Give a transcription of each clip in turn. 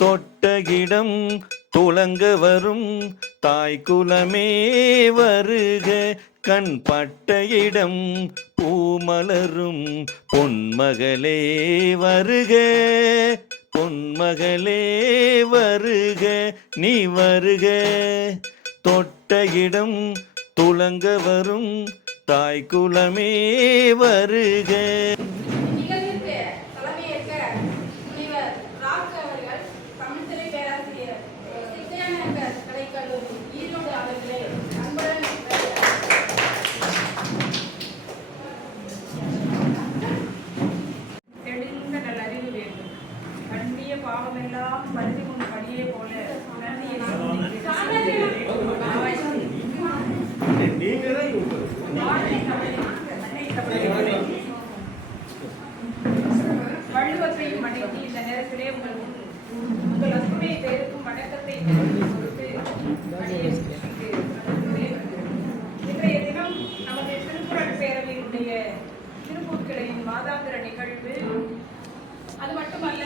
தொட்ட இடம் துலங்க வரும் தாய்குலமே வருக, கண் பட்ட இடம் பூமலரும் பொன்மகளே வருக, பொன்மகளே வருக, நீ வருக. தொட்ட இடம் துலங்க வரும் தாய்குலமே வருக. பாவமெல்லாம் பருதி கொண்டு படியே போல வள்ளுவத்தையும் அடக்கி இந்த நேரத்திலே உங்கள் அத்துணை பேருக்கும் வணக்கத்தை கொடுத்து இன்றைய தினம் நமது திருக்குறள் பேரவையினுடைய திருப்பூர் கிளையின் மாதாந்திர நிகழ்வு. அது மட்டுமல்ல,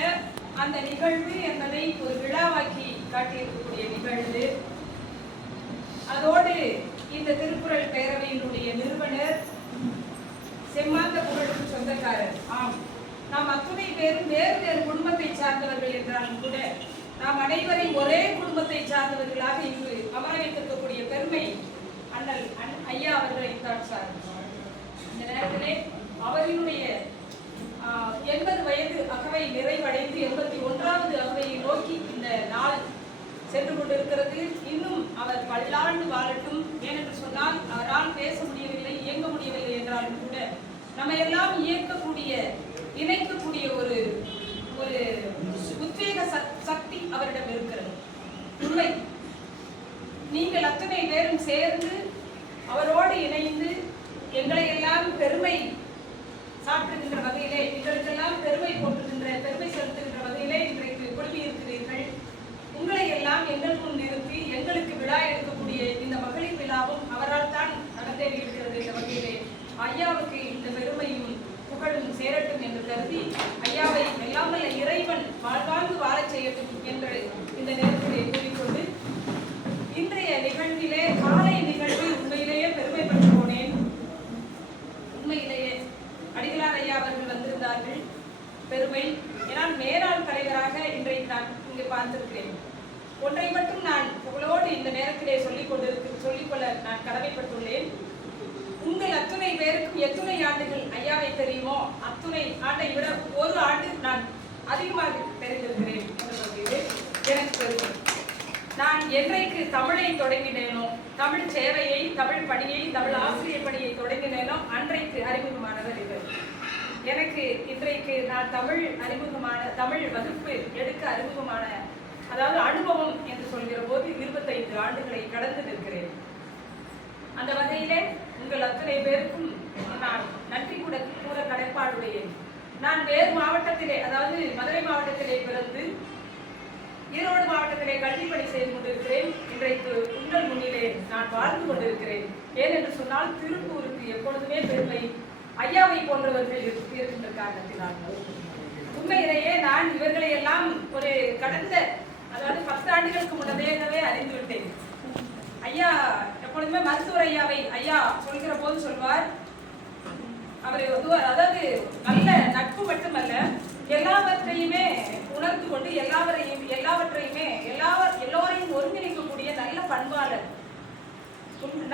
அந்த நிகழ்வு என்பதை ஒரு விழாவாக்கி காட்டியிருக்கக்கூடிய நிகழ்வு. அதோடு இந்த திருக்குறள் பேரவையினுடைய நிறுவனர் செம்மாந்த புகழுக்கு சொந்தக்காரர். ஆம், நாம் அத்துணை பேரும் வேறு வேறு குடும்பத்தை சார்ந்தவர்கள் என்றாலும் கூட நாம் அனைவரையும் ஒரே குடும்பத்தை சார்ந்தவர்களாக இங்கு அமர வைத்திருக்கக்கூடிய பெருமை அண்ணல் ஐயா அவர்களை தான் சார். இந்த நேரத்திலே அவர்களுடைய 80 வயது அகவை நிறைவடைந்து 81வது அகவையை நோக்கி இந்த நாள் சென்று கொண்டிருக்கிறது. இன்னும் அவர் பல்லாண்டு வாழட்டும். ஏனென்று சொன்னால் அவரால் பேச முடியவில்லை, இயங்க முடியவில்லை என்றாலும் கூட நம்ம எல்லாம் இயக்கக்கூடிய இணைக்கக்கூடிய ஒரு ஒரு உத்வேக சக்தி அவரிடம் இருக்கிறது. உண்மை, நீங்கள் அத்தனை பேரும் சேர்ந்து அவரோடு இணைந்து எங்களை எல்லாம் பெருமை சாற்றுகின்ற வகையிலே, எங்களுக்கெல்லாம் பெருமை போட்டுகின்ற பெருமை செலுத்துகின்ற வகையிலே இன்றைக்கு குழுமி இருக்கிறீர்கள். உங்களை எல்லாம் எங்கள் முன் நிறுத்தி எங்களுக்கு விழா எடுக்கக்கூடிய இந்த மகளிர் விழாவும் அவரால் தான் நடந்தேறி இருக்கிறது. இந்த வகையிலே ஐயாவுக்கு இந்த பெருமையும் புகழும் சேரட்டும் என்று கருதி ஐயாவை எல்லாமல் இறைவன் வாழ்வாங்கு வாழச் செய்யட்டும் என்று இந்த நேரத்திலே கூறிக்கொண்டு இன்றைய நிகழ்விலே காலை நிகழ்வு உண்மையிலேயே பெருமைப்பட்டு போனேன். உண்மையிலேயே அடிகளார் ஐயா அவர்கள் வந்திருந்தார்கள். பெருமை, ஏனால் மேலாள் தலைவராக இன்றைக்கு நான் இங்கே பார்த்திருக்கிறேன். ஒன்றை மட்டும் நான் உங்களோடு இந்த நேரத்திலே சொல்லிக்கொள்ள நான் கடமைப்பட்டுள்ளேன். உங்கள் அத்துணை பேருக்கும் எத்துணை ஆண்டுகள் ஐயாவை தெரியுமோ அத்துணை ஆண்டை விட ஒரு ஆண்டு நான் அதிகமாக தெரிந்திருக்கிறேன் என்று எனக்கு பெருமை. நான் என்றைக்கு தமிழை தொடங்கினேனோ, தமிழ் சேவையை, தமிழ் பணியை, தமிழ் ஆசிரியர் பணியை தொடங்கினேனோ அன்றைக்கு அறிமுகமானவர் இவர். எனக்கு இன்றைக்கு நான் தமிழ் வகுப்பு எடுக்க அறிமுகமான, அதாவது அனுபவம் என்று சொல்கிற போது 25 ஆண்டுகளை கடந்து நிற்கிறேன். அந்த வகையிலே உங்கள் அத்தனை பேருக்கும் நான் நன்றி கூட கடப்பாடுடையேன். நான் வேறு மாவட்டத்திலே, அதாவது மதுரை மாவட்டத்திலே பிறந்து ஈரோடு மாவட்டத்திலே கல்வி பணி செய்து கொண்டிருக்கிறேன். இன்றைக்கு உங்கள் முன்னிலே நான் வாழ்ந்து கொண்டிருக்கிறேன். ஏனென்று சொன்னால் திருப்பூருக்கு எப்பொழுதுமே பெருமை ஐயாவை போன்றவர்கள் இருக்கின்ற காரணத்தினால். உண்மையிலேயே நான் இவர்களை எல்லாம் ஒரு கடந்த, அதாவது 10 ஆண்டுகளுக்கு முன்னமேகவே அறிந்து விட்டேன். ஐயா எப்பொழுதுமே மருத்துவர் ஐயாவை ஐயா சொல்கிற போது சொல்வார், அவரை அதாவது நல்ல நட்பு மட்டுமல்ல, எல்லாவற்றையுமே உணர்ந்து கொண்டு எல்லோரையும் ஒருங்கிணைக்கக்கூடிய நல்ல பண்பாளர்,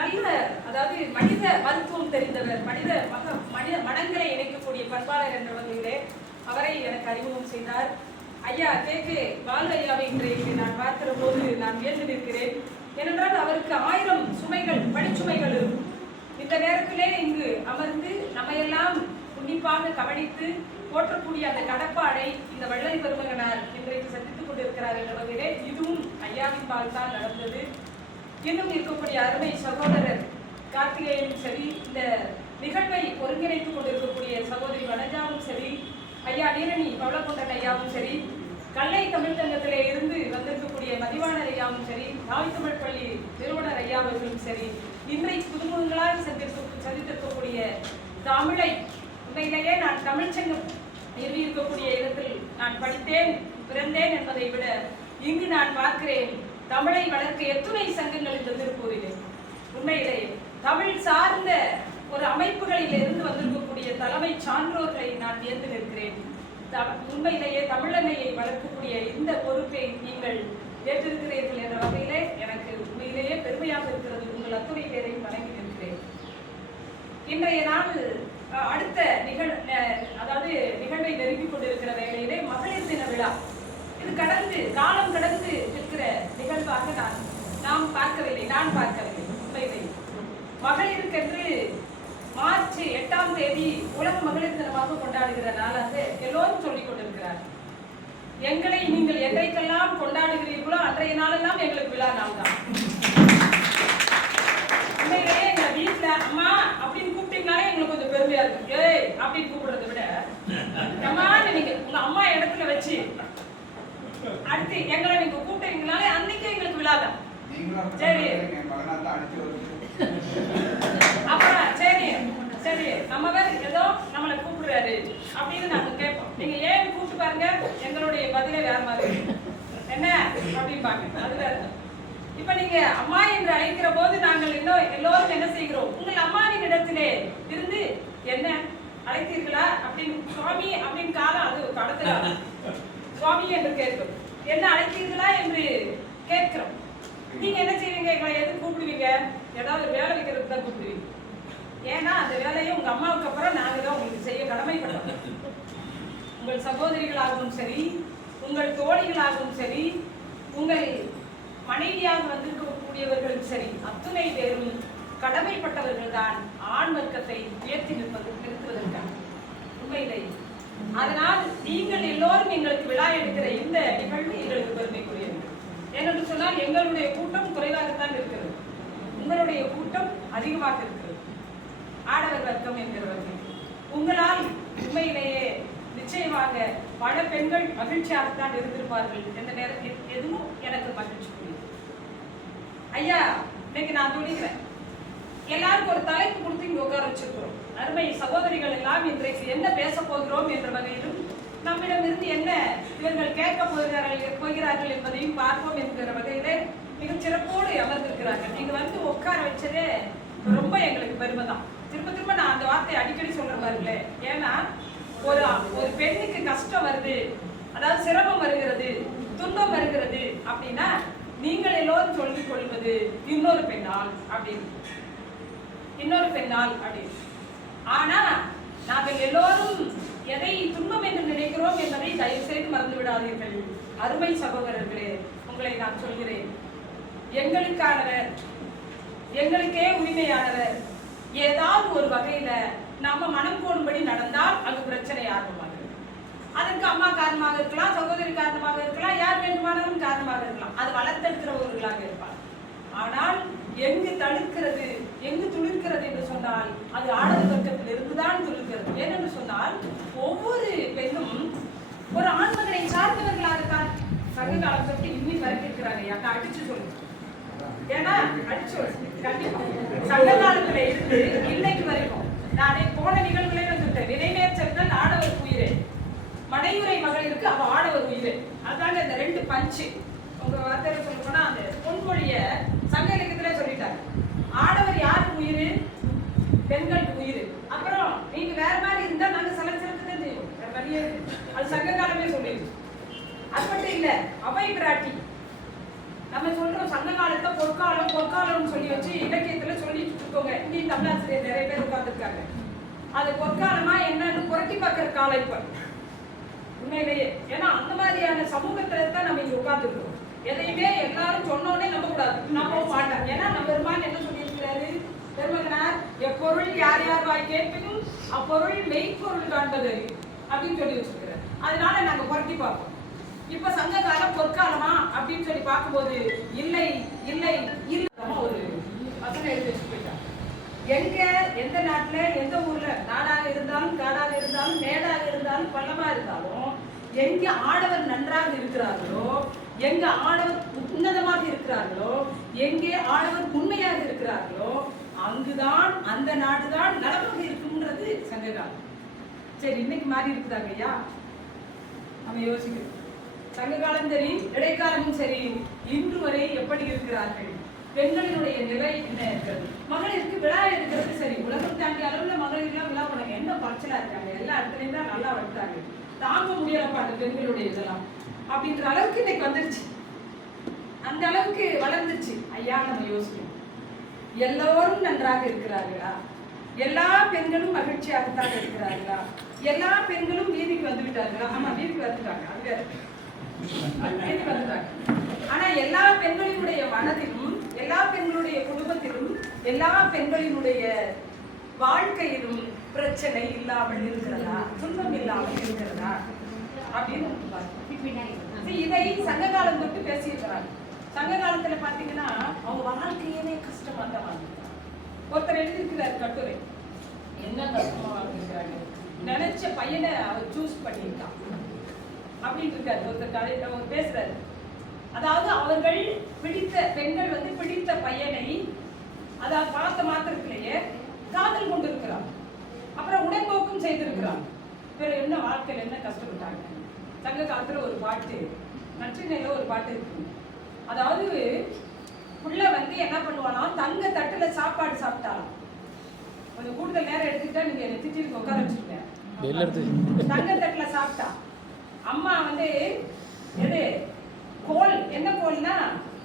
நல்ல, அதாவது மனித மருத்துவம் தெரிந்தவர், மனித மனங்களை இணைக்கக்கூடிய பண்பாளர் என்ற வகையிலே அவரை எனக்கு அறிமுகம் செய்தார். ஐயா கேக்கு பாலு ஐயாவை இன்றைக்கு நான் பார்க்கிற போது நான் வியந்து நிற்கிறேன். ஏனென்றால் அவருக்கு 1000 சுமைகள், பணிச்சுமைகள் இருக்கும். இந்த நேரத்திலே இங்கு அமர்ந்து நம்மையெல்லாம் உன்னிப்பாக கவனித்து போற்றக்கூடிய அந்த கடப்பாடை இந்த வள்ளல் பெருமகனார் இன்றைக்கு சந்தித்துக் கொண்டிருக்கிறார் என்ற வகையிலே இதுவும் ஐயாவின் பால் தான் நடந்தது. இன்னும் இருக்கக்கூடிய அருமை சகோதரர் கார்த்திகேயனும் சரி, இந்த நிகழ்வை ஒருங்கிணைத்துக் கொண்டிருக்கக்கூடிய சகோதரி வனஜாவும் சரி, ஐயா நீரணி பவளக்குண்டன் ஐயாவும் சரி, கல்லை தமிழ் சங்கத்திலே இருந்து வந்திருக்கக்கூடிய மதிவாணர் ஐயாவும் சரி, தாய் தமிழ் பள்ளி நிறுவனர் ஐயா அவர்களும் சரி, இன்றைக்கு புதுமுகங்களால் சந்தித்திருக்கக்கூடிய தமிழை, உண்மையிலேயே நான் தமிழ்ச்சங்கம் நிறுவி இருக்கக்கூடிய இடத்தில் நான் படித்தேன். பிறந்தேன் என்பதை விட இங்கு நான் பார்க்கிறேன் தமிழை வளர்க்க எத்துணை சங்கங்கள் இந்த திருப்பூரிலே. உண்மையிலே தமிழ் சார்ந்த ஒரு அமைப்புகளில் இருந்து வந்திருக்கக்கூடிய தலைமை சான்றோர்களை நான் தேர்ந்து நிற்கிறேன். உண்மையிலேயே தமிழன்னையை வளர்க்கக்கூடிய இந்த பொறுப்பை நீங்கள் ஏற்றிருக்கிறீர்கள் என்ற வகையிலே எனக்கு உண்மையிலேயே பெருமையாக இருக்கிறது. உங்கள் அத்துணை பேரையும் வணங்கி நிற்கிறேன். இன்றைய நாள் அடுத்த நிகழ்வை நெருங்கிக் கொண்டிருக்கிற வேளையிலே மகளிர் தின விழா. இது காலம் கடந்து இருக்கிற நிகழ்வாக நான் பார்க்கவில்லை. உண்மையிலே மகளிருக்கென்று மார்ச் 8ஆம் தேதி உலக மகளிர் தினமாக கொண்டாடுகிற நாளாக எல்லோரும் சொல்லிக் கொண்டிருக்கிறார். எங்களை நீங்கள் என்றைக்கெல்லாம் கொண்டாடுகிறீர்களோ அன்றைய நாளெல்லாம் எங்களுக்கு விழா நாள் தான். உண்மையிலேயே எங்க வீட்டுல அம்மா அப்படின்னு கூப்பிட்டீங்கனாலே எங்களுக்கு கொஞ்சம் பெருமையா இருக்கும். ஏய் அப்படின்னு கூப்பிடுறதை விட அம்மான்னு நீங்க உங்க அம்மா இடத்துல வச்சு அடுத்து எங்களை நீங்க கூப்பிட்டீங்கனாலே அன்னைக்கு எங்களுக்கு விழா தான். சரி அப்புறம் சரி நம்ம ஏதோ நம்மளை கூப்பிடுறாரு அப்படின்னு நாங்க கேட்போம். நீங்க ஏன் கூப்பிட்டு பாருங்க, எங்களுடைய பதிலே வேற மாதிரி என்ன அப்படின்பாங்க. அது வேற. இப்ப நீங்க அம்மா என்று அழைக்கிற போது நாங்கள் எல்லோரும் என்ன செய்கிறோம், உங்கள் அம்மாவின் இடத்திலே இருந்து என்ன அழைத்தீர்களா அப்படின்னு சுவாமி அப்படின்னு காலம் அது கடத்துல சுவாமி என்று கேட்கிறோம். என்ன அழைத்தீர்களா என்று கேட்கிறோம். நீங்க என்ன செய்வீங்க, எங்களை எதுக்கு கூப்பிடுவீங்க? ஏதாவது வேலை வைக்கிறதுக்கு தான் கூப்பிடுவீங்க. ஏன்னா அந்த வேலையை உங்க அம்மாவுக்கு அப்புறம் நாங்க தான் உங்களுக்கு செய்ய கடமைப்பட்டோம். உங்கள் சகோதரிகளாகவும் சரி, உங்கள் தோழிகளாகவும் சரி, உங்கள் மனைவியாக வந்திருக்கக்கூடியவர்களும் சரி, அத்துணை பேரும் கடமைப்பட்டவர்கள் தான் ஆண் வர்க்கத்தை உயர்த்தி நிறுத்துவதற்காக. உண்மையிலே அதனால் நீங்கள் எல்லோரும் எங்களுக்கு விழா எடுக்கிற இந்த நிகழ்வு எங்களுக்கு பெருமைக்குரியது. ஏனென்று சொன்னால் எங்களுடைய கூட்டம் குறைவாகத்தான் இருக்கிறது, உங்களுடைய கூட்டம் அதிகமாக இருக்கிறது. ஆடவர் வர்க்கம் என்கிறவர்கள் உங்களால் உண்மையிலேயே நிச்சயமாக பல பெண்கள் மகிழ்ச்சியாகத்தான் இருந்திருப்பார்கள். எந்த நேரத்தில் எதுவும் எனக்கு மகிழ்ச்சி புரியுது. ஐயா இன்னைக்கு நான் துணிக்கிறேன், எல்லாருக்கும் ஒரு தலைப்பு கொடுத்து இங்க உட்கார வச்சிருக்கிறோம். அருமை சகோதரிகள் எல்லாம் இன்றைக்கு என்ன பேச போகிறோம் என்ற வகையிலும் நம்மிடமிருந்து என்ன இவர்கள் கேட்க போகிறார்கள் என்பதையும் பார்ப்போம் என்கிற வகையிலே மிக சிறப்போடு அமர்ந்திருக்கிறார்கள். நீங்க வந்து உட்கார வச்சதே ரொம்ப எங்களுக்கு பெருமை தான். திரும்ப நான் அந்த வார்த்தையை அடிக்கடி சொல்ற மாதிரில. ஏன்னா ஒரு பெண்ணுக்கு கஷ்டம் வருது, அதாவது சிரமம் வருகிறது, துன்பம் வருகிறது அப்படின்னா நீங்கள் எல்லோரும் சொல்லிக் கொள்வது இன்னொரு பெண்ணால் அப்படின்னு. ஆனா நாங்கள் எல்லோரும் எதை துன்பம் என்று நினைக்கிறோம் என்பதை தயவு செய்து மறந்து விடாதீர்கள். அருமை சகோதரர்களே, உங்களை நான் சொல்கிறேன், எங்களுக்கானவர், எங்களுக்கே உரிமையானவர். ஏதாவது ஒரு வகையில நம்ம மனம் போடும்படி நடந்தால் அது பிரச்சனை ஆரம்பமாகிறது. அதற்கு அம்மா காரணமாக இருக்கலாம், சகோதரி காரணமாக இருக்கலாம், யார் வேண்டுமானாலும் காரணமாக இருக்கலாம். அது வளர்த்தெடுக்கிறவர்களாக இருப்பார். ஆனால் எங்கு தடுக்கிறது, எங்கு துளிர்க்கிறது என்று சொன்னால் அது ஆடவர் வர்க்கத்தில் இருந்துதான் துளிர்க்கிறது. ஏனென்று சொன்னால் ஒவ்வொரு பெண்ணும் ஒரு ஆண்மகனை சார்ந்தவர்களாகத்தான் சங்க காலத்தை இன்னும் வரைக்கிறாங்க. அடிச்சு சொல்லுங்க. ஏன்னா அடிச்சு கண்டிப்பா சங்க காலத்துல இருந்து இன்னைக்கு வரைக்கும் நானே போன நிகழ்வுகளே சொல்லிட்டேன். வினைநேர்ச்சல் ஆடவர் உயிரே, மனையுரை மகளிருக்கு அவ ஆடவர் உயிரே. அதாங்க இந்த ரெண்டு பஞ்சு. உங்க வார்த்தையில சொல்ல போனா அந்த பொன்மொழிய சங்க இலக்கியத்திலே சொல்லிட்டாங்க. ஆடவர் யாருக்கு உயிர்? பெண்களுக்கு உயிர். அப்புறம் நீங்க வேற மாதிரி இருந்தா நாங்க சலச்சலத்தை செய்வோம், வேற வழியே. அது சங்க காலமே சொல்லிடுச்சு. அது மட்டும் இல்ல, அவை பிராட்டி நம்ம சொல்றோம் சங்க காலத்தை பொற்காலம் சொல்லி வச்சு இலக்கியத்துல சொல்லிட்டு இருக்கோங்க. இனி தமிழாசிரியர் நிறைய பேர் உட்கார்ந்துருக்காங்க. அது பொற்காலமா என்னன்னு புரட்டி பார்க்கிற காலம் இப்ப உண்மையிலேயே. ஏன்னா அந்த மாதிரியான சமூகத்துல தான் நம்ம இங்க உட்கார்ந்துருக்கோம். எதையுமே எல்லாரும் சொன்னோடனே நம்ப கூடாது, நம்பவும் மாட்டோம். ஏன்னா நம்ம பெருமான் என்ன சொல்லியிருக்கிறாரு பெருமகனார், எப்பொருள் யார் யார் வாய் கேட்பினும் அப்பொருள் மெய்ப்பொருள் காண்பது அப்படின்னு சொல்லி வச்சிருக்கிறார். அதனால நாங்க புரட்டி பார்ப்போம். இப்ப சங்க காலம் பொற்காலமா அப்படின்னு சொல்லி பார்க்கும்போது இல்லை இல்லை இல்லை ஒரு வசனம் எழுதி வச்சு போயிட்டாங்க. எங்க எந்த நாட்டுல எந்த ஊர்ல நாடாக இருந்தாலும் காடாக இருந்தாலும் மேடாக இருந்தாலும் பள்ளமா இருந்தாலும் எங்க ஆடவர் நன்றாக இருக்கிறார்களோ, எங்க ஆடவர் உன்னதமாக இருக்கிறார்களோ, எங்கே ஆடவர் உண்மையாக இருக்கிறார்களோ அங்குதான் அந்த நாடுதான் நலமாக இருக்கும்ன்றது சங்க காலம். சரி இன்னைக்கு மாறி இருக்குதாங்க ஐயா, நம்ம யோசிக்கிறோம். சங்க காலம் சரி, இடைக்காலமும் சரி, இன்று வரை எப்படி இருக்கிறார்கள்? பெண்களினுடைய நிலை என்ன இருக்கிறது? மகளிருக்கு விழா எடுக்கிறது சரி, உலகம் தாண்டி அளவுல மகளிர்லாம் விழா பண்ணாங்க, என்ன குறைச்சலா இருக்காங்க, எல்லா இடத்துலயும் தான் நல்லா வளர்த்தாங்க, தாங்க முடியலப்பா அந்த பெண்களுடைய இதெல்லாம் அப்படின்ற அளவுக்கு இன்னைக்கு வந்துருச்சு. அந்த அளவுக்கு வளர்ந்துச்சு. ஐயா, நம்ம யோசிக்கணும், எல்லோரும் நன்றாக இருக்கிறார்களா? எல்லா பெண்களும் மகிழ்ச்சியாகத்தான் இருக்கிறார்களா? எல்லா பெண்களும் வீதிக்கு வந்து விட்டார்களா? ஆமா, வீதிக்கு வந்துட்டாங்க, அங்க வீதிக்கு வந்துட்டாங்க. ஆனா எல்லா பெண்களினுடைய மனதிலும், எல்லா பெண்களுடைய குடும்பத்திலும், எல்லா பெண்களினுடைய வாழ்க்கையிலும் பிரச்சனை இல்லாமல் இருக்கிறதா? துன்பம் இல்லாமல் இருக்கிறதா அப்படின்னு இதை சங்க காலம் தொட்டு பேசியிருக்கிறாங்க. சங்க காலத்துல பாத்தீங்கன்னா அவங்க வாழ்க்கையே கஷ்டமா தான் வாழ்ந்துருக்காங்க. ஒருத்தர் எழுதியிருக்கிறார் கட்டுரை, என்ன கஷ்டமா வாழ்ந்துருக்காங்க, நினைச்ச பையனை அவர் சூஸ் பண்ணியிருக்கான் அப்படின்னு இருக்காரு. ஒருத்தர் பேசுறாரு, அதாவது அவர்கள் பிடித்த பெண்கள் வந்து பிடித்த பையனை அதாவது பார்த்த மாத்திரத்திலேயே காதல் கொண்டு இருக்கிறான், அப்புறம் உடன்போக்கும் செய்திருக்கிறான். வேற என்ன வாழ்க்கையில் என்ன கஷ்டப்பட்டாங்க? சங்க காலத்துல ஒரு பாட்டு, நற்றினையில ஒரு பாட்டு இருக்கு. அதாவது புள்ள வந்து என்ன பண்ணுவானா, தங்க தட்டுல சாப்பாடு சாப்பிட்டாலும் கொஞ்சம் கூடுதல் நேரம் எடுத்துக்கிட்டா நீங்க என்னை திட்டிட்டு உட்கார வச்சுருக்கேன். தங்க தட்டுல சாப்பிட்டா அம்மா வந்து எது கோல், என்ன கோல்னா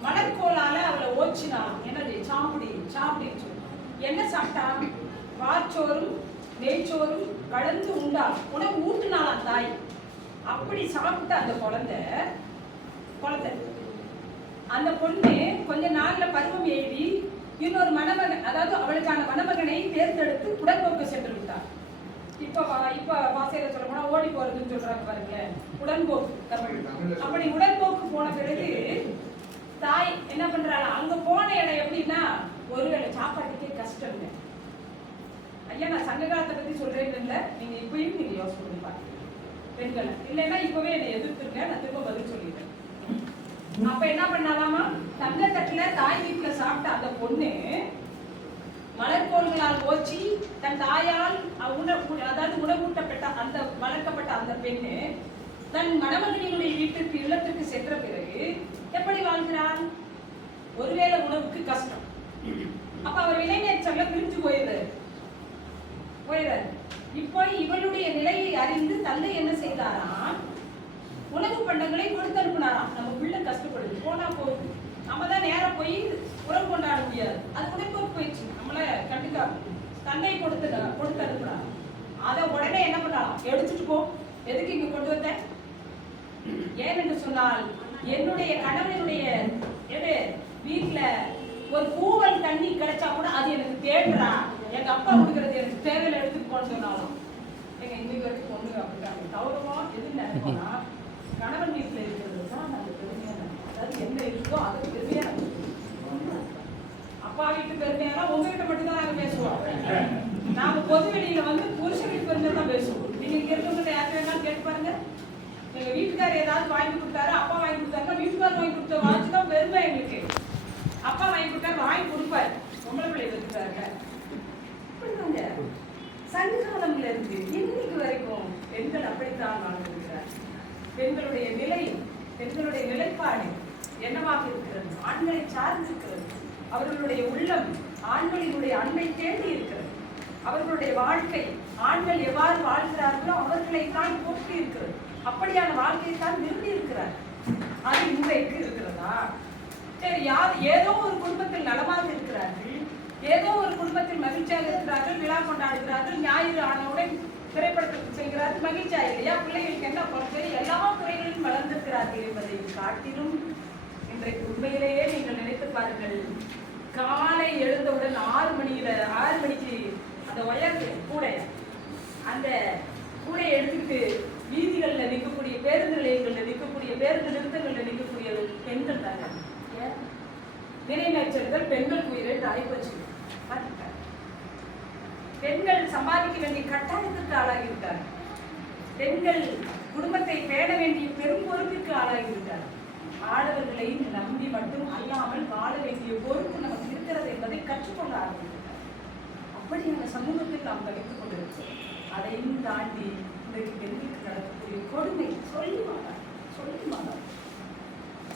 மணற்கோளால அவளை ஓச்சினா, என்னது சாப்பிடி சாப்பிடி என்ன சாப்பிட்டா, வாச்சோறும் நெய்ச்சோறும் கலந்து உண்டா உனக்கு ஊட்டுனாலாம் தாய். அப்படி சாப்பிட்ட அந்த குழந்தை அந்த பொண்ணு கொஞ்ச நாள்ல பருவம் எழுதி இன்னொரு மணமகன், அதாவது அவளுக்கான மணமகனை தேர்ந்தெடுத்து உடன்போக்கு சென்று விட்டார். இப்ப வாசையில சொல்ல போனா ஓடி போறதுன்னு சொல்றாங்க பாருங்க, உடன்போக்கு தமிழ். அப்படி உடன்போக்கு போன பிறகு தாய் என்ன பண்றாங்க, அங்க போன இடம் எப்படின்னா ஒருவேளை சாப்பாட்டுக்கே கஷ்டம் இல்லை. ஐயா, நான் சங்க காலத்தை பத்தி சொல்றேன் இல்ல, நீங்க இப்பயும் நீங்க யோசனை பண்ணி பாருங்க பெண்களை, இல்லைன்னா இப்பவே என்னை எதிர்த்துருங்க, நான் திரும்ப பதில் சொல்லிட்டேன். அப்ப என்ன பண்ணாலாமா, தங்க தட்டுல தாய் வீட்டுல சாப்பிட்ட அந்த பொண்ணு மலர்கோள்களால் ஓச்சி தன் தாயால் அதாவது உணவூட்டப்பட்ட அந்த வளர்க்கப்பட்ட அந்த பெண்ணு தன் மணமகனினுடைய வீட்டுக்கு இல்லத்துக்கு சென்ற பிறகு எப்படி வாழ்கிறாள்? ஒருவேளை உணவுக்கு கஷ்டம். அப்ப அவர் இளைஞர்ல பிரிஞ்சு போயிடுறாரு. இப்போ இவளுடைய நிலையை அறிந்து தந்தை என்ன செய்தாராம், உணவு பண்டங்களை கொடுத்து அனுப்பினாராம். நம்ம பிள்ளை கஷ்டப்படுது, போனா போகுது, நம்ம தான் நேரம் போய் உறவு கொண்டாட முடியாது, அது உடன்போக்கு போயிடுச்சு, நம்மள கண்டுக்காம தந்தை கொடுத்து அனுப்புறாங்க. அதை உடனே என்ன பண்ணலாம், எடுத்துட்டு போ, எதுக்கு இங்க கொண்டு வந்த? ஏனென்று சொன்னால் என்னுடைய கணவனுடைய எது வீட்டுல ஒரு பூவல் தண்ணி கிடைச்சா கூட அது எனக்கு தேடுறா, எங்க அப்பா கொடுக்கறது எனக்கு தேவையில எடுத்துட்டு போன்னு சொன்னாலும் எங்க இன்னைக்கு வரைக்கும் பொண்ணு அப்படின்றாங்க. கௌரவமா எதுன்னு நினைப்போம்னா கணவன் வீட்டுல இருக்கிறது தான் நாங்க பெருமையா நினைப்போம். அதாவது என்ன இருக்கோ அதை பெருமையா நினைப்போம். அப்பா வீட்டு பெருமையானா உங்ககிட்ட மட்டும்தான் நாங்க பேசுவோம். நாங்க பொது வெளியில வந்து புருஷ வீட்டு பெருமையா தான் பேசுவோம். நீங்க இங்க இருக்கவங்க யாருக்கு வேணாலும் கேட்டு பாருங்க, எங்க வீட்டுக்காரர் ஏதாவது வாங்கி கொடுத்தாரு, அப்பா வாங்கி கொடுத்தாருன்னா வீட்டுக்காரர் வாங்கி கொடுத்த வாங்கிதான் பெருமை எங்களுக்கு. அப்பா வாங்கி கொடுத்தாரு, வாங்கி கொடுப்பாரு, பொம்பளை பிள்ளை வச்சுட்டாருங்க. அப்படிதாங்க சங்க காலம்ல இருந்து இன்னைக்கு வரைக்கும் பெண்கள் அப்படித்தான் வாழ்ந்திருக்கிறார். பெண்களுடைய நிலை, பெண்களுடைய நிலைப்பாடு என்னவாக இருக்கிறது? ஆண்களை சார்ந்திருக்கிறது. அவர்களுடைய உள்ளம் ஆண்களினுடைய அன்பை தேடி இருக்கிறது. அவர்களுடைய வாழ்க்கை ஆண்கள் எவ்வாறு வாழ்கிறார்களோ அவர்களைத்தான் போற்றி இருக்கிறது. அப்படியான வாழ்க்கையை தான் விரும்பி இருக்கிறார். அது இன்றைக்கு இருக்கிறதா? சரி, ஏதோ ஒரு குடும்பத்தில் நலமாக இருக்கிறார்கள், ஏதோ ஒரு குடும்பத்தில் மகிழ்ச்சியாக இருக்கிறார்கள், விழா கொண்டாடுகிறார்கள், ஞாயிறு ஆனவுடன் திரைப்படத்திற்கு செல்கிறார்கள், மகிழ்ச்சியா இல்லையா? பிள்ளைகளுக்கு என்ன பொறுத்து எல்லா துறைகளிலும் வளர்ந்திருக்கிறார்கள் என்பதை காட்டிலும் இன்றைக்கு உண்மையிலேயே நீங்கள் நினைத்து பாருங்கள். காலை எழுந்தவுடன் 6 மணிக்கு அந்த உயர்வு கூடை, அந்த கூடையை எடுத்துக்கிட்டு வீதிகளில் நிற்கக்கூடிய பேருந்து நிலையங்களில் நிற்கக்கூடிய பேருந்து நிறுத்தங்களில் நிற்கக்கூடிய பெண்கள் தாங்க. நினைநேற்றங்கள் பெண்கள் உயிரை தாய்ப்பச்சு. பெண்கள் சம்பாதிக்க வேண்டிய கட்டாயத்திற்கு ஆளாகி இருக்காங்க. பெண்கள் குடும்பத்தை பேண வேண்டிய பெரும் பொறுப்பிற்கு ஆளாகி இருக்காங்க. ஆடவர்களை நம்பி மட்டும் அல்லாமல் வாழ வேண்டிய பொறுப்பு நமக்கு இருக்கிறது என்பதை கற்றுக்கொள்ள ஆரம்பிக்கிறார். அப்படி அந்த சமூகத்தில் நாம் கழித்துக் கொண்டிருக்கிறோம். அதையும் தாண்டி இன்றைக்கு பெண்களுக்கு நடக்கக்கூடிய கொடுமை சொல்லி மாட்டார்.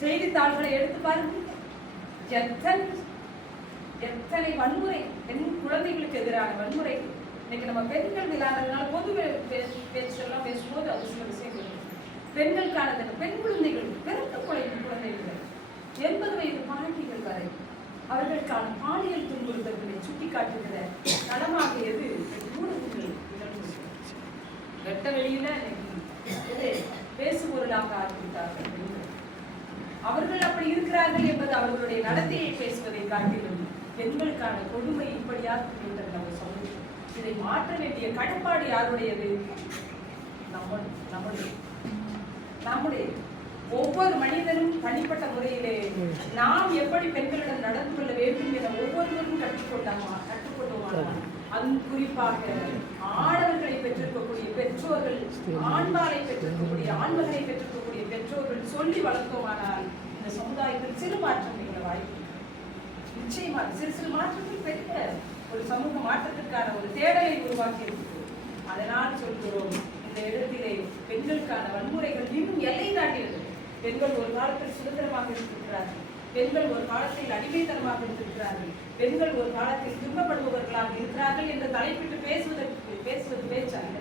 செய்தித்தாள்களை எடுத்து பாருங்க, எத்தனை வன்முறை, பெண் குழந்தைகளுக்கு எதிரான வன்முறை. இன்னைக்கு நம்ம பெண்கள் விழாடுறதுனால பொது பேச்செல்லாம் பேசும்போது அது சில விஷயங்கள் பெண்களுக்கானது. பெண் குழந்தைகள், பிறந்த குழந்தைகள் 80 வயது பாட்டிகள் வரை அவர்களுக்கான பாலியல் துன்புறுத்தல்களை சுட்டி காட்டுகிற தளமாகியது ஊடகங்கள். வெட்ட வெளியில பேசுபொருளாக ஆகிவிட்டார்கள் பெண்கள். அவர்கள் அப்படி இருக்கிறார்கள் என்பது அவர்களுடைய நடத்தையை பேசுவதை காட்டிலும் பெண்களுக்கான கொடுமை இப்படியாக இருக்கின்றது நம்ம சமூகம். இதை மாற்ற வேண்டிய கடப்பாடு யாருடையது? நம்முடைய ஒவ்வொரு மனிதனும் தனிப்பட்ட முறையிலே நாம் எப்படி பெண்களிடம் நடந்து கொள்ள வேண்டும் என ஒவ்வொருவரும் கற்றுக்கொண்டோமானால் அது குறிப்பாக ஆடவர்களை பெற்றிருக்கக்கூடிய பெற்றோர்கள், ஆண்பாலை பெற்றிருக்கக்கூடிய ஆண்மகனை பெற்றிருக்கக்கூடிய பெற்றோர்கள் சொல்லி வளர்த்தோமானால் இந்த சமுதாயத்தில் சிறு மாற்றம் நிகழ வாய்ப்பு. நிச்சயமாக சிறு மாற்றங்கள் பெரிய ஒரு சமூக மாற்றத்திற்கான ஒரு தேடலை உருவாக்கி இருக்கிறது. அதனால் சொல்கிறோம், இந்த இடத்திலே பெண்களுக்கான வன்முறைகள் இன்னும் எல்லை தாண்டியது. பெண்கள் ஒரு காலத்தில் சுதந்திரமாக இருந்திருக்கிறார்கள், பெண்கள் ஒரு காலத்தில் அடிமைத்தனமாக இருந்திருக்கிறார்கள், பெண்கள் ஒரு காலத்தில் துன்பப்படுபவர்களாக இருக்கிறார்கள் என்று தலைப்பிட்டு பேசுவது பேச்சல்ல.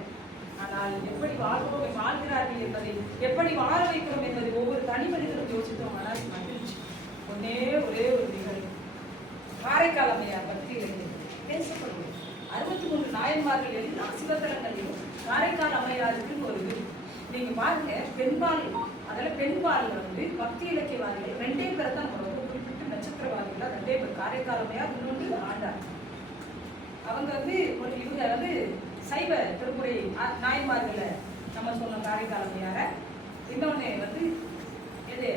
ஆனால் எப்படி வாழ்கிறார்கள் என்பதை, எப்படி வாழ வைக்கிறோம் என்பதை ஒவ்வொரு தனி மனிதரும் யோசித்தோம். ஆனால் மகிழ்ச்சி ஒரே ஒரு நிகழ்வு. காரைக்கால் அம்மையார் பக்தியில் பேசப்படுவது 63 நாயன்மார்கள் எல்லா சிவத்தலங்களிலும் காரைக்கால் அம்மையாருக்கு ஒரு இது. நீங்க பாருங்க, பெண்பால், அதில் பெண்பால் பக்தி இலக்கியவாதிகள் 2 பேர் தான் ரொம்ப குறிப்பிட்டு நட்சத்திரவாதிகள் 2 பேர். காரைக்கால் அம்மையார், இன்னொன்று ஆண்டார். அவங்க இவங்க சைவ திருமுறை நாயன்மார்களை நம்ம சொன்னோம் காரைக்கால் அம்மையார. இன்னொன்னு எது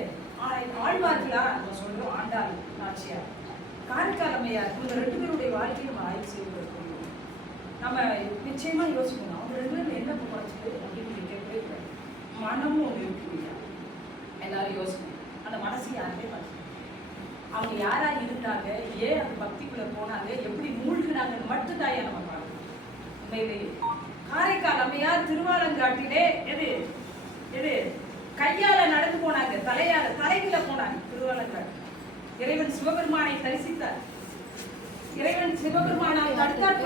ஆழ்வார்களா நம்ம சொல்றோம் ஆண்டாள் நாச்சியார். காரைக்கால் அம்மையார், இவங்க 2 பேருடைய வாழ்க்கையை நம்ம ஆய்வு செய்வது நம்ம நிச்சயமா யோசிக்கணும். அவங்க 2 பேரும் என்ன குறைச்சது அப்படின்னு கேட்கவே கூடாது. மனமும் ஒன்று இருக்கு, எல்லாரும் யோசிக்கணும். அந்த மனசு யாருமே பார்த்து அவங்க யாரா இருந்தாங்க, ஏன் அந்த பக்திக்குள்ள போனாங்க, எப்படி மூழ்கினாங்கன்னு மட்டும்தான் நம்ம பார்க்கணும். உண்மையிலேயே காரைக்கால் அம்மையார் திருவாலங்காட்டிலே எது கையால நடந்து போனாங்க, தலையில போனாங்க. திருவாலங்காட்டு இறைவன் சிவபெருமானை தரிசித்தார். இறைவன் சிவபெருமானால் தடுத்தார்.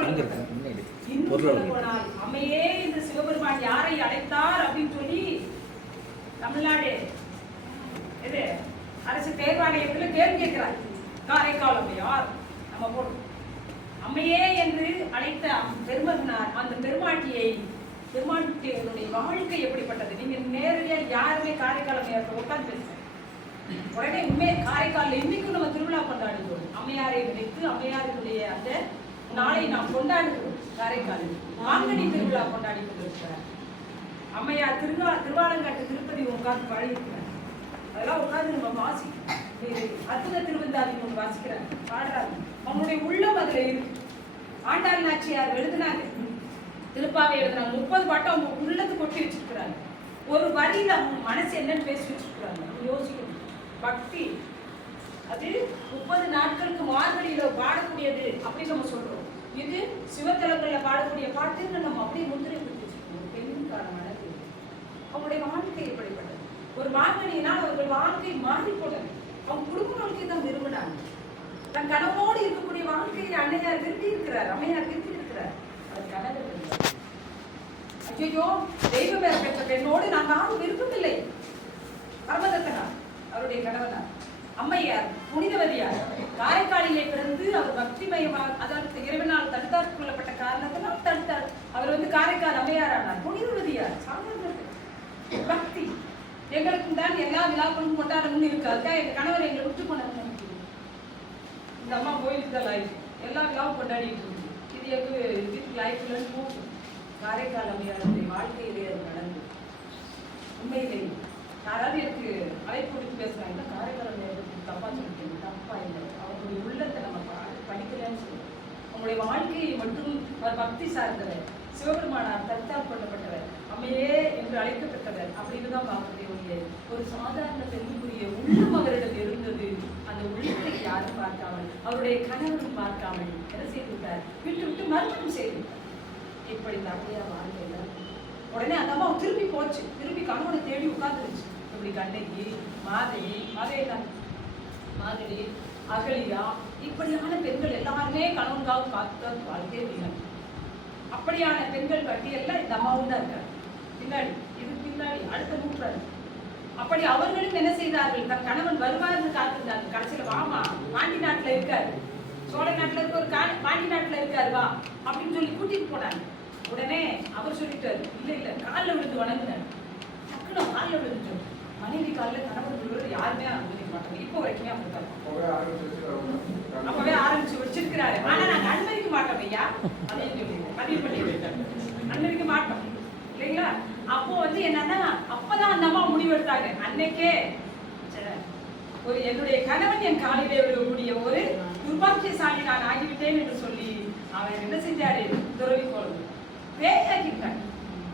இன்னும் போனால் அம்மையே இந்த சிவபெருமான் யாரை அழைத்தார் அப்படின்னு சொல்லி தமிழ்நாடு அரசு தேர்வாணையத்துல கேள்வி கேட்கிறார். காரைக்கால் அம்மையார் நம்ம போடுறோம். அம்மையே என்று அழைத்த பெருமகனார் அந்த பெருமாட்டியுடைய வாழ்க்கை எப்படிப்பட்டது? நீங்க நேரடியா யாருமே காரைக்கால் அம்மையார் உட்கார்ந்து பேசுறேன் உடனே உண்மையை காரைக்காலில் இன்னைக்கும் நம்ம திருவிழா கொண்டாடுகிறோம். அம்மையாரை நினைத்து அம்மையாருடைய அந்த நாளை நாம் கொண்டாடுகிறோம். காரைக்காலில் மாங்கனி திருவிழா கொண்டாடி கொண்டிருக்கிறார். அம்மையார் திருவாலங்காட்டு திருப்பதி உட்கார்ந்து பாடியிருக்கிறார். அதெல்லாம் உட்கார்ந்து நம்ம வாசிக்கிறோம். அற்புத திருவந்தாதி ஒன்று வாசிக்கிறாங்க, பாடுறாங்க. அவங்களுடைய உள்ளம் அதுல இருக்கு. ஆண்டாள் நாச்சியார் எழுதினாங்க, திருப்பாவை எழுதினாங்க. 30 பாட்டம் அவங்க உள்ளத்தை கொட்டி வச்சிருக்கிறாங்க. ஒரு வரியில அவங்க மனசு என்னன்னு பேசி வச்சிருக்கிறாங்க. நம்ம யோசிக்கணும். பக்தி அது 30 நாட்களுக்கு மார்கழியில பாடக்கூடியது அப்படின்னு நம்ம சொல்றோம். இது சிவத்தலங்கள்ல பாடக்கூடிய பாட்டுன்னு நம்ம அப்படியே முத்திரை கொடுத்து வச்சிருக்கோம். பெண்ணுக்கான மனது அவங்களுடைய வாழ்க்கை எப்படிப்பட்டது? ஒரு மார்கழியினால் அவர்கள் வாழ்க்கை மாறி போனது. அவங்க குடும்ப வாழ்க்கையை தான் விரும்பினாங்க. தன் கணவனோடு இருக்கக்கூடிய வாழ்க்கையை அன்னையார் விரும்பி இருக்கிறார், அம்மையார் விரும்பி இருக்கிறார். அது கணவர் ஐயோ தெய்வ பேர பெற்ற பெண்ணோடு நான் யாரும் விருப்பமில்லை. பரமதத்தனார் அவருடைய கணவனார். அம்மையார் புனிதவதியார் காரைக்காலிலே பிறந்து அவர் பக்திமயமாக, அதாவது இறைவனால் தடுத்தாற் கொள்ளப்பட்ட காரணத்தினால் தடுத்தார். அவர் காரைக்கால் அம்மையார் ஆனார். புனிதவதியார் சாதாரண பக்தி. எங்களுக்கும் தான் எல்லா விழாக்களும் கொண்டாடணும்னு இருக்காது. எங்க கணவர் எங்களை விட்டு கொண்டாட இந்த அம்மா கோயிலுக்கு தான் லைஃப், எல்லா விழாவும் கொண்டாடிட்டு இருக்கு. இது எங்களுக்கு லைஃப்ல போகும். காரைக்கால் அம்மையாருடைய வாழ்க்கையிலே அது நடந்து உண்மையிலேயே யாராவது எனக்கு அழைப்பு கொடுத்து பேசுறாங்கன்னா காரைக்கால் அம்மையாருக்கு தப்பா சொல்லிட்டு தப்பா இல்லை. அவருடைய உள்ளத்தை நம்ம படிக்கலன்னு சொல்லுவோம். அவங்களுடைய வாழ்க்கையை மட்டும் அவர் பக்தி சார்ந்தவர், சிவபெருமானார் தடுத்தால் கொள்ளப்பட்டவர், அம்மையே என்று அழைக்கப்பட்டவர் அப்படின்னு தான் பார்க்கவே முடியாது. ஒரு சாதாரண பெண்ணுக்குரிய உள்ளம் அவரிடம் இருந்தது. அந்த உள்ளத்தை யாரும் பார்க்காமல், அவருடைய கணவரும் பார்க்காமல் என்ன செய்து விட்டார்? விட்டு மறுபடியும் செய்து விட்டார். இப்படி தகையா வாழ்க்கையில உடனே அந்த அம்மா திரும்பி போச்சு. திரும்பி கணவனை தேடி உட்கார்ந்துருச்சு. தூத்துக்குடி கண்ணகி, மாதவி, அகலியா, இப்படியான பெண்கள் எல்லாருமே கணவனுக்காக காத்த வாழ்க்கையே வீணாங்க. அப்படியான பெண்கள் பட்டியல்ல இந்த அம்மாவும் தான் இருக்காங்க. பின்னாடி அடுத்த நூற்றாண்டு. அப்படி அவர்களும் என்ன செய்தார்கள்? தன் கணவன் வருவார்னு காத்திருந்தார்கள். கடைசியில வாமா, பாண்டி நாட்டுல இருக்காரு, சோழ நாட்டுல இருக்க ஒரு பாண்டி நாட்டுல இருக்காரு, வா அப்படின்னு சொல்லி கூட்டிட்டு போனாங்க. உடனே அவர் சொல்லிட்டாரு, இல்ல காலில் விழுந்து வணங்குனாரு. டக்குனு காலில் விழுந்துட்டு மனைவி காலில் கணவன் விழுவது யாருமே அனுமதிக்க மாட்டாங்க. இப்போ வரைக்குமே அப்படித்தான். அப்பவே ஆரம்பிச்சு வச்சிருக்கிறாரு. ஆனா நாங்க அனுமதிக்க மாட்டோம் ஐயா, பதிவு பண்ணி அனுமதிக்க மாட்டோம் இல்லைங்களா? அப்போ என்னன்னா, அப்பதான் அந்த அம்மா முடிவெடுத்தாங்க. அன்னைக்கே ஒரு என்னுடைய கணவன் என் காலிலே விடக்கூடிய ஒரு துர்பாக்கியசாலி நான் ஆகிவிட்டேன் என்று சொல்லி அவன் என்ன செஞ்சாரு? துறவி கோலம் பேயாக்கிட்டாங்க.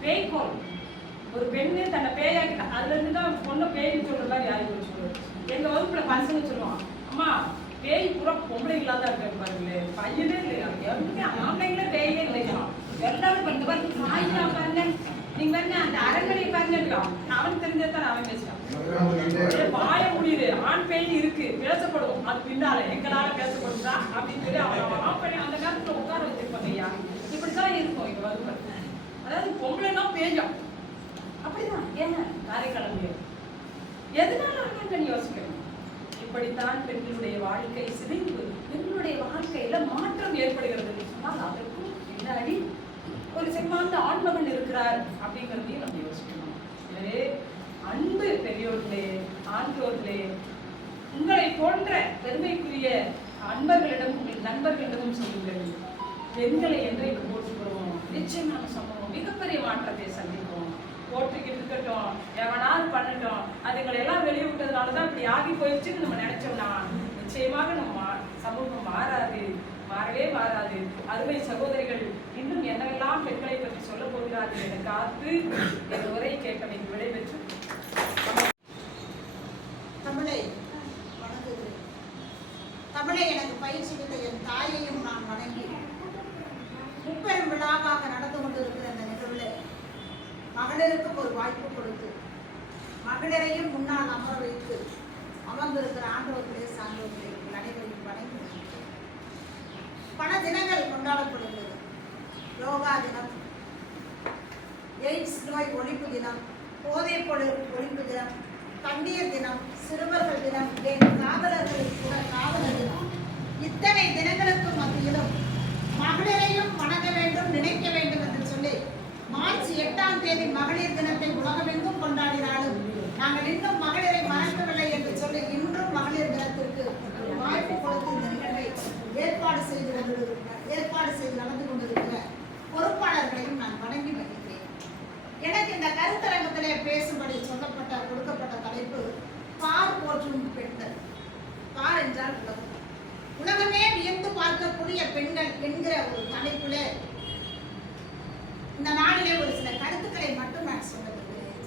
பேய் கோலம். ஒரு பெண்ணு தன்னை பேயாக்கிட்டா. அதுல இருந்துதான் பொண்ணு பேய்னு சொல்ற மாதிரி யாரும் சொல்லுவாங்க. எங்க வகுப்புல பசங்க சொல்லுவான், அம்மா பேய் பூரா பொம்பளைங்களா தான் இருக்காங்க பாருங்களேன், பையனே இல்லையா, எதுவுமே ஆம்பளைங்களே பேயே இல்லையா, எல்லாரும் பண்ண பாருங்க, சாயினா பாருங்க, நீங்க பாருங்க அந்த அரண்மனை பாருங்க, அவன் தெரிஞ்சதான் அவன் பேசுறான். வாய முடியுது, ஆண் பேய் இருக்கு, பேசப்படும், அது பின்னால எங்களால பேசப்படுதா அப்படின்னு சொல்லி அவன் அந்த நேரத்துல உட்கார வச்சிருப்பாங்க ஐயா. இப்படிதான் இருக்கும் எங்க வகுப்பு. அதாவது பொம்பளைனா பேயும் அப்படிதான். ஏன் காரைக்கிழமை எதனால நீ யோசிக்கணும்? இப்படித்தான் பெண்களுடைய வாழ்க்கை சிதைந்து பெண்களுடைய வாழ்க்கையில மாற்றம் ஏற்படுகிறது சொன்னால் அதற்கும் பின்னாடி ஒரு செம்மாந்த ஆண்மகன் இருக்கிறார் அப்படிங்கிறதையும் நம்ம யோசிக்கணும். எனவே அன்பு பெரியோர்களே, ஆன்றோர்களே, உங்களை போன்ற பெருமைக்குரிய அன்பர்களிடம் உங்கள் நண்பர்களிடமும் சொல்லுங்கள், பெண்களை என்றைக்கு போட்டுக்கிறோம், நிச்சயமான சம்பவம் மிகப்பெரிய மாற்றத்தை சந்திப்போம். போட்டுக்கிட்டு இருக்கட்டும், எவனாவது பண்ணட்டும், அதுங்களை எல்லாம் வெளியே விட்டதுனாலதான் இப்படி ஆகி போயிடுச்சுன்னு நம்ம நினைச்சோம்னா நிச்சயமாக நம்ம சமூகம் மாறாது, மாறவே மாறாது. அருமை சகோதரிகள் இன்னும் என்னவெல்லாம் பெண்களை பற்றி சொல்ல போகிறார்கள் என காத்து என் உரை கேட்டமைக்கு விடைபெற்று தமிழை எனக்கு பயிற்சி விட்ட என் தாயையும் நான் வணங்கி முப்பெரும் விழாவாக நடந்து கொண்டிருக்கிற அந்த நிகழ்வுல மகளிருக்கும் ஒரு வாய்ப்பு கொடுத்து மகளிரையும் முன்னால் அமர வைத்து அமர்ந்திருக்கிற ஆண்டவர்களே, சான்றோர்களே, அனைவரையும் வணங்கி பல தினங்கள் கொண்டாடப்படுகிறது. யோகா தினம், எய்ட்ஸ் நோய் ஒழிப்பு தினம், போதைப்பொருள் ஒழிப்பு தினம், தண்ணீர் தினம், சிறுவர்கள் தினம், காதலர்களுக்கு கூட காதலர் தினம். இத்தனை தினங்களுக்கு மத்தியிலும் மகளிரையும் வணங்க வேண்டும், நினைக்க வேண்டும் என்று சொல்லி மார்ச் 8ஆம் தேதி மகளிர் தினத்தை உலகமெங்கும் கொண்டாடினாலும் நாங்கள் இன்னும் மகளிரை மறக்கவில்லை என்று சொல்லி இன்றும் மகளிர் தினத்திற்கு ஒரு வாய்ப்பு கொடுத்து இந்த நிகழ்வை ஏற்பாடு செய்து நடந்து கொண்டிருக்கிற பொறுப்பாளர்களையும் நான் வணங்கி வருகிறேன். எனக்கு இந்த கருத்தரங்கத்திலே பேசும்படி கொடுக்கப்பட்ட தலைப்பு பார் போற்றும் பெண்கள். பார் என்றால் உலகம், உலகமே வியந்து பார்க்கக்கூடிய பெண்கள் என்கிற ஒரு தலைப்பிலே இந்த நாளிலே ஒரு சில கருத்துக்களை மட்டும் நான் சொல்ல விரும்புகிறேன்.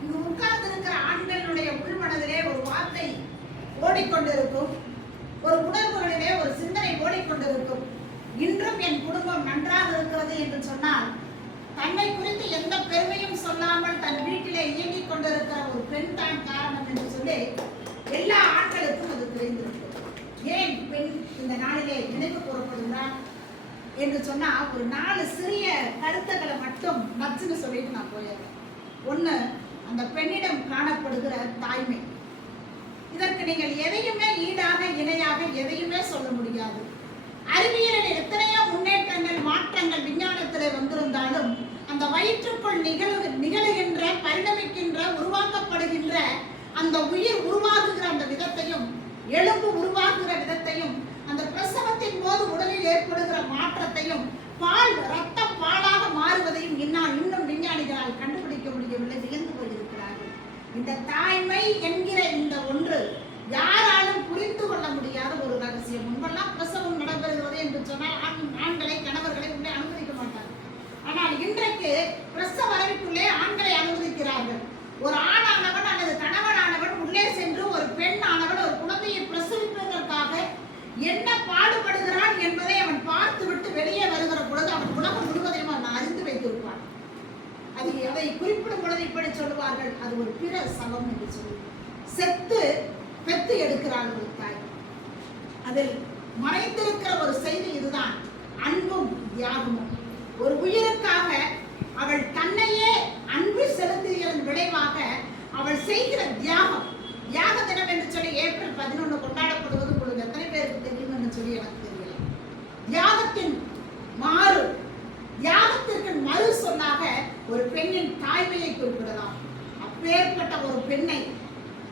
இங்கு உட்கார்ந்து இருக்கிற ஆண்களுடைய உள்மனதிலே ஒரு வார்த்தை ஓடிக்கொண்டிருக்கும், ஒரு உணர்வுகளிலே ஒரு சிந்தனை ஓடிக்கொண்டிருக்கும். இன்றும் என் குடும்பம் நன்றாக இருக்கிறது என்று சொன்னால் தன்னை குறித்து எந்த பெருமையும் சொல்லாமல் தன் வீட்டிலே இயங்கிக் கொண்டிருக்கிற ஒரு பெண் தான் காரணம் என்று சொல்லி எல்லா ஆண்களுக்கும் அது தெரிந்திருக்கும். ஏன் பெண் இந்த நாளிலே நினைவு கூறப்படுகிறார் என்று சொன்னா ஒரு 4 சிறிய கருத்துக்களை மட்டும் நச்சுன்னு சொல்லிட்டு நான் போயிடுறேன். ஒண்ணு, அந்த பெண்ணிடம் காணப்படுகிற தாய்மை. இதற்கு நீங்கள் எதையுமே ஈடாக இணையாக எதையுமே சொல்ல முடியாது. அறிவியலில் எத்தனையோ முன்னேற்றங்கள் மாற்றங்கள் விஞ்ஞானத்திலே வந்திருந்தாலும் அந்த வயிற்றுக்குள் நிகழுகின்ற பரிணமிக்கின்ற உருவாக்கப்படுகின்ற அந்த உயிர் உருவாகுகிற அந்த விதத்தையும் எலும்பு உருவாகுகிற விதத்தையும் அந்த பிரசவத்தின் போது உடலில் ஏற்படுகிற மாற்றத்தையும் பால் ரத்தம் பாலாக மாறுவதையும் இன்னும் விஞ்ஞானிகளால் கண்டுபிடிக்க முடியவில்லை, வியந்து போயிருக்கிறார்கள். இந்த தாய்மை என்கிற இந்த ஒன்று யாராலும் புரிந்து கொள்ள முடியாத ஒரு ரகசியம். முன்பெல்லாம் பிரசவம் நடைபெறுகிறது என்று சொன்னால் ஆண்களை கணவர்களை உள்ளே அனுமதிக்க மாட்டார்கள். ஆனால் இன்றைக்கு பிரசவ அறைக்குள்ளே ஆண்களை அனுமதிக்கிறார்கள். ஒரு ஆணானவன் அல்லது கணவனானவன் உள்ளே சென்று ஒரு பெண் ஆனவன் ஒரு குழந்தையை பிரசவிப்பதற்காக என்ன பாடுபடுகிறான் என்பதை அவன் பார்த்து விட்டு வெளியே வருகிற பொழுது அவன் உலகம் முழுவதையும் அவன் அறிந்து வைத்திருப்பான். அதை குறிப்பிடும் பொழுது இப்படி சொல்லுவார்கள், அது ஒரு பிற சபம் என்று சொல்லி. செத்து பெத்து எடுக்கிறாள் ஒரு தாய். அதில் மறைந்திருக்கிற ஒரு செய்தி இதுதான், அன்பும் தியாகமும். ஒரு உயிருக்காக அவள் தன்னையே அன்பு செலுத்தியதன் விளைவாக அவள் செய்கிற தியாகம். தியாக தினம் என்று சொல்லி ஏப்ரல் 11 கொண்டாடப்படுவது உங்களுக்கு எத்தனை பேருக்கு தெரியும் என்று சொல்லி எனக்கு தெரியல. தியாகத்தின் மாறு, தியாகத்திற்கு மறு சொல்லாக ஒரு பெண்ணின் தாய்மையை குறிப்பிடலாம். அப்பேற்பட்ட ஒரு பெண்ணை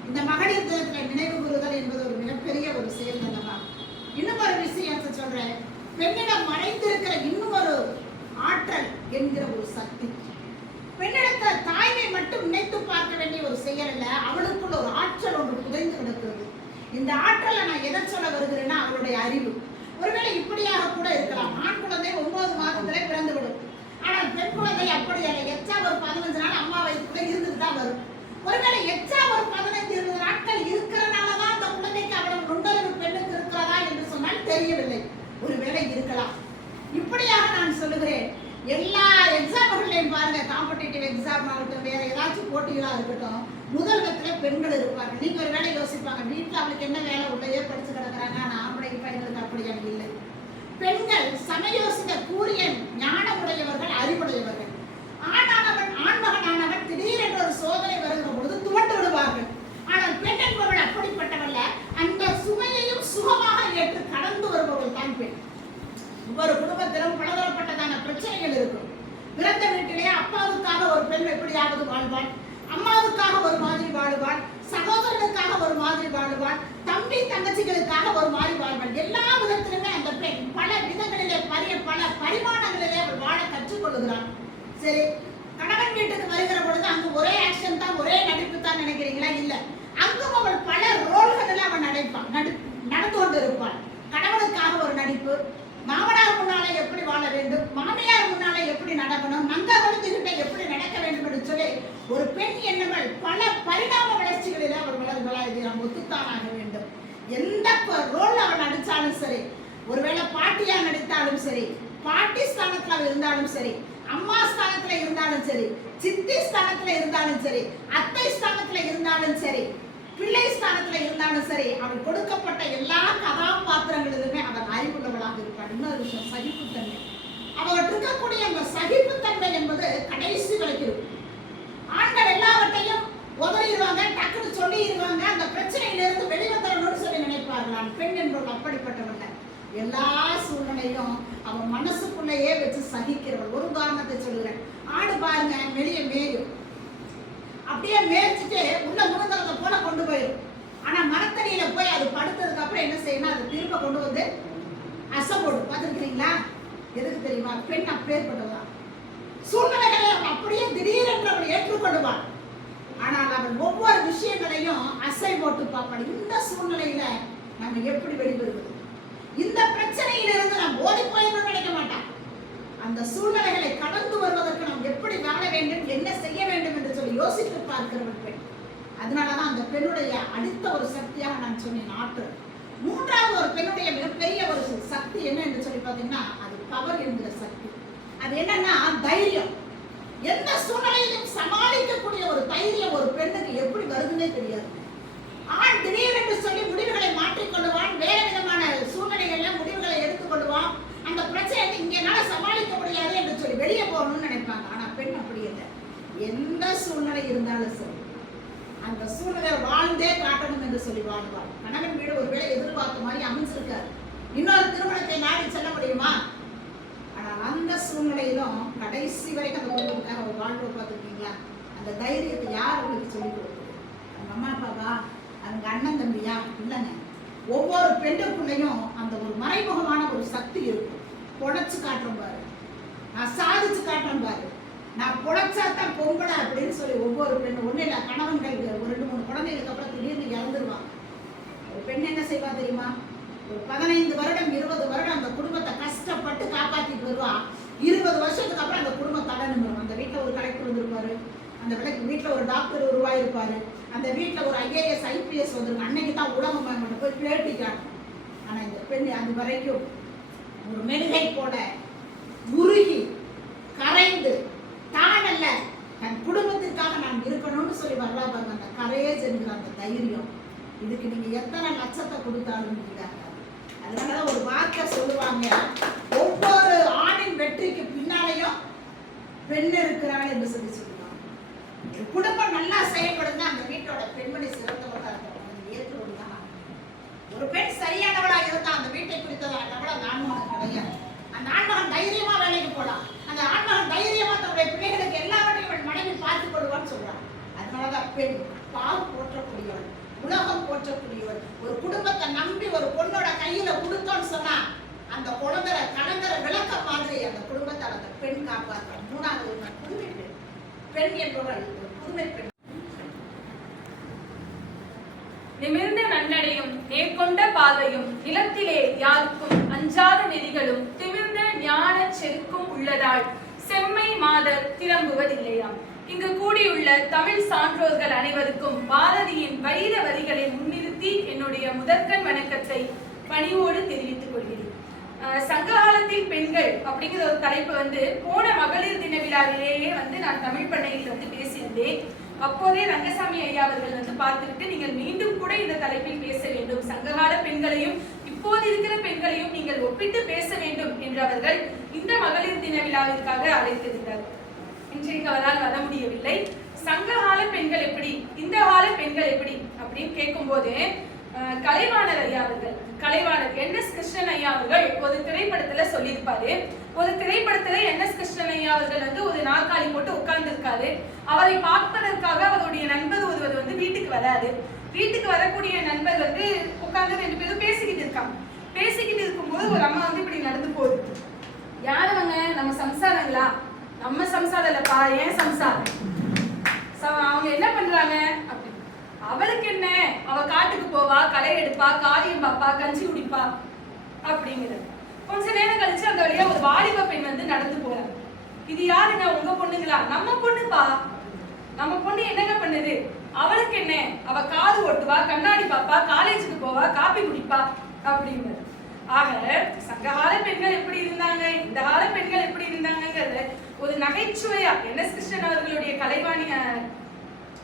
இந்த மகளிர் தினத்தில் நினைவு கூறுதல் என்பது ஒரு மிகப்பெரிய ஒரு செயல் அல்லவா. இன்னும் ஒரு விஷயத்தை சொல்றேன், பெண்ணிடம் மறைந்திருக்கிற இன்னும் ஒரு ஆற்றல் என்கிற ஒரு சக்தி. பெண்ணிடத்தை தாய்மை மட்டும் நினைத்து பார்க்க வேண்டிய ஒரு செயல் அல்ல, அவளுக்குள்ள ஒரு ஆற்றல் ஒன்று புதைந்து கிடக்கிறது. இந்த ஆற்றலை நான் எதை சொல்ல வருகிறேன்னா, அவளுடைய அறிவு. ஒருவேளை இப்படியாக கூட இருக்கலாம், ஆண் குழந்தை 9 மாதத்திலே பிறந்து விடும். ஆனால் பெண் குழந்தை அப்படி அல்ல, எச்சா ஒரு 15 நாள் அம்மா வயிற்றுக்குள்ள இருந்துட்டு தான் வரும். ஒருவேளை எச்சா ஒரு 15-20 நாட்கள் இருக்கிறனாலதான் அந்த குழந்தைக்கு அவ்வளவு நுண்ணறிவு பெண்ணுக்கு இருக்கிறதா என்று சொன்னால் தெரியவில்லை. ஒருவேளை இருக்கலாம். இப்படியாக நான் சொல்லுகிறேன், எல்லா எக்ஸாம்களையும் பாருங்க, காம்படிட்டிவ் எக்ஸாம் ஆகட்டும், வேற ஏதாச்சும் போட்டிகளா இருக்கட்டும், முதலிடத்துல பெண்கள் இருப்பாங்க. நீங்க ஒரு வேலை யோசிப்பாங்க, வீட்டுல அவளுக்கு என்ன வேலை உள்ளே படிச்சு கிடக்குறாங்க, ஆனா ஆம்பளை பையன்களுக்கு அப்படியா இல்லை. பெண்கள் சமயோசித கூறிய ஞானம் உடையவர்கள், அறிவுடையவர்கள். ஆண்மகனானவன் திடீரென்று ஒரு சோதனை வருகிற பொழுது துவண்டு விடுவார்கள். ஆனால் பெண் என்பவள் அப்படிப்பட்டவல்ல, அந்த சுமையையும் சுகமாக ஏற்று கடந்து வருபவள் தான் பெண். ஒவ்வொரு குடும்பத்திலும் பலதரப்பட்டதான பிரச்சனைகள் இருக்கும். பிறந்த வீட்டிலே அப்பாவுக்காக ஒரு பெண் எப்படியாவது வாழ்வாள், அம்மாவுக்காக ஒரு மாதிரி வாழுவாள், சகோதரனுக்காக ஒரு மாதிரி வாழுவாள், தம்பி தங்கச்சிகளுக்காக ஒரு மாதிரி வாழ்வாள். எல்லா விதத்திலுமே அந்த பெண் பல விதங்களிலே பல பரிமாணங்களிலே அவள் வாழ கற்றுக்கொள்ளுகிறாள். சரி, கணவன் வீட்டுக்கு வருகிற பொழுது அங்கு ஒரே ஆக்ஷன் தான், ஒரே நடிப்பு தான் நினைக்கிறீங்களா? இல்ல, அங்கும் அவள் பல ரோல்களில் அவள் நடந்து கொண்டு இருப்பாள். கணவனுக்காக ஒரு நடிப்பு, மாமனார் முன்னாலே எப்படி வாழ வேண்டும், மாமியார் முன்னாலே எப்படி நடக்கணும், மங்க வளர்ந்துகிட்ட எப்படி நடக்க வேண்டும் என்று சொல்லி ஒரு பெண் என்னவள் பல பரிணாம வளர்ச்சிகளிலே அவள் வளர்ந்து நாம் ஒத்துத்தான் ஆக வேண்டும். எந்த ரோல் அவள் நடித்தாலும் சரி, ஒருவேளை பாட்டியா நடித்தாலும் சரி, பாட்டி ஸ்தானத்துல இருந்தாலும் சரி, அம்மா ஸ்தானத்துல இருந்தாலும் சரி, சித்தி ஸ்தானத்துல இருந்தாலும் சரி, அத்தை ஸ்தானத்துல இருந்தாலும் சரி, பிள்ளை ஸ்தானத்துல இருந்தாலும் சரி, அவள் கொடுக்கப்பட்ட எல்லா கதாபாத்திரங்களிலுமே அவள் அறிவுள்ளவளாக இருப்பாள். இன்னொரு விஷயம், சகிப்புத்தன்மை. அவள் இருக்கக்கூடிய அந்த சகிப்புத்தன்மை என்பது கடைசி வரைக்கும் இருக்கும். ஆண்கள் எல்லாவற்றையும் உதறிடுவாங்க, டக்குன்னு சொல்லிடுவாங்க, அந்த பிரச்சனையிலிருந்து வெளிவந்துடணும்னு சொல்லி நினைப்பார்களாம். பெண் என்பவள் அப்படிப்பட்டவர்கள். எல்லா சூழ்நிலையும் அவன் மனசுக்குள்ளேயே வச்சு சகிக்கிறவள். ஒரு உதாரணத்தை சொல்லுகிறேன், ஆடு பாருங்க, வெளியே மேயும், அப்படியே மேய்ச்சிட்டு உள்ள முழுங்கிறத போல கொண்டு போயிடும். ஆனா மரத்தடியில போய் அது படுத்ததுக்கு அப்புறம் என்ன செய்யணும், அதை திரும்ப கொண்டு வந்து அசைப்போடும். பார்த்துருக்கிறீங்களா? எதுக்கு தெரியுமா? பெண் அப்பேற்பட்டவதான். சூழ்நிலைகளை அவள் அப்படியே திடீரென்று அவள் ஏற்றுக்கொள்வாள். ஆனால் அவள் ஒவ்வொரு விஷயங்களையும் அசை போட்டு பார்ப்பாள். இந்த சூழ்நிலையில நம்ம எப்படி வெளிவருவது, இந்த பிரச்சனையிலிருந்து நாம் ஓடி போயிடணும்னு நினைக்க மாட்டான். அந்த சூழ்நிலைகளை கடந்து வருவதற்கு நாம் எப்படி வாழ வேண்டும், என்ன செய்ய வேண்டும் என்று சொல்லி யோசித்து பார்க்கிறவள் பெண். அதனாலதான் அந்த பெண்ணுடைய அடுத்த ஒரு சக்தியாக நான் சொன்னேன் ஆற்றல். மூன்றாவது ஒரு பெண்ணுடைய மிகப்பெரிய ஒரு சக்தி என்ன என்று சொல்லி பார்த்தீங்கன்னா, அது பவர் என்கிற சக்தி. அது என்னன்னா தைரியம். எந்த சூழ்நிலையிலும் சமாளிக்கக்கூடிய ஒரு தைரியம் ஒரு பெண்ணுக்கு எப்படி வருதுன்னே தெரியாது. ஆண் திடீரென்று சொல்லி முடிவுகளை மாற்றிக்கொள்ளுவான், வேற விதமான சூழ்நிலைகள்ல முடிவுகளை எடுத்துக்கொள்வான். அந்த பிரச்சனை இங்கனால சமாளிக்க முடியாது என்று சொல்லி வெளியே போகணும்னு நினைப்பாங்க. ஆனா பெண் அப்படி இல்லை. எந்த சூழ்நிலை இருந்தாலும் சரி, அந்த சூழ்நிலை வாழ்ந்தே காட்டணும் என்று சொல்லி வாழ்வாள். கணவன் வீடு ஒருவேளை எதிர்பார்த்த மாதிரி அமைஞ்சிருக்காரு, இன்னொரு திருமணத்தை நாடி செல்ல முடியுமா? ஆனால் அந்த சூழ்நிலையிலும் கடைசி வரைக்கும் அந்த குடும்பத்துக்காக ஒரு வாழ்வை பார்த்துருக்கீங்களா? அந்த தைரியத்தை யார் அவங்களுக்கு சொல்லிக் கொடுக்குது? அவங்க அம்மா அப்பாவா, அவங்க அண்ணன் தம்பியா? இல்லைங்க. ஒவ்வொரு பெண்ணுக்குள்ளையும் அந்த ஒரு மறைமுகமான ஒரு சக்தி இருக்கும். பொழைச்சு காட்டுறோம் பாரு, நான் சாதிச்சு காட்டுறேன் பாரு, நான் பொழைச்சாத்தான் பொம்பளை அப்படின்னு சொல்லி ஒவ்வொரு பெண்ணும். ஒன்றும் இல்லை, கணவன்கள் ஒரு 2-3 குழந்தைகளுக்கு அப்புறம் திடீர்னு இறந்துருவாங்க. ஒரு பெண் என்ன செய்வா தெரியுமா? ஒரு 15 வருடம் 20 வருடம் அந்த குடும்பத்தை கஷ்டப்பட்டு காப்பாற்றிட்டு வருவா. 20 வருஷத்துக்கு அப்புறம் அந்த குடும்பம் தலை நிமிரும். அந்த வீட்டில் ஒரு கலெக்டர் வந்திருப்பாரு, அந்த வீட்டில் ஒரு டாக்டர் உருவாயிருப்பாரு, அந்த வீட்டில் ஒரு IAS IPS வந்திருக்கும். அன்னைக்கு தான் உலகம் மட்டும் போய் பேட்டி காட்டும். ஆனால் இந்த பெண் அது வரைக்கும் ஒரு மெழுகை போல உருகி கரைந்து தான் அல்ல, தன் குடும்பத்திற்காக நான் போகணும்னு சொல்லி வர்றா பாருங்க, அந்த கரேஜ் என்கிற அந்த தைரியம். இதுக்கு நீங்க எத்தனை லட்சத்தை கொடுத்தாலும் முடியாது. அதனாலதான் ஒரு வார்த்தை சொல்லுவாங்க, ஒவ்வொரு ஆணின் வெற்றிக்கு பின்னாலேயும் பெண் இருக்கிறாள் என்று சொல்லி சொல்லுவாங்க. ஒரு குடும்பம் நல்லா செயல்படுதுன்னா அந்த வீட்டோட பெண்மணி சிறந்தவர்களா இருக்கணும், ஏற்றுக்கொண்டுதான். ஒரு பெண் சரியானவளா இருந்தா அந்த வீட்டை குறித்தவள அந்த ஆண்மகன் கிடையாது. அந்த ஆண்மகன் தைரியமா வேலைக்கு போலாம், அந்த ஆண்மகன் தைரியமா தன்னுடைய பிள்ளைகளுக்கு எல்லாவற்றையும் மனைவி பார்த்துக் கொள்வான்னு சொல்றான். அதனாலதான் பெண் பால் போற்றக்கூடியவள், உலகம் போற்றக்கூடியவள். ஒரு குடும்பத்தை நம்பி ஒரு பொண்ணோட கையில கொடுத்தோன்னு சொன்னா அந்த குழந்தை கலந்தர விளக்க மாதிரி அந்த குடும்பத்தை அந்த பெண் காப்பாற்ற. மூணாவது புதுமை பெண். பெண் என்பவள் ஒரு புதுமை பெண். நிமிர்ந்த நன்னடையும் நேர்கொண்ட பார்வையும் நிலத்திலே யாருக்கும் அஞ்சாத நெறிகளும் திமிர்ந்த ஞான செருக்கும் உள்ளதால் செம்மை மாதர் திரும்புவதில்லையாம். இங்கு கூடியுள்ள தமிழ் சான்றோர்கள் அனைவருக்கும் பாரதியின் வைர வரிகளை முன்னிறுத்தி என்னுடைய முதற்கண் வணக்கத்தை பணிவோடு தெரிவித்துக் கொள்கிறேன். சங்ககாலத்தில் பெண்கள் அப்படிங்கிற ஒரு தலைப்பு போன மகளிர் தின விழாவிலேயே நான் தமிழ் பண்ணையில் பேசியிருந்தேன். அப்போதே ரங்கசாமி ஐயா அவர்கள் பார்த்துட்டு நீங்கள் மீண்டும் கூட இந்த தலைப்பில் பேச வேண்டும், சங்ககால பெண்களையும் இப்போது இருக்கிற பெண்களையும் நீங்கள் ஒப்பிட்டு பேச வேண்டும் என்று அவர்கள் இந்த மகளிர் தின விழாவிற்காக அழைத்திருந்தார். இன்றைக்கு அவரால் வர முடியவில்லை. சங்ககால பெண்கள் எப்படி, இந்த கால பெண்கள் எப்படி அப்படின்னு கேட்கும் போது கலைவாணர் ஐயா அவர்கள், கலைவாணர் NS கிருஷ்ணன் ஐயா அவர்கள் ஒரு திரைப்படத்துல சொல்லியிருப்பாரு. ஒரு திரைப்படத்துல NS கிருஷ்ணன் ஐயா அவர்கள் ஒரு நாற்காலி போட்டு உட்கார்ந்து இருக்காரு. அவரை பார்ப்பதற்காக அவருடைய நண்பர் ஒருவர் வீட்டுக்கு வராது. வீட்டுக்கு வரக்கூடிய நண்பர் உட்கார்ந்து 2 பேரும் பேசிக்கிட்டு இருக்காங்க. பேசிக்கிட்டு இருக்கும்போது ஒரு அம்மா இப்படி நடந்து போகுது. யாருவங்க? நம்ம சம்சாரங்களா? நம்ம சம்சாரம் இல்லப்பா, ஏன் சம்சாரம். அவங்க என்ன பண்றாங்க அப்படி, அவளுக்கு என்ன, அவ காட்டுக்கு போவா, களை எடுப்பா, காரியம் பாப்பா, கஞ்சி குடிப்பா அப்படிங்கிறது. கொஞ்ச நேரம் கழிச்சு அந்த வழியா ஒரு வாலிப பெண் நடந்து போறாங்க. இது யாருங்க? உங்க பொண்ணுங்களா? நம்ம பொண்ணுப்பா. நம்ம பொண்ணு என்னங்க பண்ணுது? அவளுக்கு என்ன, அவ காது ஓட்டுவா, கண்ணாடி பாப்பா, காலேஜுக்கு போவா, காபி குடிப்பா அப்படிங்கிறது. ஆக சங்ககால பெண்கள் எப்படி இருந்தாங்க, இந்த கால பெண்கள் எப்படி இருந்தாங்கிறத ஒரு நகைச்சுவையா NS கிருஷ்ணன் அவர்களுடைய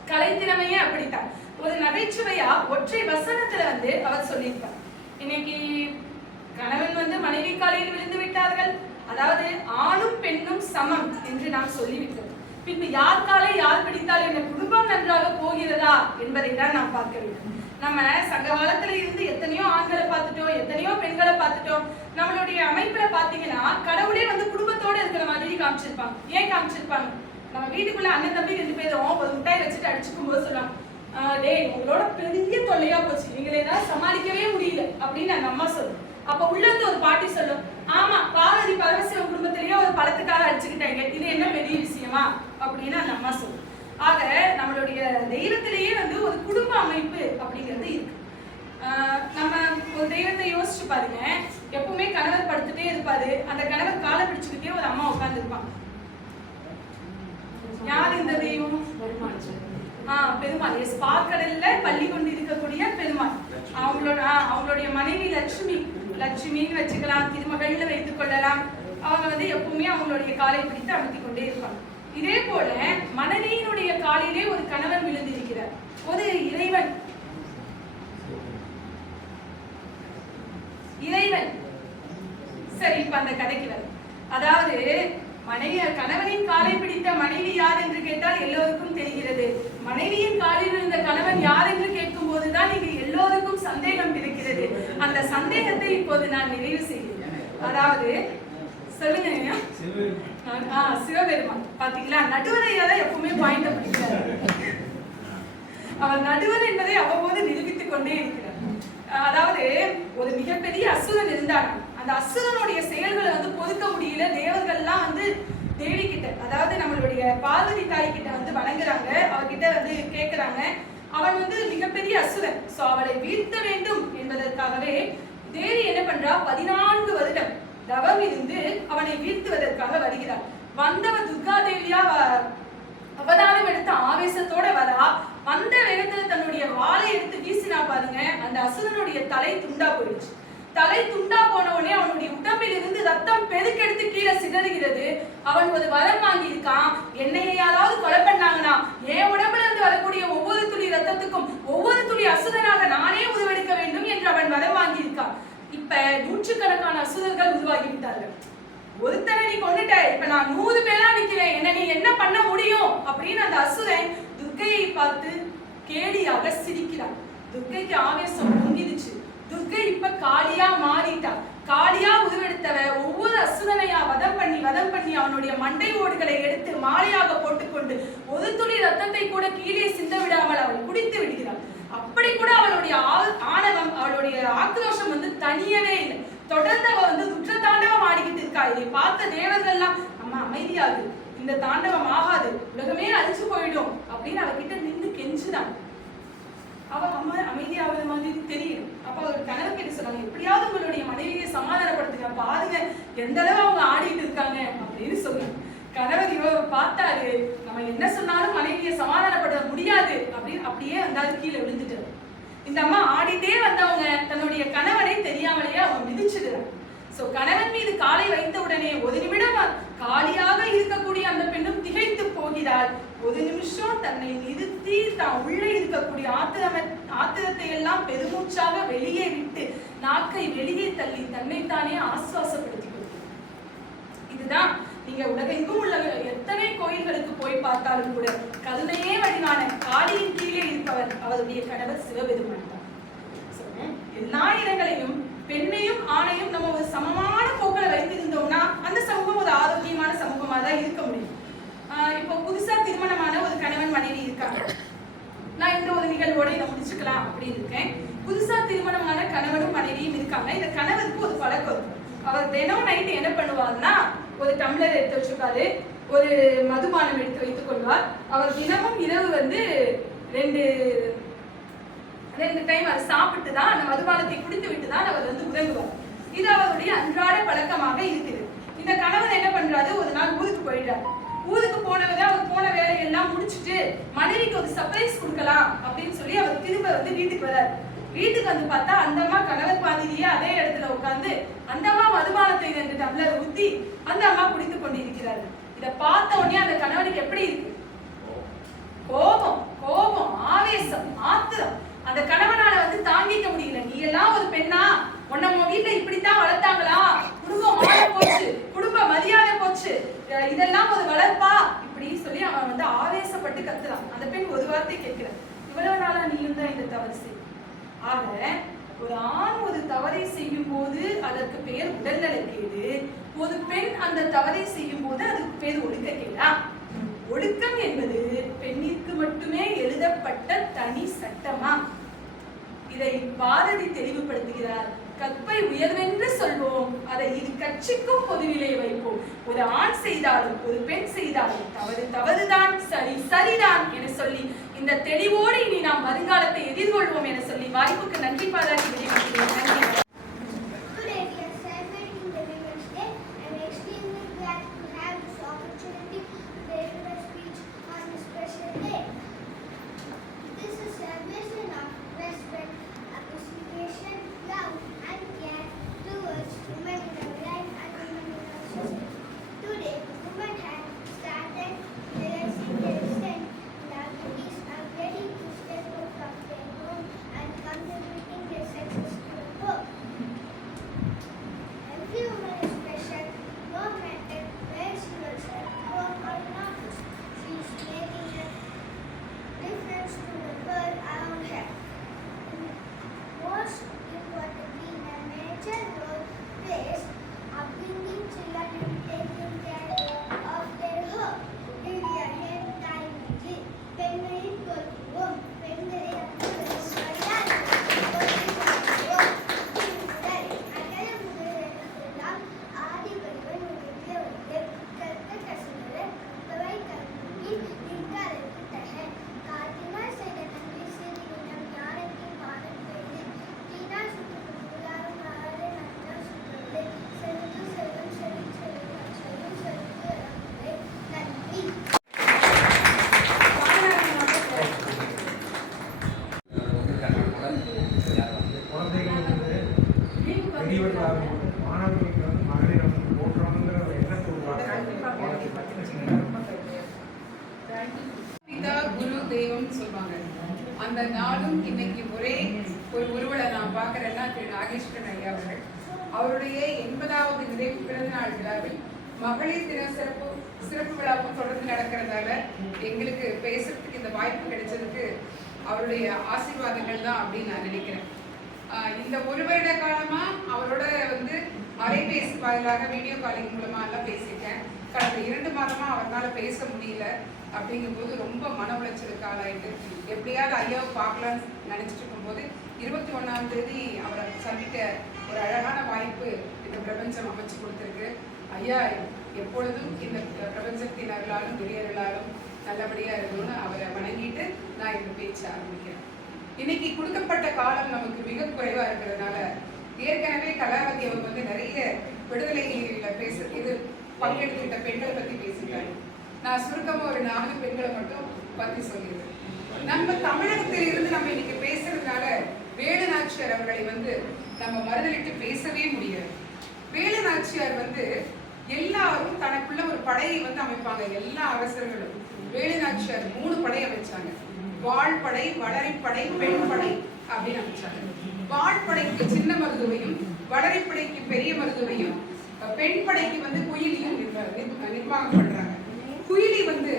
கலைத்திறமையே அப்படித்தான் ஒரு நகைச்சுவையா ஒற்றை வசனத்துல அவர் சொல்லியிருப்பார். இன்னைக்கு கணவன் மனைவி காலையில் விழுந்து விட்டார்கள், அதாவது ஆணும் பெண்ணும் சமம் என்று நாம் சொல்லிவிட்டோம். பின்பு யார் காலை யார் பிடித்தால் என்ன குடும்பம் நன்றாக போகிறதா என்பதை தான் நாம் பார்க்க வேண்டும். நம்ம சங்க காலத்துல இருந்து எத்தனையோ ஆண்களை பார்த்துட்டோம், எத்தனையோ பெண்களை பார்த்துட்டோம். நம்மளுடைய அமைப்புல பாத்தீங்கன்னா கடவுளே குடும்பத்தோட இருக்கிற மாதிரி காமிச்சிருப்பாங்க. ஏன் காமிச்சிருப்பாங்க? நம்ம வீட்டுக்குள்ள அண்ணன் தம்பி 2 பேரும் ஒரு முட்டாய் வச்சுட்டு அடிச்சுக்கும் போது சொல்லலாம், டேய் உங்களோட பெரிய தொல்லையா போச்சு, நீங்களே தான் சமாளிக்கவே முடியல அப்படின்னு அந்த அம்மா சொல்லும். அப்ப உள்ள ஒரு பாட்டி சொல்லும், ஆமா பார்வதி பரமசிவன் குடும்பத்திலேயே ஒரு பழத்துக்காக அடிச்சுக்கிட்டாங்க, இது என்ன பெரிய விஷயமா அப்படின்னு அந்த அம்மா சொல்லும். ஆக நம்மளுடைய தெய்வத்திலேயே ஒரு குடும்ப அமைப்பு அப்படிங்கிறது இருக்கு. நம்ம ஒரு தெய்வத்தை யோசிச்சு பாருங்க, எப்பவுமே கணவர் படுத்துட்டே இருப்பாரு, அந்த கணவர் காலை பிடிச்சுக்கிட்டே ஒரு அம்மா உட்கார்ந்து இருப்பாங்க. யார் இந்த தெய்வம்? பெருமாள். பார்க்கடல்ல பள்ளி கொண்டு இருக்கக்கூடிய பெருமாள். அவங்களுடைய மனைவி லட்சுமின்னு வச்சுக்கலாம், திருமகள்ல வைத்துக் கொள்ளலாம். அவங்க எப்பவுமே அவங்களுடைய காலை பிடித்து அமர்த்தி கொண்டே இருப்பாங்க. இதே போல மனைவியினுடைய காலிலே ஒரு கணவன் விழுந்திருக்கிறார், ஒரு இறைவன். சரி, இப்ப அந்த கதைக்கு வரும். அதாவது கணவனின் காலை பிடித்த மனைவி யார் என்று கேட்டால் எல்லோருக்கும் தெரிகிறது. மனைவியின் காலில் இருந்த கணவன் யார் என்று கேட்கும் போதுதான் இங்கு எல்லோருக்கும் சந்தேகம் இருக்கிறது. அந்த சந்தேகத்தை இப்போது நான் நிறைவு செய்கிறேன். அதாவது சொல்லுங்க, சிவபெருமான் பாத்தீங்களா, நடுவரையால எப்பவுமே பாயிண்ட் பிடிக்கிறார். அவர் நடுவர் என்பதை அவ்வப்போது நிரூபித்துக் கொண்டே இருக்கிறார். அதாவது ஒரு மிகப்பெரிய அசுரன் இருந்தார். அந்த அசுரனுடைய செயல்களை பொறுக்க முடியல. தேவர்கள்லாம் தேவி கிட்ட, அதாவது நம்மளுடைய பார்வதி தாய் கிட்ட வணங்குறாங்க. அவர்கிட்ட கேட்கிறாங்க. அவன் மிகப்பெரிய அசுரன். சோ அவளை வீழ்த்த வேண்டும் என்பதற்காகவே தேவி என்ன பண்றா, 14 வருடம் தவம் இருந்து அவனை வீழ்த்துவதற்காக வருகிறார். வந்தவன் துர்கா தேவியா அவதாரம் எடுத்த ஆவேசத்தோட வரா. வந்த வேகத்துல தன்னுடைய வாளை எடுத்து வீசினா பாருங்க, அந்த அசுரனுடைய தலை துண்டா போயிடுச்சு. தலை துண்டா போனவனே அவனுடைய உடம்பில் இருந்து ரத்தம் பெருக்கெடுத்து கீழே சிதறுகிறது. அவன் ஒரு வரம் வாங்கியிருக்கான். என்னைய யாராவது கொலை பண்ணாங்கன்னா என் உடம்புல இருந்து வரக்கூடிய ஒவ்வொரு துளி ரத்தத்துக்கும் ஒவ்வொரு துளி அசுரனாக நானே உருவெடுக்க வேண்டும் என்று அவன் வரம் வாங்கியிருக்கான். இப்ப நூற்றுக்கணக்கான அசுரர்கள் உருவாகி விட்டார்கள். ஒருத்தனை நீ கொண்டுட்ட, இப்ப நான் 100 பேரா நிக்கிறேன், என்ன நீ என்ன பண்ண முடியும் அப்படின்னு அந்த அசுரன் துர்க்கையை பார்த்து கேலியாக சிரிக்கிறான். துர்க்கைக்கு ஆவேசம் பொங்கிடுச்சு. துர்க்கை இப்ப காளியா மாறிட்டா. காளியா உருவெடுத்தவ ஒவ்வொரு அசுரனையா வதம் பண்ணி அவனுடைய மண்டை ஓடுகளை எடுத்து மாலையாக போட்டுக்கொண்டு ஒரு துளி ரத்தத்தை கூட கீழே சிந்த விடாமல் அவள் குடித்து விடுகிறாள். அப்படி கூட அவளுடைய ஆணவம், அவளுடைய ஆக்ரோஷம் தனியவே இல்லை. தொடர்ந்து அவ துற்ற தாண்டவம் ஆடிக்கிட்டு இருக்கா. இதை பார்த்த தேவர்கள்லாம் அம்மா அமைதியாகு, இந்த தாண்டவம் ஆகாது, உலகமே அழிச்சு போயிடும் அப்படின்னு அவகிட்ட நின்று கெஞ்சுதான். அவ அம்மா அமைதியாவது மாதிரி தெரியும். அப்ப அவர் கனவு கேட்டு சொன்னாங்க, எப்படியாவது உங்களுடைய மனைவியை சமாதானப்படுத்துங்க, பாருங்க எந்த அளவு அவங்க ஆடிட்டு இருக்காங்க அப்படின்னு சொல்லி. கணவர் இவ பார்த்தாரு, நம்ம என்ன சொன்னாலும் மனைவியை சமாதானப்படுத்த முடியாது அப்படின்னு அப்படியே வந்தாரு, கீழே விழுந்துட்டாரு. இந்த அம்மா ஆடிட்டே வந்தவங்க தன்னுடைய கணவனை தெரியாமலேயே அவங்க மிதிச்சிடுறாங்க. சோ கணவன் மீது காலை வைத்த உடனே ஒரு நிமிடம் காலியாக இருக்கக்கூடிய அந்த பெண்ணும் திகைத்து போகிறாள். ஒரு நிமிஷம் தன்னை நிறுத்தி தான் உள்ளே இருக்கக்கூடிய ஆத்திரத்தை எல்லாம் பெருமூச்சாக வெளியே விட்டு நாக்கை வெளியே தள்ளி தன்னைத்தானே ஆசுவாசப்படுத்திக் கொள்கிறார். இதுதான் நீங்க உலகெங்கும் உள்ள எத்தனை கோயில்களுக்கு போய் பார்த்தாலும் கூட கருணையே வடிவான காளியின் கீழே இருப்பவர் அவருடைய கணவர் சிவபெருமான் தான். எல்லா இடங்களையும் பெண்ணையும் ஆணையும் நம்ம ஒரு சமமான போக்களை வைத்திருந்தோம்னா அந்த சமூகம் ஒரு ஆரோக்கியமான சமூகமா தான் இருக்க முடியும். இப்போ புதுசா திருமணமான ஒரு கணவன் மனைவி இருக்காங்க. நான் இந்த ஒரு நிகழ்வோட இதை முடிச்சுக்கலாம் அப்படின்னு இருக்கேன். புதுசா திருமணமான கணவனும் மனைவியும் இருக்காங்க. இந்த கணவருக்கு ஒரு பழக்கம் இருக்கும். அவர் தினம் நைட்டு என்ன பண்ணுவார்னா, ஒரு டம்ளர் எடுத்து வச்சுப்பாரு, ஒரு மதுபானம் எடுத்து வைத்துக் கொள்வார். அவர் தினமும் இரவு ரெண்டு டைம் அதை சாப்பிட்டு தான் அந்த மதுபானத்தை குடித்து விட்டு தான் அவர் உறங்குவார். இது அவருடைய அன்றாட பழக்கமாக இருக்குது. இந்த கணவர் என்ன பண்றாரு, ஒரு நாள் ஊருக்கு போயிட்டார். ஊருக்கு போனவர் அவர் போன வேலையெல்லாம் முடிச்சுட்டு மனைவிக்கு ஒரு சர்ப்ரைஸ் கொடுக்கலாம் அப்படின்னு சொல்லி அவர் திரும்ப வீட்டுக்கு வர்றார். வீட்டுக்கு பார்த்தா அந்த அம்மா கணவர் பாதிரியே அதே இடத்துல உட்கார்ந்து அந்த அம்மா மதுபானத்தை 2 டம்ளர் ஊத்தி அந்த அம்மா குடித்துக் கொண்டிருக்கிறார். இதை பார்த்த உடனே அந்த கணவனுக்கு எப்படி இருக்கு? கோபம், ஆவேசம், ஆத்திரம். அந்த கணவனால தாங்கிக்க முடியல. நீ எல்லாம் ஒரு பெண்ணா? உன்ன வீட்டுல இப்படித்தான் வளர்த்தாங்களா? குடும்பம் மாற போச்சு, குடும்ப மரியாதை போச்சு, இதெல்லாம் ஒரு வளர்ப்பா இப்படி சொல்லி அவன் ஆவேசப்பட்டு கத்துறான். அந்த பெண் ஒரு வார்த்தை கேட்கிறான், இவ்வளவு நாளா நீயும் தான் இந்த தவறு செய். ஆக ஒரு ஆண் ஒரு தவறை செய்யும் போது அதற்கு பெயர் உடல்நலக்கேடு. ஒரு பெண் அந்த தவறை செய்யும் போது அதுக்கு பேர் ஒழுக்கக்கேடா? ஒழுக்கம் என்பது பெண்ணிற்கு மட்டுமே எழுதப்பட்ட தனி சட்டமா? இதை பாரதி தெளிவுபடுத்துகிறார். கற்பை உயர்வென்று சொல்வோம், அதை இரு கட்சிக்கும் பொதுவிலே வைப்போம். ஒரு ஆண் செய்தாலும் ஒரு பெண் செய்தாலும் தவறுதான், சரிதான் என சொல்லி இந்த தெளிவோடு இனி நாம் வருங்காலத்தை எதிர்கொள்வோம் என சொல்லி வாய்ப்புக்கு நன்றி பாராட்டி விடைபெறுகிறேன். நன்றி. Contributing their success to பார்க்குறேன்னா திரு நாகேஸ்வரன் ஐயா அவர்கள் அவருடைய 80வது நிறைவு பிறந்தநாள் விழாவில் மகளிர் தின சிறப்பு விழாவும் தொடர்ந்து நடக்கிறதால எங்களுக்கு பேசுறதுக்கு இந்த வாய்ப்பு கிடைச்சதுக்கு அவருடைய ஆசீர்வாதங்கள் தான் அப்படின்னு நான் நினைக்கிறேன். இந்த 1 வருட காலமா அவரோட வந்து அலைபேசி வாயிலாக வீடியோ காலிங் மூலமா எல்லாம் பேசியிருக்கேன். கடந்த 2 மாதமா அவரால் பேச முடியல. அப்படிங்கும்போது ரொம்ப மன உளைச்சலுக்கு ஆளாயிட்டு எப்படியாவது ஐயாவை பார்க்கலான்னு நினைச்சிட்டு இருக்கும்போது 21ஆம் தேதி அவரை சந்திக்க ஒரு அழகான வாய்ப்பு இந்த பிரபஞ்சம் அமைச்சு கொடுத்துருக்கு. ஐயா எப்பொழுதும் இந்த பிரபஞ்சத்தின் அருளாலும் பெரியவர்களாலும் நல்லபடியா இருக்கணும்னு அவரை வணங்கிட்டு நான் இந்த பேச்சை ஆரம்பிக்கிறேன். இன்னைக்கு கொடுக்கப்பட்ட காலம் நமக்கு மிக குறைவா இருக்கிறதுனால ஏற்கனவே கலாவதி அவங்க வந்து நிறைய விடுதலையில இது பங்கெடுத்துக்கிட்ட பெண்களை பத்தி பேசிட்டாங்க. நான் சுருக்கமா ஒரு 4 பெண்களை மட்டும் பத்தி சொல்லிடுறேன். நம்ம தமிழகத்தில் இருந்து நம்ம இன்னைக்கு பேசுறதுனால வேலு நாச்சியார் அவர்களை வந்து நம்ம மறுதலிட்டு பேசவே முடியாது. வேலு நாச்சியார் வந்து எல்லாரும் தனக்குள்ள ஒரு படையை வந்து அமைப்பாங்க. எல்லா அரசர்களும் வேலு நாச்சியார் 3 படை அமைச்சாங்க. வாழ்படை, வளரிப்படை, பெண் படை அப்படின்னு அமைச்சாங்க. வாழ்படைக்கு சின்ன மருதுவையும், வளரிப்படைக்கு பெரிய மருதுவையும், பெண் படைக்கு வந்து குயிலியும் நிர்வாகம் பண்றாங்க. குயிலி வந்து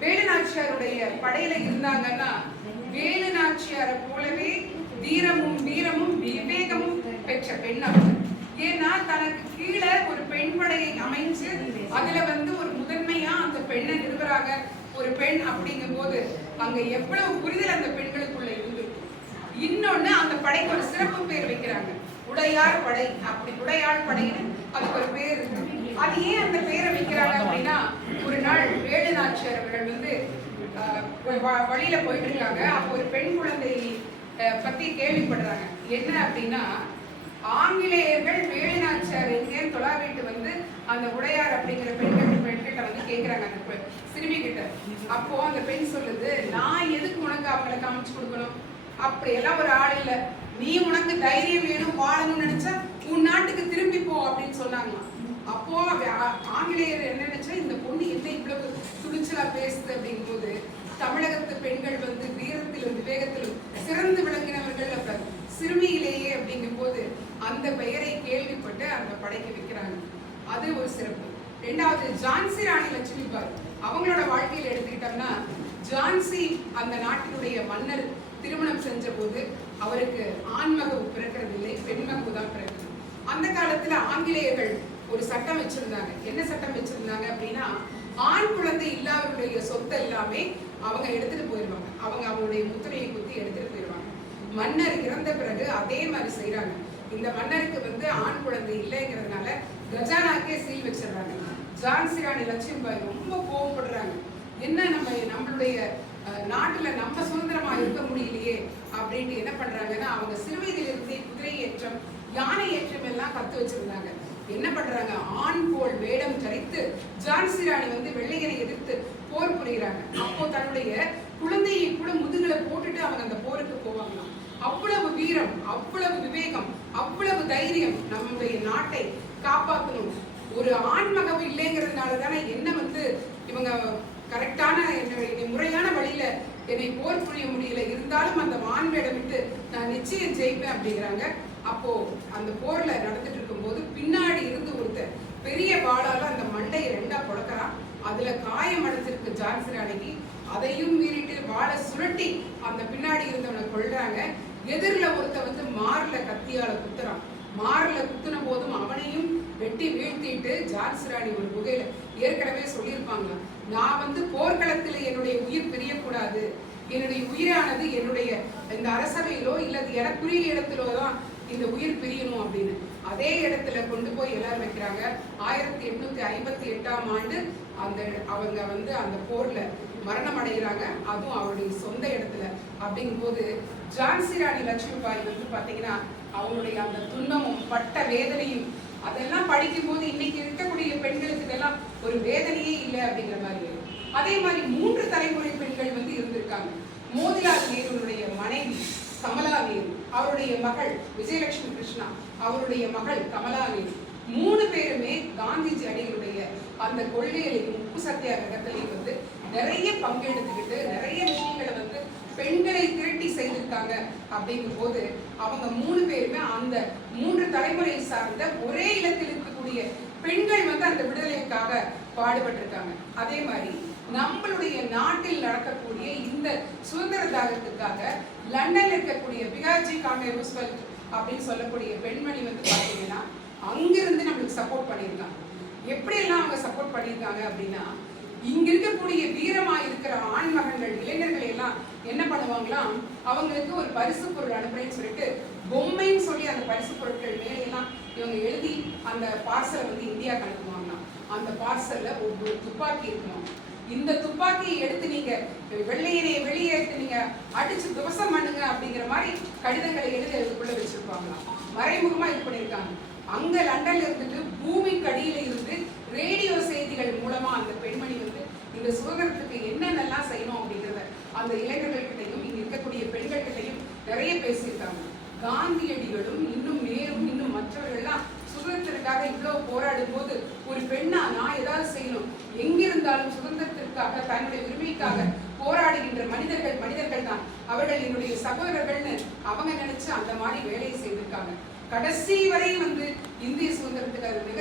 வேலு நாச்சியாருடைய படையில இருந்தாங்கன்னா வேலு நாச்சியாரை போலவே வீரமும் விவேகமும் பெற்ற பெண் அவங்க. ஏன்னா தனக்கு கீழே ஒரு பெண் படையை அமைச்சு அதுல வந்து ஒரு முதன்மையா அந்த பெண்ணை நிறுவறாங்க ஒரு பெண். அப்படிங்கும் போது அங்க எவ்வளவு புரிதல் அந்த பெண்களுக்குள்ள இருந்து. இன்னொன்னு அந்த படைக்கு ஒரு சிறப்பு பேர் வைக்கிறாங்க, உடையார் படை. அப்படி உடையார் படைன்னு அதுக்கு ஒரு பேர் இருக்கு. அது ஏன் அந்த பேரை வைக்கிறாங்க அப்படின்னா, ஒரு நாள் வேலு நாச்சியார் அவர்கள் வந்து வழியில போயிட்டு இருக்காங்க. அப்போ ஒரு பெண் குழந்தை பத்தி கேள்விப்படுறாங்க. என்ன அப்படின்னா, ஆங்கிலேயர்கள் வேலு நாச்சியார் எங்கேன்னு தொலாவிட்டு வந்து அந்த உடையார் அப்படிங்கிற பெண்கிட்ட வந்து கேட்கிறாங்க அந்த சிறுமி கிட்ட. அப்போ அந்த பெண் சொல்லுது, நான் எதுக்கு உனக்கு அவங்களை காமிச்சு கொடுக்கணும், அப்படியெல்லாம் ஒரு ஆள் இல்லை, நீ உனக்கு தைரியம் வேணும் வாழணும்னு நினைச்சா உன் நாட்டுக்கு திரும்பி போ அப்படின்னு சொன்னாங்களாம். அப்போ ஆங்கிலேயர் என்ன நினைச்சா, இந்த பொண்ணு என்ன இவ்வளவு துணிச்சலா பேசுது அப்படிங்கும் போது தமிழகத்து பெண்கள் வந்து வீரத்திலும் விவேகத்திலும் சிறந்து விளங்கினவர்கள் அப்ப சிறுமியிலேயே அப்படிங்கும் போது அந்த பெயரை கேள்விப்பட்டு அந்த படைக்கு வைக்கிறாங்க. அது ஒரு சிறப்பு. 2வது ஜான்சி ராணி லட்சுமிபாய் அவங்களோட வாழ்க்கையில் எடுத்துக்கிட்டோம்னா, ஜான்சி அந்த நாட்டினுடைய மன்னர் திருமணம் செஞ்ச போது அவருக்கு ஆண்மகவு பிறக்கிறது இல்லை, பெண்மகவு தான் பிறக்கிறது. அந்த காலத்துல ஆங்கிலேயர்கள் ஒரு சட்டம் வச்சிருந்தாங்க. என்ன சட்டம் வச்சிருந்தாங்க அப்படின்னா, ஆண் குழந்தை இல்லாதவருடைய சொத்தை எல்லாமே அவங்க எடுத்துட்டு போயிடுவாங்க. அவங்களுடைய முத்திரையை குத்தி எடுத்துட்டு போயிடுவாங்க. மன்னர் இறந்த பிறகு அதே மாதிரி செய்யறாங்க. இந்த மன்னருக்கு வந்து ஆண் குழந்தை இல்லைங்கிறதுனால கஜானாக்கே சீல் வச்சிடறாங்க. ஜான்சி ராணி லட்சுமிபாய் ரொம்ப கோவப்படுறாங்க. என்ன நம்மளுடைய நாட்டுல நம்ம சுதந்திரமா இருக்க முடியலையே அப்படின்ட்டு என்ன பண்றாங்கன்னா, அவங்க சிறுவயதிலிருந்தே குதிரை ஏற்றம், யானை ஏற்றம் எல்லாம் கத்து வச்சிருந்தாங்க. என்ன பண்றாங்க, ஆண் போல் வேடம் தரித்து ஜான்சி ராணி வந்து வெள்ளையரை எதிர்த்து போர் புரிகிறாங்க. அப்போ தன்னுடைய குழந்தையை கூட முதுகுல போட்டுட்டு அவங்க அந்த போருக்கு போவாங்களாம். அவ்வளவு வீரம், அவ்வளவு விவேகம், அவ்வளவு தைரியம், நம்முடைய நாட்டை காப்பாற்றணும். ஒரு ஆண்மகவு இல்லைங்கிறதுனால தானே என்ன வந்து இவங்க கரெக்டான முறையான வழியில என்னை போர் புரிய முடியல, இருந்தாலும் அந்த ஆண் வேடம் விட்டு நான் நிச்சயம் ஜெயிப்பேன் அப்படிங்கிறாங்க. அப்போ அந்த போர்ல நடந்துட்டு இருக்கும் போது பின்னாடி இருந்து ஒருத்தர் பெரிய வாளால அந்த மண்டையை 2ஆ புடக்கிறான். அதுல காயம் அடைஞ்சிருக்கு ஜான்சி ராணிக்கு. அதையும் மீறிட்டு வாளை சுருட்டி அந்த பின்னாடி இருந்தவனை கொள்றாங்க. எதிரில ஒருத்த வந்து மார்ல கத்தியால குத்துறான். மார்ல குத்துன போதும் அவனையும் வெட்டி வீழ்த்திட்டு ஜான்சி ராணி ஒரு குகையில ஏற்கனவே சொல்லியிருப்பாங்க, நான் வந்து போர்க்களத்துல என்னுடைய உயிர் பிரியக்கூடாது, என்னுடைய உயிரானது என்னுடைய இந்த அரசவையிலோ இல்லது எனக்குரிய இடத்திலோ தான் இந்த உயிர் பிரியணும் அப்படின்னு. அதே இடத்துல கொண்டு போய் எல்லாரும் வைக்கிறாங்க. 1858ஆம் ஆண்டு அவங்க வந்து அந்த போர்ல மரணம் அடைகிறாங்க. அதுவும் அவருடைய சொந்த இடத்துல. அப்படிங்கும் போது ஜான்சி ராணி லட்சுமிபாய் வந்து பாத்தீங்கன்னா அவங்களுடைய அந்த துன்பமும் பட்ட வேதனையும் அதெல்லாம் படிக்கும் போது இன்னைக்கு இருக்கக்கூடிய பெண்களுக்கு இதெல்லாம் ஒரு வேதனையே இல்லை அப்படிங்கிற மாதிரி. அதே மாதிரி 3 தலைமுறை பெண்கள் வந்து இருந்திருக்காங்க. மோதிலால் நேருடைய மனைவி கமலா நேரு, அவருடைய மகள் விஜயலட்சுமி கிருஷ்ணா, அவருடைய மகள் கமலா நேரு, 3 பேருமே காந்திஜி அடிகளுடைய அந்த கொள்கையிலையும் உப்பு சத்தியாகிரகத்திலையும் வந்து நிறைய பங்கெடுத்துக்கிட்டு நிறைய விஷயங்களை வந்து பெண்களை திரட்டி செய்திருக்காங்க. அப்படிங்கும் போது அவங்க 3 பேருமே அந்த 3 தலைமுறை சார்ந்த ஒரே இல்லத்தில் இருக்கக்கூடிய பெண்கள் அந்த விடுதலைக்காக பாடுபட்டிருக்காங்க. அதே மாதிரி நம்மளுடைய நாட்டில் நடக்கக்கூடிய இந்த சுதந்திர தாகத்துக்காக லண்டன்ல இருக்கக்கூடிய பிகாஜி காமே ரூஸ்வெல்ட் அப்படின்னு சொல்லக்கூடிய பெண்மணி பாத்தீங்கன்னா அங்கிருந்து நம்மளுக்கு சப்போர்ட் பண்ணியிருக்காங்க. எப்படி எல்லாம் அவங்க சப்போர்ட் பண்ணியிருக்காங்க அப்படின்னா, இங்க இருக்கக்கூடிய வீரமா இருக்கிற ஆண்மகன்கள் இளைஞர்கள் எல்லாம் என்ன பண்ணுவாங்களாம், அவங்களுக்கு ஒரு பரிசு பொருள் அனுப்புறேன்னு சொல்லிட்டு பொம்மைன்னு சொல்லி அந்த பரிசு பொருட்கள் மேலையெல்லாம் இவங்க எழுதி அந்த பார்சலை இந்தியாவுக்கு அனுப்புவாங்களாம். அந்த பார்சல்ல ஒரு துப்பாக்கி இருக்கணும். இந்த துப்பாக்கியை எடுத்து நீங்க வெள்ளையனை வெளியே எடுத்து நீங்க அடிச்சு துவசம் பண்ணுங்க அப்படிங்கிற மாதிரி கடிதங்களை எழுதி அதுக்குள்ள வச்சிருப்பாங்களாம். மறைமுகமா இது பண்ணியிருக்காங்க. அங்க லண்டன்ல இருந்துட்டு பூமிக்கு அடியில இருந்து ரேடியோ செய்திகள் மூலமா அந்த பெண்மணி இந்த சுதந்திரத்துக்கு என்னென்னலாம் செய்யணும் அப்படிங்கிறத அந்த இளைஞர்கள்கிட்டையும் இங்க இருக்கக்கூடிய பெண்கள்கிட்டையும் நிறைய பேசியிருக்காங்க. காந்தியடிகளும் இன்னும் நேரும் இன்னும் மற்றவர்கள்லாம் சுதந்திரத்திற்காக இவ்வளவு போராடும் போது ஒரு பெண்ணா நான் ஏதாவது செய்யணும், எங்கிருந்தாலும் சுதந்திரத்திற்காக தன்னுடைய உரிமைக்காக போராடுகின்ற மனிதர்கள் தான் அவர்கள் என்னுடைய சகோதரர்கள்னு அவங்க நினைச்சு அந்த மாதிரி வேலையை செய்திருக்காங்க. கடைசி வரை இந்திய சுதந்திரத்துக்கு அது மிக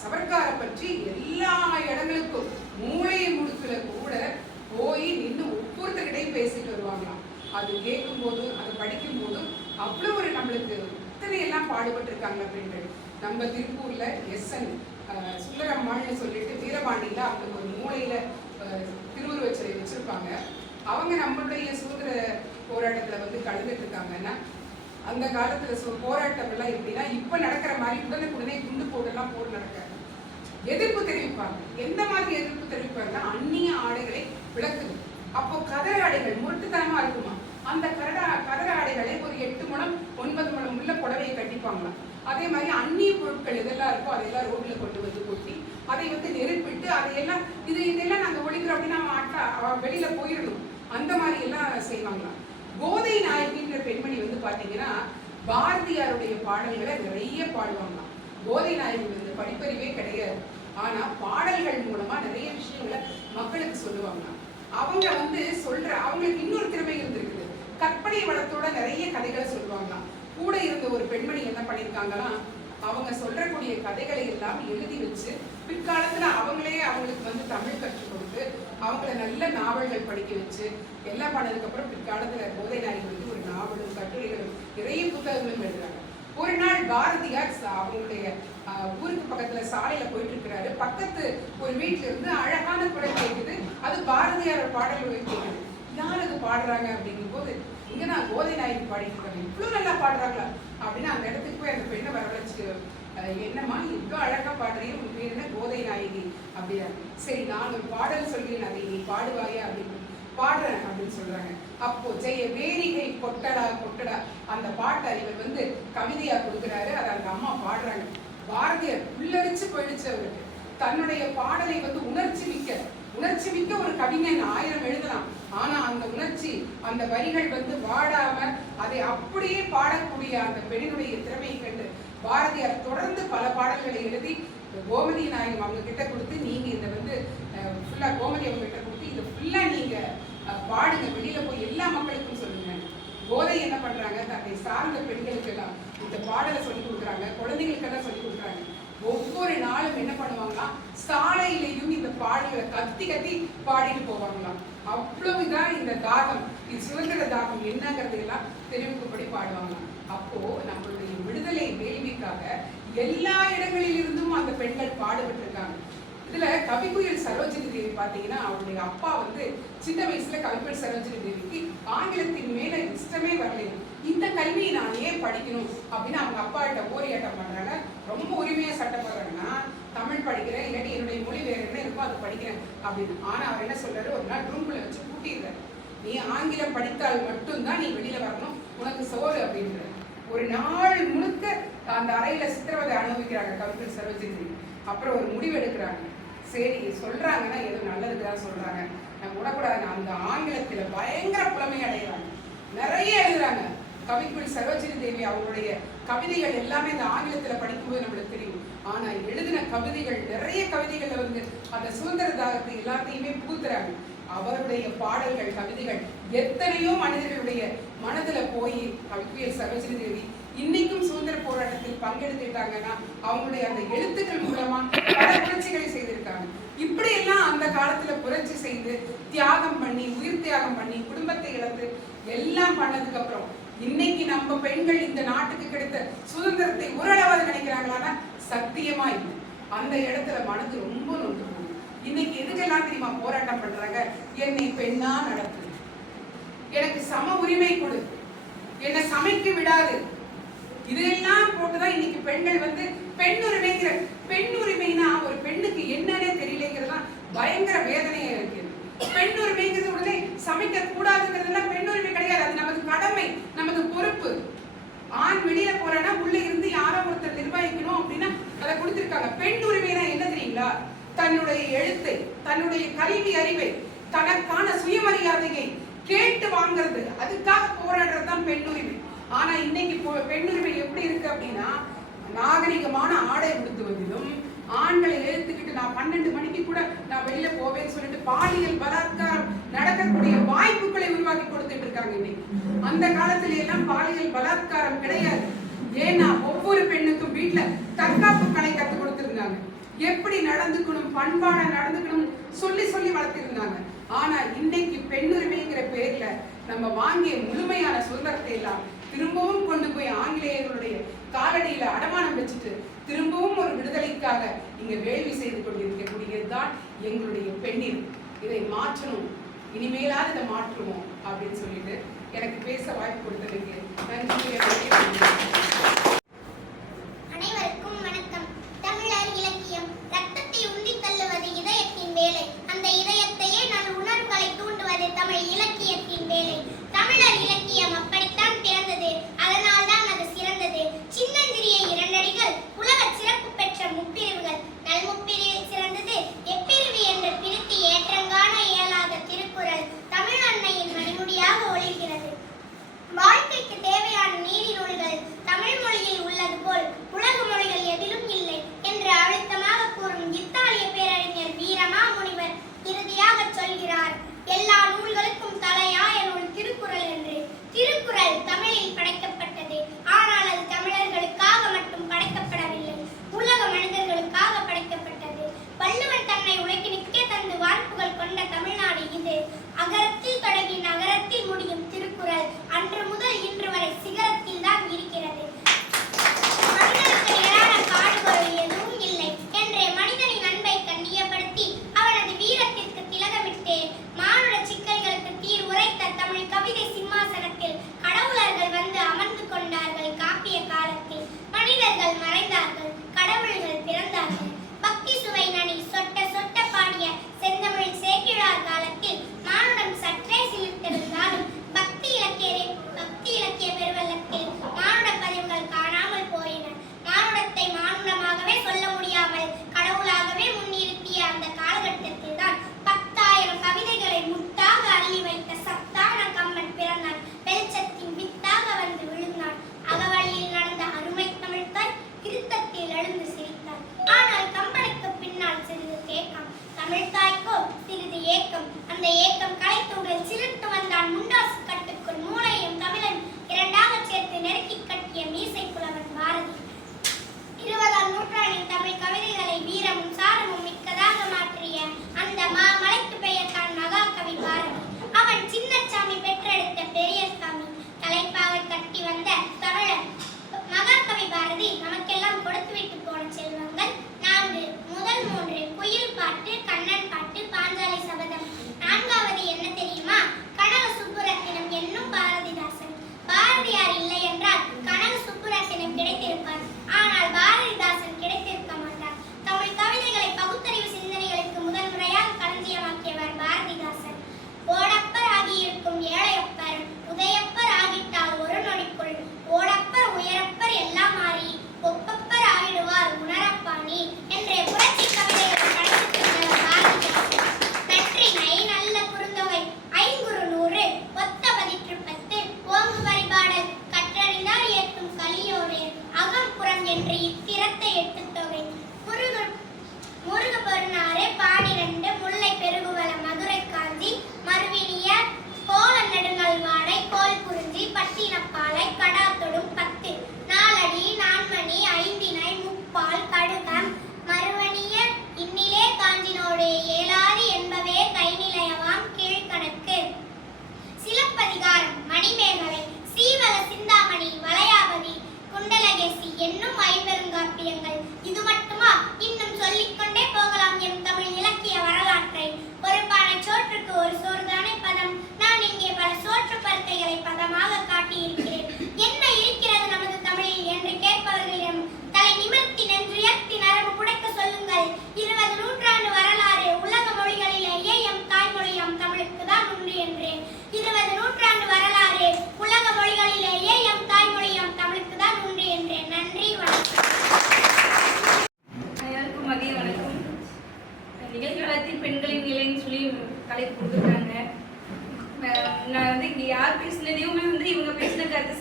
சவர்க்காரை பற்றி எல்லா இடங்களுக்கும் மூளை முடுக்குல கூட போய் நின்று ஒவ்வொருத்தருடையும் பேசிட்டு வருவாங்களாம். அது கேட்கும் போதும் அதை படிக்கும் போதும் அவ்வளோ ஒரு நம்மளுக்கு இத்தனை எல்லாம் பாடுபட்டு இருக்காங்க பெண்கள். நம்ம திருப்பூர்ல எஸ்என் சுந்தரம்மாள்னு சொல்லிட்டு வீரபாண்டியில அவங்களுக்கு ஒரு மூளையில திருவுருவ சிலை வச்சிருப்பாங்க. அவங்க நம்மளுடைய சுதந்திர போராட்டத்துல கலந்துட்டு இருக்காங்கன்னா, அந்த காலத்துல போராட்டம் எல்லாம் எப்படின்னா இப்ப நடக்கிற மாதிரி உடனே குண்டு போடெல்லாம் போர் நடக்க எதிர்ப்பு தெரிவிப்பாங்க. எந்த மாதிரி எதிர்ப்பு தெரிவிப்பாங்கன்னா, அந்நிய ஆடைகளை விளக்குது. அப்போ கதற ஆடைகள் முரட்டுத்தனமா இருக்குமா, அந்த கதற ஆடைகளை ஒரு 8 முழம் 9 முழம் உள்ள புடவையை கட்டிப்பாங்களாம். அதே மாதிரி அந்நிய பொருட்கள் எதெல்லாம் இருக்கோ அதையெல்லாம் ரோட்ல கொண்டு கொட்டி அதை நெருப்பிட்டு அதையெல்லாம் இதெல்லாம் நாங்க ஒழிக்கிறோம் அப்படின்னா அவன் வெளியில போயிடணும், அந்த மாதிரி எல்லாம் செய்வாங்களாம். கோதை நாயகின்ற பெண்மணி பாத்தீங்கன்னா பாரதியாருடைய பாடல்களை நிறைய பாடுவாங்களாம். கோதை நாயகி படிப்பறிவே கிடையாது, ஆனா பாடல்கள் மூலமா நிறைய விஷயங்களை மக்களுக்கு சொல்லுவாங்களாம். அவங்க அவங்களுக்கு இன்னொரு திறமை இருந்திருக்குது, கற்பனை வளத்தோட நிறைய கதைகளை சொல்லுவாங்களாம். கூட இருந்த ஒரு பெண்மணி என்ன பண்ணிருக்காங்கன்னா, அவங்க சொல்றக்கூடிய கதைகளை எல்லாம் எழுதி வச்சு பிற்காலத்துல அவங்களுக்கு தமிழ் கற்றுக் கொடுத்து அவங்கள நல்ல நாவல்கள் படிக்க வச்சு எல்லாம் பண்ணதுக்கு அப்புறம் பிற்காலத்துல கோதை நாயகி ஒரு நாவலும் கட்டுரைகளும் நிறைய புத்தகங்களும் எழுதுறாங்க. ஒரு நாள் பாரதியார் அவங்களுடைய ஊருக்கு பக்கத்துல சாலையில போயிட்டு இருக்கிறாரு. பக்கத்து ஒரு வீட்டுல இருந்து அழகான குரல் கேட்குது. அது பாரதியார் பாடல்களை கேட்குது. யார் அது பாடுறாங்க அப்படிங்கும் போது, இங்க நான் கோதை நாயகி பாடிட்டு இருக்காங்க, இவ்வளவு நல்லா பாடுறாங்களா அப்படின்னு அந்த இடத்துக்கு போய் அந்த பெண்ணை வரவழைச்சு, என்னம்மா இவ்வளவு அழகா பாடுறீங்க, உன் பேர் என்ன? கோதை நாயகி அப்படியா? சரி, நான் ஒரு பாடல் சொல்றேன், அதை நீ பாடுவாயா அப்படின்னு. பாடுறேன் அப்படின்னு சொல்றாங்க. அப்போ ஜெய வேரிகை கொட்டடா கொட்டடா அந்த பாட்டை இவர் கவிதையா கொடுக்குறாரு. அதை அந்த அம்மா பாடுறாங்க. பாரதியார் உள்ளரிச்சு போயிடுச்சு அவருக்கு. தன்னுடைய பாடலை உணர்ச்சி மிக்க ஒரு கவிஞன் 1000 எழுதலாம், ஆனா அந்த உணர்ச்சி அந்த வரிகள் வாடாம அதை அப்படியே பாடக்கூடிய அந்த பெண்ணுடைய திறமையை கண்டு பாரதியார் தொடர்ந்து பல பாடல்களை எழுதி கோமதி நாயகம் அவங்க கிட்ட கொடுத்து, நீங்க இதை ஃபுல்லா கோமதி அவங்க கிட்ட கொடுத்து இதை ஃபுல்லா நீங்க பாடுங்க, வெளியில போய் எல்லா மக்களுக்கும் சொல்லுங்க. கோதை என்ன பண்றாங்க, தன்னை சார்ந்த பெண்களுக்கு எல்லாம் இந்த பாடலை சொல்லி கொடுக்குறாங்க, குழந்தைகளுக்கெல்லாம் சொல்லி கொடுக்குறாங்க. ஒவ்வொரு நாளும் என்ன பண்ணுவாங்களாம், சாலையிலையும் இந்த பாடல்களை கத்தி பாடிட்டு போவாங்களாம். அவ்வளவுதான் இந்த தாகம், இது சுதந்திர தாகம் என்னங்கிறது எல்லாம் தெரிவிக்கப்படி பாடுவாங்களாம். அப்போ நம்மளுடைய விடுதலை வேள்விக்காக எல்லா இடங்களிலிருந்தும் அந்த பெண்கள் பாடுபட்டிருக்காங்க. இதுல கவிக்குயில் சரோஜினி தேவி பாத்தீங்கன்னா, அவருடைய அப்பா சின்ன வயசுல கவிக்குயில் சரோஜினி தேவிக்கு ஆங்கிலத்தின் மேல இஷ்டமே வரலையா. இந்த கல்வியை நான் ஏன் படிக்கணும் அப்படின்னு அவங்க அப்பா கிட்ட ஓரியாட்டம் பண்றாங்க. ரொம்ப உரிமையா சட்டம் போடுறாங்கன்னா, தமிழ் படிக்கிறேன், இல்லாட்டி என்னுடைய மொழி வேற என்ன இருக்கோ அதை படிக்கிறேன் அப்படின்னு. ஆனா அவர் என்ன சொல்றாரு, ஒரு நாள் ரூம்குள்ள வச்சு பூட்டிடுறாரு. நீ ஆங்கிலம் படித்தால் மட்டும்தான் நீ வெளியில வரணும், உனக்கு சோறு அப்படின்ற. ஒரு நாள் முழுக்க அந்த அறையில சித்திரவதை அனுபவிக்கிறாங்க கவிக்குயில் சரோஜினி தேவி. அப்புறம் ஒரு முடிவு எடுக்கிறாங்க. சரி, சொல்றாங்கன்னா ஏதோ நல்லதுதான் சொல்றாங்க, நம்ம விடக்கூடாது. அந்த ஆங்கிலத்துல பயங்கர புலமை அடைகிறாங்க, நிறைய எழுதுறாங்க. கவிக்குயில் சரோஜினி தேவி அவங்களுடைய கவிதைகள் எல்லாமே இந்த ஆங்கிலத்துல படிக்கும்போது நம்மளுக்கு தெரியும். ஆனா எழுதின கவிதைகள் நிறைய கவிதைகள்ல அந்த சுதந்திர தாகத்தை எல்லாத்தையுமே புகுத்துறாங்க. அவருடைய பாடல்கள், கவிதைகள் எத்தனையோ மனிதர்களுடைய மனதுல போய் கவிக்குயில் சரோஜினி தேவி இன்னைக்கும் சுதந்திர போராட்டத்தில் பங்கெடுத்துட்டாங்கன்னா அவங்களுடைய அந்த எழுத்துக்கள் மூலமா பல புரட்சிகளை செய்திருக்காங்க. இப்படி எல்லாம் அந்த காலத்துல புரட்சி செய்து தியாகம் பண்ணி, உயிர் தியாகம் பண்ணி, குடும்பத்தை இழந்து எல்லாம் பண்ணதுக்கு அப்புறம் இன்னைக்கு நம்ம பெண்கள் இந்த நாட்டுக்கு கிடைத்த சுதந்திரத்தை ஓரளவாவது நினைக்கிறாங்களான்னா சத்தியமா இல்லை. அந்த இடத்துல மனது ரொம்ப நொந்து போகுது. இன்னைக்கு எதுக்கெல்லாம் தெரியுமா போராட்டம் பண்றாங்க? என்னை பெண்ணா நடத்து, எனக்கு சம உரிமை கொடு, என்னை சமைக்க விடாது, இதெல்லாம் போட்டுதான் இன்னைக்கு பெண்கள் பெண் உரிமைங்கிற பெண் உரிமைனா ஒரு பெண்ணுக்கு என்னன்னே தெரியலங்கிறதுதான் பயங்கர வேதனையா இருக்கு. பெண் உரிமைங்கிறது உடனே சமைக்க கூடாதுங்கிறதுலாம் பெண் உரிமை கிடையாது. அது நமது கடமை, நமது பொறுப்பு. ஆண் வெளியில போறேன்னா உள்ள இருந்து யாரோ ஒருத்தர் நிர்வகிக்கணும் அப்படின்னா அதை கொடுத்திருக்காங்க. பெண் உரிமைனா என்ன தெரியுங்களா? தன்னுடைய எழுத்தை, தன்னுடைய கல்வி அறிவை, தனக்கான சுயமரியாதையை கேட்டு வாங்குறது, அதுக்காக போராடுறதுதான் பெண் உரிமை. ஆனா இன்னைக்கு பெண் உரிமை எப்படி இருக்கு அப்படின்னா, நாகரிகமான ஆடை உடுத்துவதிலும், ஆண்களை எழுத்துக்கிட்டு நான் 12 மணிக்கு கூட நான் வெளியில போவேன்னு சொல்லிட்டு பாலியல் பலாத்காரம் நடக்கக்கூடிய வாய்ப்புகளை உருவாக்கி கொடுத்துட்டு இருக்காங்க இன்னைக்கு. அந்த காலத்துல எல்லாம் பாலியல் பலாத்காரம் கிடையாது. ஏன்னா ஒவ்வொரு பெண்ணுக்கும் வீட்டுல தற்காப்பு கலை கற்றுக் கொடுத்திருந்தாங்க. எப்படி நடந்துக்கணும், பண்பாட நடந்துக்கணும் சொல்லி சொல்லி வளர்த்திருந்தாங்க. ஆனா இன்னைக்கு பெண்ணுரிமைங்கிற பேர்ல நம்ம வாங்கிய முழுமையான சுதந்திரத்தை எல்லாம் திரும்பவும் கொண்டு போய் ஆங்கிலேயர்களுடைய காலடியில அடமானம் வச்சுட்டு திரும்பவும் ஒரு விடுதலைக்காக இங்க வேள்வி செய்து கொண்டிருக்கக்கூடியதுதான் எங்களுடைய பெண்ணின். இதை மாற்றணும், இனிமேலாவது இதை மாற்றுவோம் அப்படின்னு சொல்லிட்டு எனக்கு பேச வாய்ப்பு கொடுத்ததுக்கு நன்றி. அனைவருக்கும் வணக்கம். தமிழர் இலக்கியம் ரத்தத்தை உந்தி தள்ளுவது இதயத்தின் வேலை. அந்த இதயத்தையே நல் உணர்வுகளை தூண்டுவது தமிழ் இலக்கியத்தின் வேலை. தமிழர் இலக்கியம் அப்படித்தான் பிறந்தது, அதனால்தான் அது சிறந்தது. சின்னஞ்சிறிய 2 அடிகள், உலக சிறப்பு பெற்ற முப்பிரிவுகள். நல் முப்பிரிவில் சிறந்தது எப்பிரிவு என்று பிரித்து ஏற்றங்காண இயலாத திருக்குறள் தமிழ் அன்னையின் மணிமுடியாக ஒளிர்கிறது. வாழ்க்கைக்கு தேவையான நீதி நூல்கள் தமிழ் மொழியில் உள்ளது போல் உலக மொழிகள் எதிலும் இல்லை என்று அழுத்தமாக கூறும் இத்தாலிய பேரறிஞர் வீரமா முனிவர் இறுதியாக சொல்கிறார், எல்லா நூல்களுக்கும் தலையாய நூல் திருக்குறள் என்று. திருக்குறள் தமிழில் படைக்கப்பட்டது. ஆனால் அது தமிழர்களுக்காக மட்டும் படைக்கப்படவில்லை, உலக மனிதர்களுக்காக படைக்கப்பட்டது. வள்ளுவன் தன்னை உலகி நிற்க தந்து வார்ப்புகள் கொண்ட தமிழ்நாடு இது. அகரத்தில் தொடங்கி நகரத்தில் முடியும் திருக்குறள் அன்று முதல் இன்று வரை சிகரத்தில் தான் இருக்கிறது. மனிதனுக்கு நிகரான காடுபொருள் எதுவும் இல்லை என்றே மனிதனின் அன்பை கண்ணியப்படுத்தி அவனது வீரத்திற்கு திலகமிட்டு மானுட சிக்கல்களுக்கு தீர் உரைத்த தமிழ் கவிதை சிம்மாசனத்தில் கடவுளர்கள் வந்து அமர்ந்து கொண்டார்கள். காப்பிய காலத்தில் மனிதர்கள் மறைந்தார்கள், கடவுள்கள் பிறந்தார்கள். பக்தி சுவை நனி சொட்ட சொட்ட பாடிய செந்தமிழ் சேக்கிழார் காலத்தில் மானுடம் சற்றே சிலிர்த்திருந்தாலும் பக்தி இலக்கிய பெருவெள்ளத்தில் மானுட பதிவுகள் காணாமல் போயின. மானுடத்தை மானுடமாகவே சொல்ல முடியாமல் கடவுளாகவே முன்னிறுத்திய அந்த காலகட்டத்தில் தான் 10,000 கவிதைகளை முத்தாக அள்ளி வைத்த சத்தான கம்மன் பிறந்தான். வெளிச்சத்தின் வித்தாக வந்து விழுந்தான். அகவழியில் நடந்த அருமை தமிழ் தாய் திருத்தத்தில் எழுந்து சிரித்தார். ஆனால் கம்பனுக்கு பின்னால் சிறிது தேக்கம், தமிழ் தாய்க்கோ சிறிது ஏக்கம். அந்த ஏக்கம் கலைத்துடன் சிலிர்த்து வந்தான் முண்டாசு கட்டுக்குள் மூளையும் தமிழன் இரண்டாக சேர்த்து நெருக்கி கட்டிய மீசை புலவன் பாரதி. 20ஆம் நூற்றாண்டின் தமிழ் கவிதைகளை வீரமும் சாரமும் மிக்கதாக மாற்றிய அந்த மாமலைக்கு பெயர் தான் மகாகவி பாரதி. அவன் சின்னசாமி பெற்றெடுத்த பெரியசாமி தலைப்பாவை கட்டி வந்த தமிழன். மகாகவி பாரதி நமக்கெல்லாம் கொடுத்துவிட்டு போன செல்வங்கள் 4. முதல் 3 குயில் பாட்டு, கண்ணன் பாட்டு, பாஞ்சாலி சபதம். 4வது என்ன தெரியுமா? கனக சுப்புரத்தினம் என்னும் பாரதிதாசன். பாரதியார் இல்லை என்றால் கனக சுப்புரத்தினம் கிடைத்திருப்பார். ஆனால் பாரதிதாசன் கிடைத்திருக்க மாட்டார். தமிழ் கவிதைகளை பகுத்தறிவு சிந்தனைகளுக்கு முதல் முறையாக களஞ்சியமாக்கியவர் பாரதிதாசன். ஓடப்பர் ஆகியிருக்கும் ஏழையப்பர் உதயப்பர் ஆகிட்டால் ஒரு நொடிக்குள் ஓடப்பர் உயரப்பர் எல்லாம் மாறி ஒப்பப்பர் ஆகிடுவார் உணரப்பாணி என்ற புரட்சி கவிதைகளை படைத்து தந்தவர் பாரதிதாசன். நற்றிணை நல்ல குறுந்தொகை 500 ஒத்த பதிற்று 10 ஓங்கு பரிபாடல் கற்றறிந்தார் ஏற்கும் கலியோடு அகம்புறம் என்று இத்திரத்தை 8 தொகை. முருக பொருநாறு 12 முல்லை பெருகுவல மதுரை காஞ்சி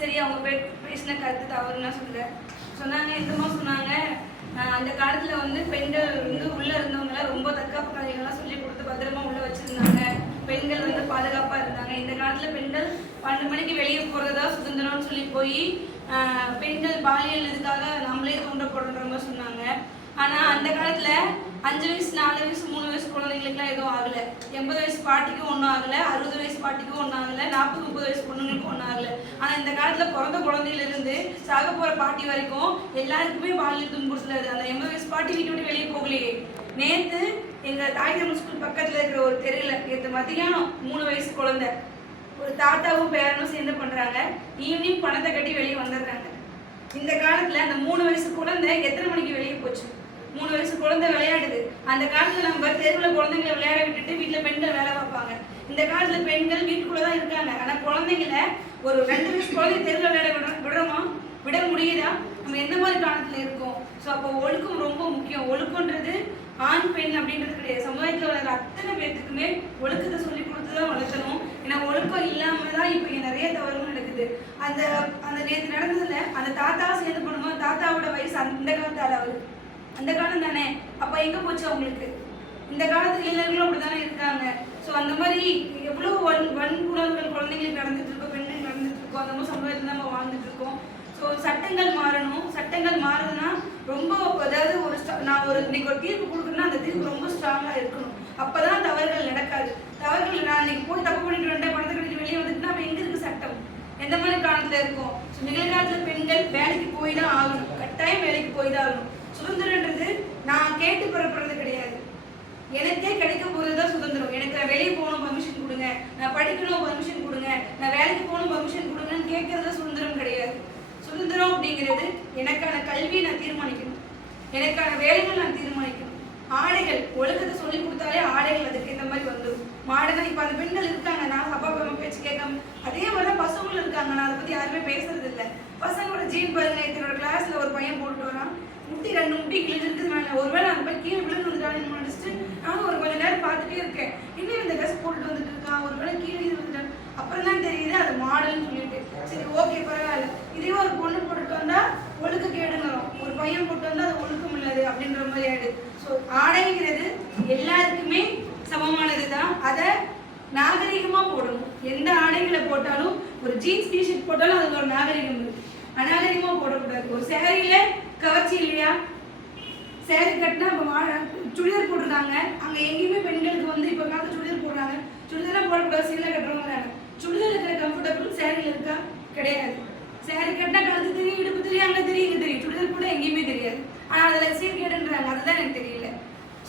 சரி அவங்க பேசின கருத்து தவறுன்னா சொன்னாங்க. என்னமோ சொன்னாங்க, அந்த காலத்தில் வந்து பெண்கள் வந்து உள்ளே இருந்தவங்களாம் ரொம்ப தற்காப்பு கலைகள்லாம் சொல்லி கொடுத்து பத்திரமா உள்ளே வச்சுருந்தாங்க. பெண்கள் வந்து பாதுகாப்பாக இருந்தாங்க. இந்த காலத்தில் பெண்கள் 12 மணிக்கு வெளியே போகிறதா சுதந்திரம்னு சொல்லி போய் பெண்கள் பாலியல் இதுக்காக நம்மளே தூண்டப்படுற மாதிரி சொன்னாங்க. ஆனால் அந்த காலத்தில் 5 வயசு 4 வயசு 3 வயசு குழந்தைங்களுக்குலாம் எதுவும் ஆகலை. 80 வயசு பாட்டிக்கும் ஒன்றும் ஆகலை, 60 வயசு பாட்டிக்கும் ஒன்றும் ஆகலை, 40-30 வயசு பொண்ணுங்களுக்கும் ஒன்றும் ஆகலை. ஆனால் இந்த காலத்தில் பிறந்த குழந்தையிலிருந்து சாக போகிற பாட்டி வரைக்கும் எல்லாருக்குமே பாலியல் துன்புறுத்தல். அந்த 80 வயசு பாட்டி வீட்டு விட்டு வெளியே போகலையே. நேற்று எங்கள் தாய் தமிழ் ஸ்கூல் பக்கத்தில் இருக்கிற ஒரு தெருவில் நேற்று மதியானம் 3 வயசு குழந்தை ஒரு தாத்தாவும் பேரனும் சேர்ந்து பண்ணுறாங்க. ஈவினிங் பணத்தை கட்டி வெளியே வந்துடுறாங்க. இந்த காலத்தில் அந்த 3 வயசு குழந்தை எத்தனை மணிக்கு வெளியே போச்சு? 3 வயசு குழந்தை விளையாடுது. அந்த காலத்தில் நம்ம தெருவில் குழந்தைங்களை விளையாட விட்டுட்டு வீட்டில் பெண்கள் வேலை பார்ப்பாங்க. இந்த காலத்தில் பெண்கள் வீட்டுக்குள்ளே தான் இருக்காங்க. ஆனால் குழந்தைங்களை ஒரு 2 வயசு குழந்தை தெருவில் விளையாட விடுறோமா? விட முடியுதா? நம்ம எந்த மாதிரி காலத்தில் இருக்கோம்? ஸோ அப்போ ஒழுக்கம் ரொம்ப முக்கியம். ஒழுக்கன்றது ஆண் பெண் அப்படின்றது கிடையாது. சமுதாயத்தில் வளர்கிற அத்தனை பேர்த்துக்குமே ஒழுக்கத்தை சொல்லி கொடுத்து தான் வளர்த்தணும். ஏன்னா ஒழுக்கம் இல்லாமல் தான் இப்போ இங்கே நிறைய தவறுகள் நடக்குது. அந்த நேற்று நடந்ததுல அந்த தாத்தா சேர்ந்து பண்ணும்போது தாத்தாவோட வயசு அந்த காலத்தால் அவரு அந்த காலம் தானே. அப்போ எங்கே போச்சு அவங்களுக்கு? இந்த காலத்து இளைஞர்களும் அப்படி தானே இருக்காங்க. ஸோ அந்த மாதிரி எவ்வளோ வன்புணர்வுகள் குழந்தைங்களுக்கு நடந்துட்டு இருக்கோம், பெண்கள் நடந்துட்டு இருக்கோம். அந்த மாதிரி சமுதாயத்தில் நம்ம வாழ்ந்துட்டு இருக்கோம். ஸோ சட்டங்கள் மாறணும். சட்டங்கள் மாறுதுன்னா ரொம்ப, அதாவது நான் இன்னைக்கு ஒரு தீர்ப்பு கொடுக்குறேன்னா அந்த தீர்ப்பு ரொம்ப ஸ்ட்ராங்காக இருக்கணும். அப்போ தான் தவறுகள் நடக்காது. தவறுகள் நான் இன்னைக்கு போய் தப்பு பண்ணிட்டு வந்தேன், பணத்தை கட்டிட்டு வெளியே வந்துட்டுனா அப்போ எங்கே இருக்குது சட்டம்? எந்த மாதிரி காலத்தில் இருக்கும்? ஸோ நிகழ்காலத்தில் பெண்கள் வேலைக்கு போய் தான் ஆகணும். கட்டாயம் வேலைக்கு போய் தான் ஆகணும். சுதந்திரன்றது நான் கேட்டு பெறப்படுறது கிடையாது. எனக்கே கிடைக்க போகிறது தான் சுதந்திரம். எனக்கு நான் வெளியே போகணும் பர்மிஷன் கொடுங்க, நான் படிக்கணும் பர்மிஷன் கொடுங்க, நான் வேலைக்கு போகணும் பர்மிஷன் கொடுங்கன்னு கேட்கறது சுதந்திரம் கிடையாது. சுதந்திரம் அப்படிங்கிறது எனக்கான கல்வியை நான் தீர்மானிக்கணும், எனக்கான வேலைகள் நான் தீர்மானிக்கணும். ஆடைகள் ஒழுக்கத்தை சொல்லி கொடுத்தாலே ஆடைகள் அதுக்கு இந்த மாதிரி வந்துடும். மாடனா இப்போ அந்த பெண்கள் இருக்காங்க, நான் அப்பா அம்மா பேச்சு கேட்காம. அதே மாதிரி தான் பசங்களும் இருக்காங்க. நான் அதை பற்றி யாருமே பேசுறது இல்லை. பசங்களோட ஜீன் பாருங்க, என்னோட கிளாஸில் ஒரு பையன் போட்டுட்டு வரான், முட்டி 2 முட்டி கீழே இருக்குது. நான் ஒருவேளை அந்த போய் கீழே விழுந்து வந்துட்டான்னு நினச்சிட்டு நானும் ஒரு கொஞ்சம் நேரம் பார்த்துட்டே இருக்கேன். இன்னும் இந்த ட்ரெஸ் போட்டுட்டு வந்துட்டு இருக்கான், ஒருவேளை கீழே இது வந்துட்டான். அப்புறம் தான் தெரியுது அது மாடல்னு சொல்லிட்டு. சரி ஓகே பரவாயில்ல. இதே ஒரு பொண்ணு போட்டுட்டு வந்தா ஒழுக்க கேடுங்கிறோம், ஒரு பையன் போட்டு வந்தா அது ஒழுக்கம் இல்லாது அப்படின்ற மாதிரி ஆயிடுது. ஸோ ஆடைங்கிறது எல்லாருக்குமே சமமானது தான். அதை நாகரிகமாக போடணும். எந்த ஆடைகளை போட்டாலும், ஒரு ஜீன்ஸ் டிஷர்ட் போட்டாலும் அதுக்கு ஒரு நாகரிகம் இருக்கு. அநாகரிகமாக போடக்கூடாது. ஒரு சேரீயில் கவர்ச்சி இல்லையா? சேரீ கட்டினா இப்போ சுடிதார் போட்டிருக்காங்க. அங்கே எங்கேயுமே பெண்களுக்கு வந்து இப்போ காலத்து சுடிதார் போடுறாங்க. சுடிதாராக போடக்கூடாது, சீலை கட்டுறவங்க. சுடிதார் இருக்கிற கம்ஃபர்டபுள் சேரீயில் இருக்கா? கிடையாது. சேரீ கட்டினா கழுத்து தெரியும், இடுப்பு தெரியும், அங்கே தெரியும், இங்கே தெரியும். சுடிதார் கூட எங்கேயுமே தெரியாது. ஆனால் அதில் சீர்கேடுன்றாங்க. அதுதான் எனக்கு தெரியல.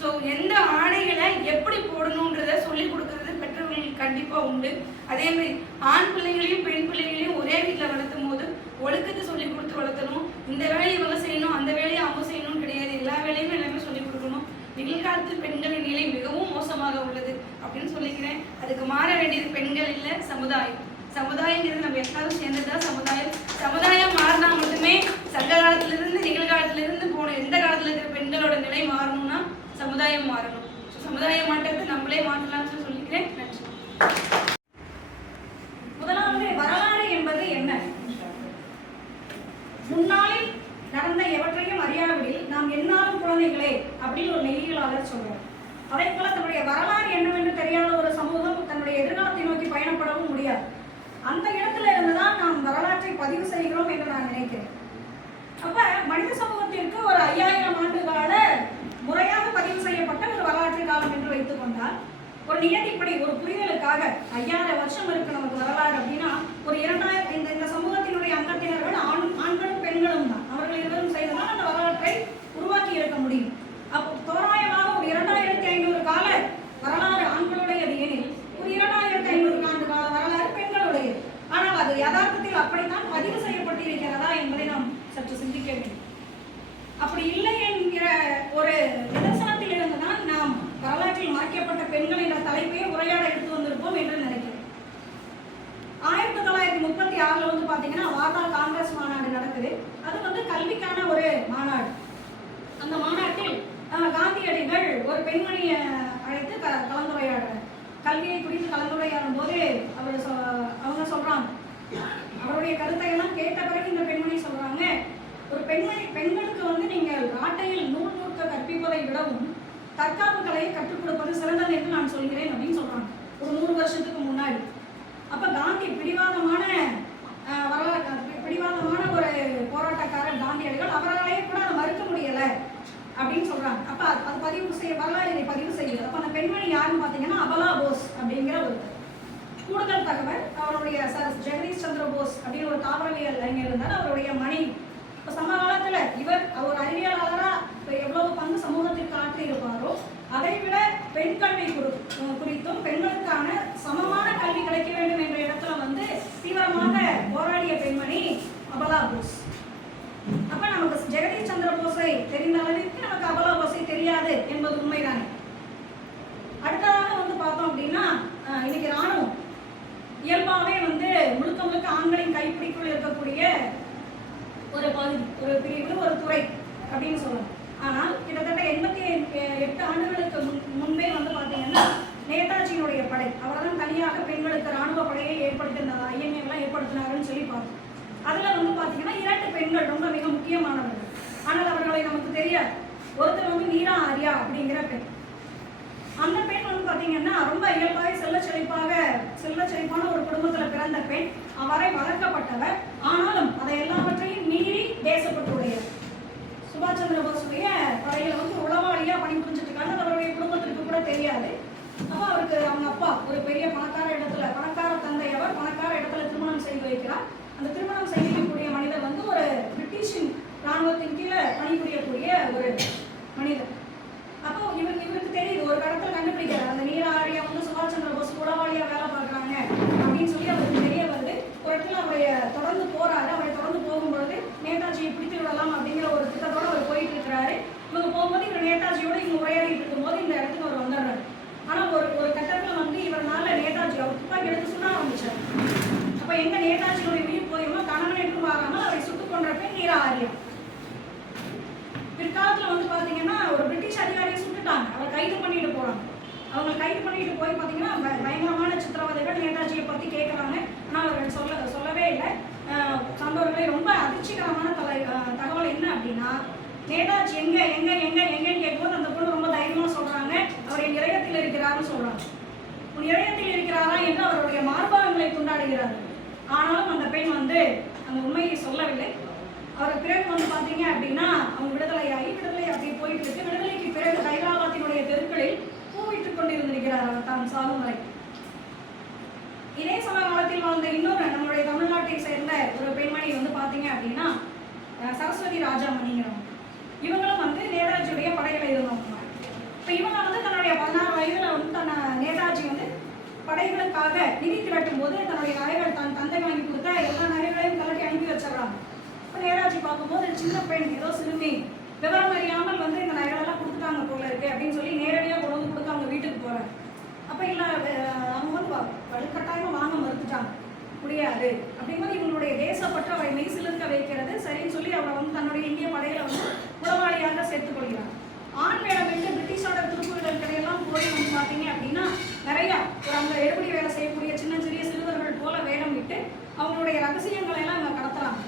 ஸோ எந்த ஆடைகளை எப்படி போடணுன்றதை சொல்லிக் கொடுக்கறது பெற்றோர்களுக்கு கண்டிப்பாக உண்டு. அதேமாதிரி ஆண் பிள்ளைகளையும் பெண் பிள்ளைகளையும் ஒரே வீட்டில் வளர்த்தும் போது ஒழுக்கத்தை சொல்லிக் கொடுத்து வளர்த்தணும். இந்த வேலையை இவங்க செய்யணும், அந்த வேலையை அவங்க செய்யணும்னு கிடையாது. எல்லா வேலையுமே எல்லாமே சொல்லிக் கொடுக்கணும். நிகழ்காலத்தில் பெண்களின் நிலை மிகவும் மோசமாக உள்ளது அப்படின்னு சொல்லிக்கிறேன். அதுக்கு மாற வேண்டியது பெண்கள் இல்லை, சமுதாயம். சமுதாயங்கிறது நம்ம எல்லாரும் சேர்ந்ததுதான் சமுதாயம். சமுதாயம் மாறினா மட்டுமே சங்க காலத்திலிருந்து நிகழ்காலத்திலிருந்து போன எந்த காலத்தில் இருக்கிற பெண்களோட நிலை மாறணும்னா சமுதாயம் மாறணும். சமுதாய மாற்றத்தை நம்மளே மாற்றலாம்னு சொல்லிக்கிறேன். நன்றி. முதலாவது வரலாறு என்பது என்ன? முன்னாளில் நடந்த எவற்றையும் அறியாவிடில் நாம் என்னாலும் குழந்தைகளே அப்படின்னு ஒரு நெறியியலாளர் சொல்றார். அதே போல தன்னுடைய வரலாறு என்னவென்று தெரியாத ஒரு சமூகம் தன்னுடைய எதிர்காலத்தை நோக்கி பயணப்படவும் முடியாது. அந்த இடத்துல இருந்துதான் நாம் வரலாற்றை பதிவு செய்கிறோம் என்று நான் நினைக்கிறேன். அப்ப மனித சமூகத்திற்கு ஒரு 5000 ஆண்டு கால முறையாக பதிவு செய்யப்பட்ட ஒரு வரலாற்று காலம் என்று வைத்துக் கொண்டால், ஒரு நியதிப்படி ஒரு புரிதலுக்காக 5000 வருஷம் இருக்கு நமக்கு வரலாறு அப்படின்னா, ஒரு 2000 இந்த சமூகத்தினுடைய அங்கத்தினர்கள் ஆண்களும் பெண்களும் தான். அவர்கள் இருவரும் செய்ததால் அந்த வரலாற்றை உருவாக்கி இருக்க முடியும். அப்போ தோராயமாக ஒரு 2500 கால வரலாறு ஆண்களுடையது எனில், ஒரு 2500 ஆண்டு கால வரலாறு பெண்களுடையது. ஆனால் அது யதார்த்தத்தில் அப்படித்தான் பதிவு செய்யப்பட்டிருக்கிறதா என்பதை நாம் சற்று சிந்திக்க வேண்டும். அப்படி இல்லை என்கிற ஒரு நிதர்சனத்தில் இருந்துதான் நாம் வரலாற்றில் மறைக்கப்பட்ட பெண்கள் என்ற தலைப்பையே உரையாட எடுத்து வந்திருப்போம் என்று நினைக்கிறேன். 1936 வந்து பாத்தீங்கன்னா வார்தா காங்கிரஸ் மாநாடு நடக்குது. அது கல்விக்கான ஒரு மாநாடு. அந்த மாநாட்டில் காந்தியடிகள் ஒரு பெண்மணியை அழைத்து கலந்துரையாடுறார். கல்வியை குறித்து கலந்துரையாடும் போது அவங்க சொல்றாங்க, அவருடைய கருத்தை எல்லாம் கேட்ட பிறகு இந்த பெண்மணி சொல்றாங்க, ஒரு பெண்களுக்கு வந்து நீங்கள் ராட்டையில் நூல் நூற்க கற்பிப்பதை விடவும் தற்காப்பு கலையை கற்றுக் கொடுப்பது சிறந்தது என்று நான் சொல்கிறேன் அப்படின்னு சொல்றாங்க. ஒரு 100 வருஷத்துக்கு முன்னாடி. அப்ப காந்தி பிடிவாதமான ஒரு போராட்டக்காரர் காந்தியடிகள், அவர்களே கூட அதை மறுக்க முடியல அப்படின்னு சொல்றாங்க. அப்ப அது வரலாறு இதை பதிவு செய்யுது. அப்ப அந்த பெண்மணி யாருன்னு பாத்தீங்கன்னா அபலா போஸ் அப்படிங்கிற ஒருத்தர். கூடுதல் தகவல், அவருடைய ஜெகதீஷ் சந்திர போஸ் அப்படின்னு ஒரு தாவரவியல் அறிஞர் இருந்தார், அவருடைய மனைவி. இப்போ சமகாலத்துல அவர் அறிவியலாளரா எவ்வளவு பங்கு சமூகத்திற்கு ஆற்றி இருப்பாரோ அதை விட பெண் கல்வி குறித்தும் பெண்களுக்கான சமமான கல்வி கிடைக்க வேண்டும் என்ற இடத்துல வந்து தீவிரமாக போராடிய பெண்மணி அபலா போஸ். அப்ப நமக்கு ஜெகதீஷ் சந்திர போஸை தெரிந்த அளவிற்கு நமக்கு அபலா போஸை தெரியாது என்பது உண்மைதானே. அடுத்ததாக வந்து பார்த்தோம் அப்படின்னா, இன்னைக்கு ராணுவம் இயல்பாகவே வந்து முழுக்க முழுக்க ஆண்களின் கைப்பிடிக்குள் இருக்கக்கூடிய ஒரு பகுதி, ஒரு பிரிவு, ஒரு துறை அப்படின்னு சொல்லலாம். ஆனால் கிட்டத்தட்ட 88 ஆண்டுகளுக்கு முன்பே வந்து பார்த்தீங்கன்னா நேதாஜியினுடைய படை, அவர் தான் தனியாக பெண்களுக்கு ராணுவ படையை ஏற்படுத்தினார், ஐஎன்ஏலாம் ஏற்படுத்தினாருன்னு சொல்லி பார்த்தோம். அதுல வந்து பார்த்தீங்கன்னா 2 பெண்கள் ரொம்ப மிக முக்கியமானவர்கள். ஆனால் அவர்களை நமக்கு தெரியாது. ஒருத்தர் வந்து மீரா ஆர்யா அப்படிங்கிற பெண். அந்த பெண் வந்து பார்த்தீங்கன்னா ரொம்ப இயல்பாக செல்வச்செழிப்பான ஒரு குடும்பத்தில் பிறந்த பெண். அவரை வளர்க்கப்பட்டவர். ஆனாலும் அதை எல்லாவற்றையும் மீறி தேசப்பட்டுடையவர். சுபாஷ் சந்திர போஸுடைய படையில வந்து உளவாளியா பணிபுரிஞ்சிட்டு இருக்காங்க. அது அவருடைய குடும்பத்திற்கு கூட தெரியாது. அப்போ அவருக்கு அவங்க அப்பா ஒரு பெரிய பணக்கார தந்தை. அவர் பணக்கார இடத்துல திருமணம் செய்து வைக்கிறார். அந்த திருமணம் செய்யக்கூடிய மனிதர் வந்து ஒரு பிரிட்டிஷின் ராணுவத்தின் கீழே பணிபுரியக்கூடிய ஒரு மனிதர். அப்போ இவருக்கு தெரியுது, ஒரு கடத்தில் கண்டுபிடிக்கிறார், அந்த நீரா ஆரியா வந்து சுபாஷ் சந்திர போஸ் உளவாளியா வேலை பார்க்குறாங்க அப்படின்னு சொல்லி அவருக்கு தெரிய வருது. ஒரு இடத்துல அவரை தொடர்ந்து போறாரு. அவரை தொடர்ந்து போகும்பொழுது நேதாஜியை பிடித்து விடலாம் அப்படிங்கிற ஒரு திட்டத்தோட அவர் போயிட்டு இருக்கிறாரு. இவங்க போகும்போது இவர் நேதாஜியோட இவங்க உரையாடிட்டு இருக்கும்போது இந்த இடத்துக்கு அவர் வந்துடுறாரு. ஆனா ஒரு கட்டத்துல வந்து இவரால நேதாஜி அவர் துப்பாக்கி எடுத்து சுட ஆரம்பிச்சார். அப்ப எங்க நேதாஜியோட உயிர் போயுமோ கணவன் என்று மாறாமல் அவரை சுட்டுக் கொன்ற பெண் நீரா ஆரியா. பிற்காலத்துல வந்து பாத்தீங்கன்னா ஒரு பிரிட்டிஷ் அதிகாரியை சுட்டுட்டாங்க. அவரை கைது பண்ணிட்டு போறாங்க. அவங்க கைது பண்ணிட்டு போய் பாத்தீங்கன்னா பயங்கரமான சித்திரவதைகள் நேதாஜியை பத்தி கேட்கறாங்க. ஆனா அவர் சொல்லவே இல்லை. சான்றோர்களே, ரொம்ப அதிர்ச்சிகரமான தகவல் என்ன அப்படின்னா, நேதாஜி எங்கன்னு கேட்கும்போது அந்த பொண்ணு ரொம்ப தைரியமா சொல்றாங்க, அவர் என் இதயத்தில் இருக்கிறாருன்னு சொல்றாங்க. உன் இதயத்தில் இருக்கிறாரா என்று அவருடைய மார்பகங்களை துண்டாடுகிறார். ஆனாலும் அந்த பெண் வந்து அந்த உண்மையை சொல்லவில்லை. அவருக்கு பிறகு வந்து பார்த்தீங்க அப்படின்னா அவங்க விடுதலை அப்படி போயிட்டு இருக்கு. விடுதலைக்கு பிறகு ஹைதராபாத்தினுடைய தெருக்களில் பூவிட்டுக் கொண்டிருந்திருக்கிறார் அவர் தான் சாகும் வரை. இதே சமகாலத்தில் வாழ்ந்த இன்னொரு நம்மளுடைய தமிழ்நாட்டை சேர்ந்த ஒரு பெண்மணி வந்து பார்த்தீங்க அப்படின்னா சரஸ்வதி ராஜாமணிங்கிறவங்க. இவங்களும் வந்து நேதாஜியுடைய படையில இருந்தவங்க. இப்போ இவங்க வந்து தன்னுடைய 16 வயதுல வந்து நேதாஜி வந்து படைகளுக்காக நிதி திரட்டும் போது தன்னுடைய நகைகள் தான் தந்தை வாங்கி கொடுத்த எல்லா நகைகளையும் கலட்டி அனுப்பி வச்சிடறாங்க. இப்போ நேதாஜி பார்க்கும்போது சின்ன பெண் ஏதோ சிறுமி விவரம் அறியாமல் வந்து இந்த நகைகளெல்லாம் கொடுத்துட்டாங்க போல இருக்கு அப்படின்னு சொல்லி நேரடியாக கொண்டு வந்து கொடுத்து அவங்க வீட்டுக்கு போறாங்க. அப்போ இல்லை அவங்க வந்து வலுக்கட்டாயமாக வாங்க மறுத்துட்டாங்க, முடியாது அப்படிங்கும்போது இவங்களுடைய தேசப்பற்று அவரை மெய்சிலிருக்க வைக்கிறது. சரின்னு சொல்லி அவரை வந்து தன்னுடைய இந்திய படையில வந்து உளவாளியாக சேர்த்துக் கொள்கிறார். ஆண் வேடம் விட்டு பிரிட்டிஷோட திருக்குறளுக்கடையெல்லாம் போய் வந்து பார்த்தீங்க அப்படின்னா நிறைய ஒரு அந்த எடுபடி வேலை செய்யக்கூடிய சின்ன சிறிய சிறுவர்கள் போல வேடம் விட்டு அவங்களுடைய ரகசியங்களை எல்லாம் இவங்க கடத்துறாங்க.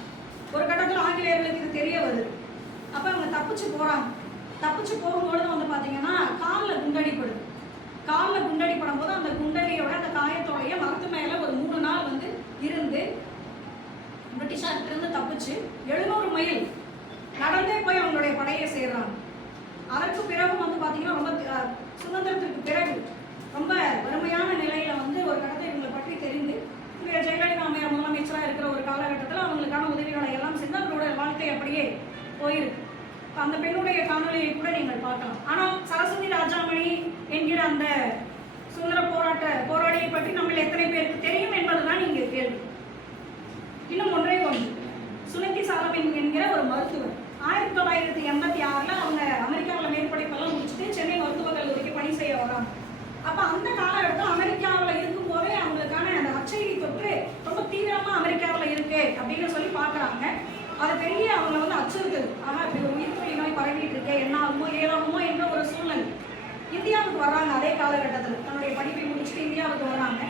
ஒரு கட்டத்தில் ஆங்கிலேயர்களுக்கு இது தெரிய வருது. அப்போ அவங்க தப்பிச்சு போகும்பொழுது வந்து பார்த்தீங்கன்னா காலில் குண்டடிப்படுது. காலில் குண்டடிப்படும் போது அந்த குண்டடியோட அந்த காயத்தோடைய மரத்து மேலே ஒரு 3 நாள் வந்து இருந்து பிரிட்டிஷார்ட்டிருந்து தப்பிச்சு 700 மைல் நடந்தே போய் அவங்களுடைய படையை சேர்றாங்க. அதற்கு பிறகு வந்து பார்த்தீங்கன்னா ரொம்ப சுதந்திரத்திற்கு பிறகு ரொம்ப வறுமையான நிலையில வந்து ஒரு கடத்தை இவங்களை பற்றி தெரிந்து ஜெயலலிதா அம்மையார் முதலமைச்சராக இருக்கிற ஒரு காலகட்டத்தில் அவங்களுக்கான உதவிகளை எல்லாம் செஞ்சு அவங்களுடைய வாழ்க்கை அப்படியே போயிருக்கு. அந்த பெண்ணுடைய காணொலியை கூட நீங்கள் பார்க்கலாம். ஆனால் சரஸ்வதி ராஜாமணி என்கிற அந்த சுதந்திர போராடியை பற்றி நம்ம எத்தனை பேருக்கு தெரியும் என்பதுதான் இங்கே கேள்வி. இன்னும் ஒன்றே ஒன்று, சுனிதி சாலமின் என்கிற ஒரு மருத்துவர் 1986 அவங்க அமெரிக்காவில் மேற்படிப்பெல்லாம் முடிச்சுட்டு சென்னை மருத்துவக் கல்லூரிக்கு பணி செய்ய வராங்க. அப்போ அந்த காலகட்டத்தில் அமெரிக்காவில் இருக்கும்போதே அவங்களுக்கான அந்த HIV தொற்று ரொம்ப தீவிரமாக அமெரிக்காவில் இருக்கு அப்படின்னு சொல்லி பார்க்குறாங்க. அது பெரிய அவங்களை வந்து அச்சுறுத்துது. ஆனால் இப்படி ஒரு உயிர்கொல்லி நோய் பரவிட்டு இருக்கு, என்ன ஆகுமோ ஏறாகுமோ என்ற ஒரு சூழ்நிலை. இந்தியாவுக்கு வர்றாங்க. அதே காலகட்டத்தில் தன்னுடைய படிப்பை முடிச்சுட்டு இந்தியாவுக்கு வர்றாங்க.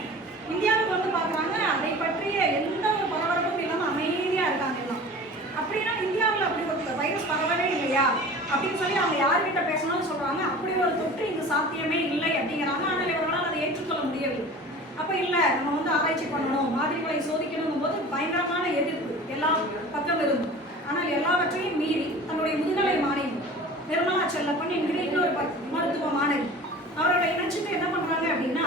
இந்தியாவுக்கு வந்து பார்க்குறாங்க அதை பற்றிய எந்த ஒரு பரபரப்பும் இல்லாமல் அமைதியாக இருக்காங்க எல்லாம். அப்படின்னா இந்தியாவில் அப்படி ஒரு வைரஸ் பரவவே இல்லையா அப்படின்னு சொல்லி அவங்க யார்கிட்ட பேசணும்னு சொல்கிறாங்க. அப்படி ஒரு தொற்று இங்கு சாத்தியமே இல்லை அப்படிங்கிறாங்க. ஆனால் இவர்களால் அதை ஏற்றுக்கொள்ள முடியவில்லை. அப்போ இல்லை, நம்ம வந்து ஆராய்ச்சி பண்ணணும், மாதிரிகளை சோதிக்கணும் போது பயங்கரமான எதிர்ப்பு எல்லா பக்கம் இருந்தும். ஆனால் எல்லாவற்றையும் மீறி தன்னுடைய முதுகலை மாணவி நிர்மலா செல்லப்பன் என்கிற இன்னொரு மருத்துவ மாணவி அவரோட இணைச்சிட்டு என்ன பண்ணுறாங்க அப்படின்னா,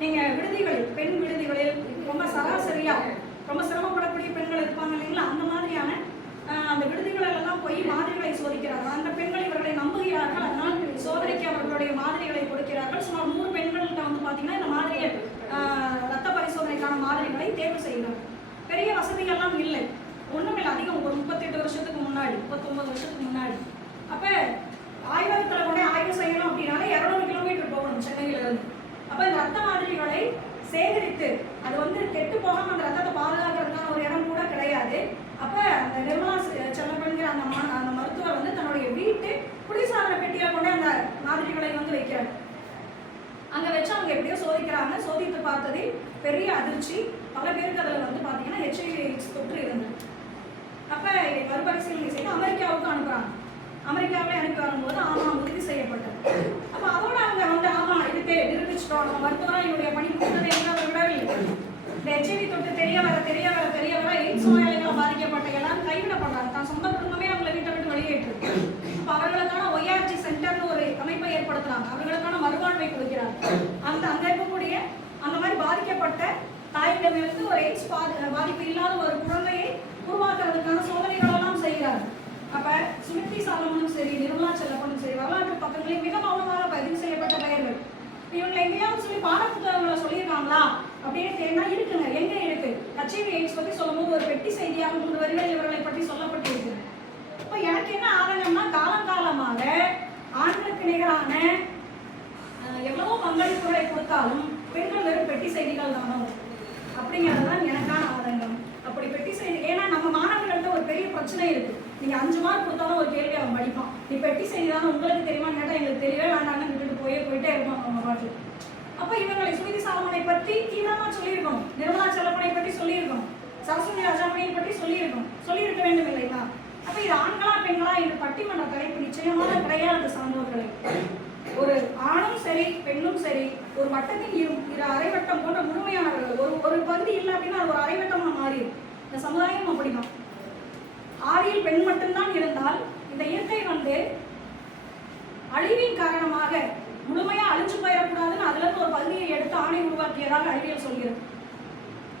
நீங்கள் விடுதிகளில் பெண் விடுதிகளில் ரொம்ப சராசரியாக ரொம்ப சிரமப்படக்கூடிய பெண்கள் இருப்பாங்க இல்லைங்களா, அந்த மாதிரியான அந்த விடுதிகளெல்லாம் போய் மாதிரிகளை சோதிக்கிறார்கள். அந்த பெண்கள் இவர்களை நம்புகிறார்கள். அதனால் சோதனைக்கு அவர்களுடைய மாதிரிகளை கொடுக்கிறார்கள். சுமார் 100 பெண்கள்கிட்ட வந்து பார்த்தீங்கன்னா இந்த மாதிரியை ரத்த பரிசோதனைக்கான மாதிரிகளை தேர்வு செய்கிறார்கள். பெரிய வசதிகள்லாம் இல்லை, ஒன்றும் இல்லை. அதிகம் ஒரு 38 வருஷத்துக்கு முன்னாடி 39 வருஷத்துக்கு முன்னாடி. அப்போ ஆய்வகத்தில் கூட ஆய்வு செய்யணும் அப்படின்னாலே 200 கிலோமீட்டர் போகணும் சென்னையிலிருந்து. அப்போ இந்த ரத்த மாதிரிகளை சேகரித்து அது வந்து கெட்டு போகாமல் அந்த ரத்தத்தை பாதுகாக்கிறதுக்கான ஒரு இடம் கூட கிடையாது. அப்போ அந்த நிர்மலா செல்லப்பன்கிற அந்த மருத்துவர் வந்து தன்னுடைய வீட்டு குடிசாதன பெட்டியில் கொண்டு அந்த மாதிரிகளை வந்து வைக்கிறார். அங்கே வச்சு அவங்க எப்படியோ சோதிக்கிறாங்க. சோதித்து பார்த்ததில் பெரிய அதிர்ச்சி, பல பேருக்கு அதில் வந்து பார்த்தீங்கன்னா HIV/AIDS தொற்று இருந்தது. அப்போ மறுபரிசீலனை செய்து அமெரிக்காவுக்கு அனுப்புகிறாங்க. அமெரிக்காவிலே அனுப்பி வரும்போது ஆமாம் உறுதி செய்யப்பட்டது. அப்போ அதோட அவங்க வந்து ஆமாம் இதுக்கு நிரூபிச்சிட்டோம், நம்ம மருத்துவராக என்னுடைய பணி கொடுத்தது என்று அவர் விடவில்லை. இந்த HIV தொற்று தெரிய வர எய்ட்ஸ் நோயாளிகளால் பாதிக்கப்பட்ட எல்லாரும் கைவிடப்படுறாங்க. தான் சொந்த குடும்பமே அவங்களை வீட்டை விட்டு வெளியேற்று. அப்போ அவர்களுக்கான ORG சென்டர்னு ஒரு அமைப்பை ஏற்படுத்துறாங்க. அவர்களுக்கான மறுவாழ்வை கொடுக்கிறாங்க. அங்கே இருக்கக்கூடிய அந்த மாதிரி பாதிக்கப்பட்ட தாயிடமிருந்து ஒரு எய்ட்ஸ் பாதிப்பு இல்லாத ஒரு குழந்தையை உருவாக்குறதுக்கான சோதனைகளெல்லாம் செய்கிறார்கள். அப்போ சுமித்தி சாலமனும் சரி, நிர்மலா செல்லப்பனும் சரி, வரலாற்று பக்கங்களில் மிக மௌனமாக பதிவு செய்யப்பட்ட பெயர்கள். இவங்களை எங்கேயாவது சொல்லி பாடப்புத்தகங்களை சொல்லியிருக்காங்களா அப்படின்னு தேடினா இருக்குங்க. எங்கே இருக்கு? HIV/AIDS பற்றி சொல்லும்போது ஒரு பெட்டி செய்தியாக 3 வரிகள் இவர்களை பற்றி சொல்லப்பட்டிருக்கு. இப்போ எனக்கு என்ன ஆதங்கம்னா, காலங்காலமாக ஆண்களுக்கு நிகரான எவ்வளவோ பங்களிப்புகளை கொடுத்தாலும் பெண்கள் வெறும் பெட்டி செய்திகள் தானோ அப்படிங்கிறது தான் எனக்கான ஆதங்கம். அப்படி பெட்டி செய்தி, ஏன்னா நம்ம மாணவர்கள்ட்ட ஒரு பெரிய பிரச்சனை இருக்கு. நீங்கள் 5 மார்க் கொடுத்தாலும் ஒரு கேள்வி அவன் படிப்பான். நீ பெட்டி செய்தி தானே, உங்களுக்கு தெரியுமான்னு கேட்டால் எங்களுக்கு தெரியவே வேண்டாம்னு விட்டுட்டு போயிட்டே இருப்பான் அவங்க பாட்டு. அப்போ இவங்களை சுமிதி சாலமனை பற்றி தீவிரமாக சொல்லியிருக்கணும், நிர்மலா செல்லப்பனை பற்றி சொல்லியிருக்கணும், சரஸ்வதி ராஜாமணியை பற்றி சொல்லியிருக்க வேண்டும் இல்லைங்களா? அப்போ இது ஆண்களா பெண்களா என்று பட்டிமன்ற தலைப்பு நிச்சயமாக கிடையாது சான்றோர்களை. ஒரு ஆணும் சரி பெண்ணும் சரி ஒரு வட்டத்தில் இரு அரைவட்டம் போன்ற முழுமையானவர்கள். ஒரு பகுதி இல்லை அப்படின்னா அது ஒரு அரைவட்டமாக மாறிடும். இந்த சமுதாயம் அப்படிதான். ஆதியில் பெண் மட்டும்தான் இருந்தால் இந்த இயற்கை வந்து அழிவின் காரணமாக முழுமையா அழிஞ்சு போயிடக்கூடாதுன்னு அதுல இருந்து ஒரு பகுதியை எடுத்து ஆணை உருவாக்கியதாக அறிவியல் சொல்கிறது.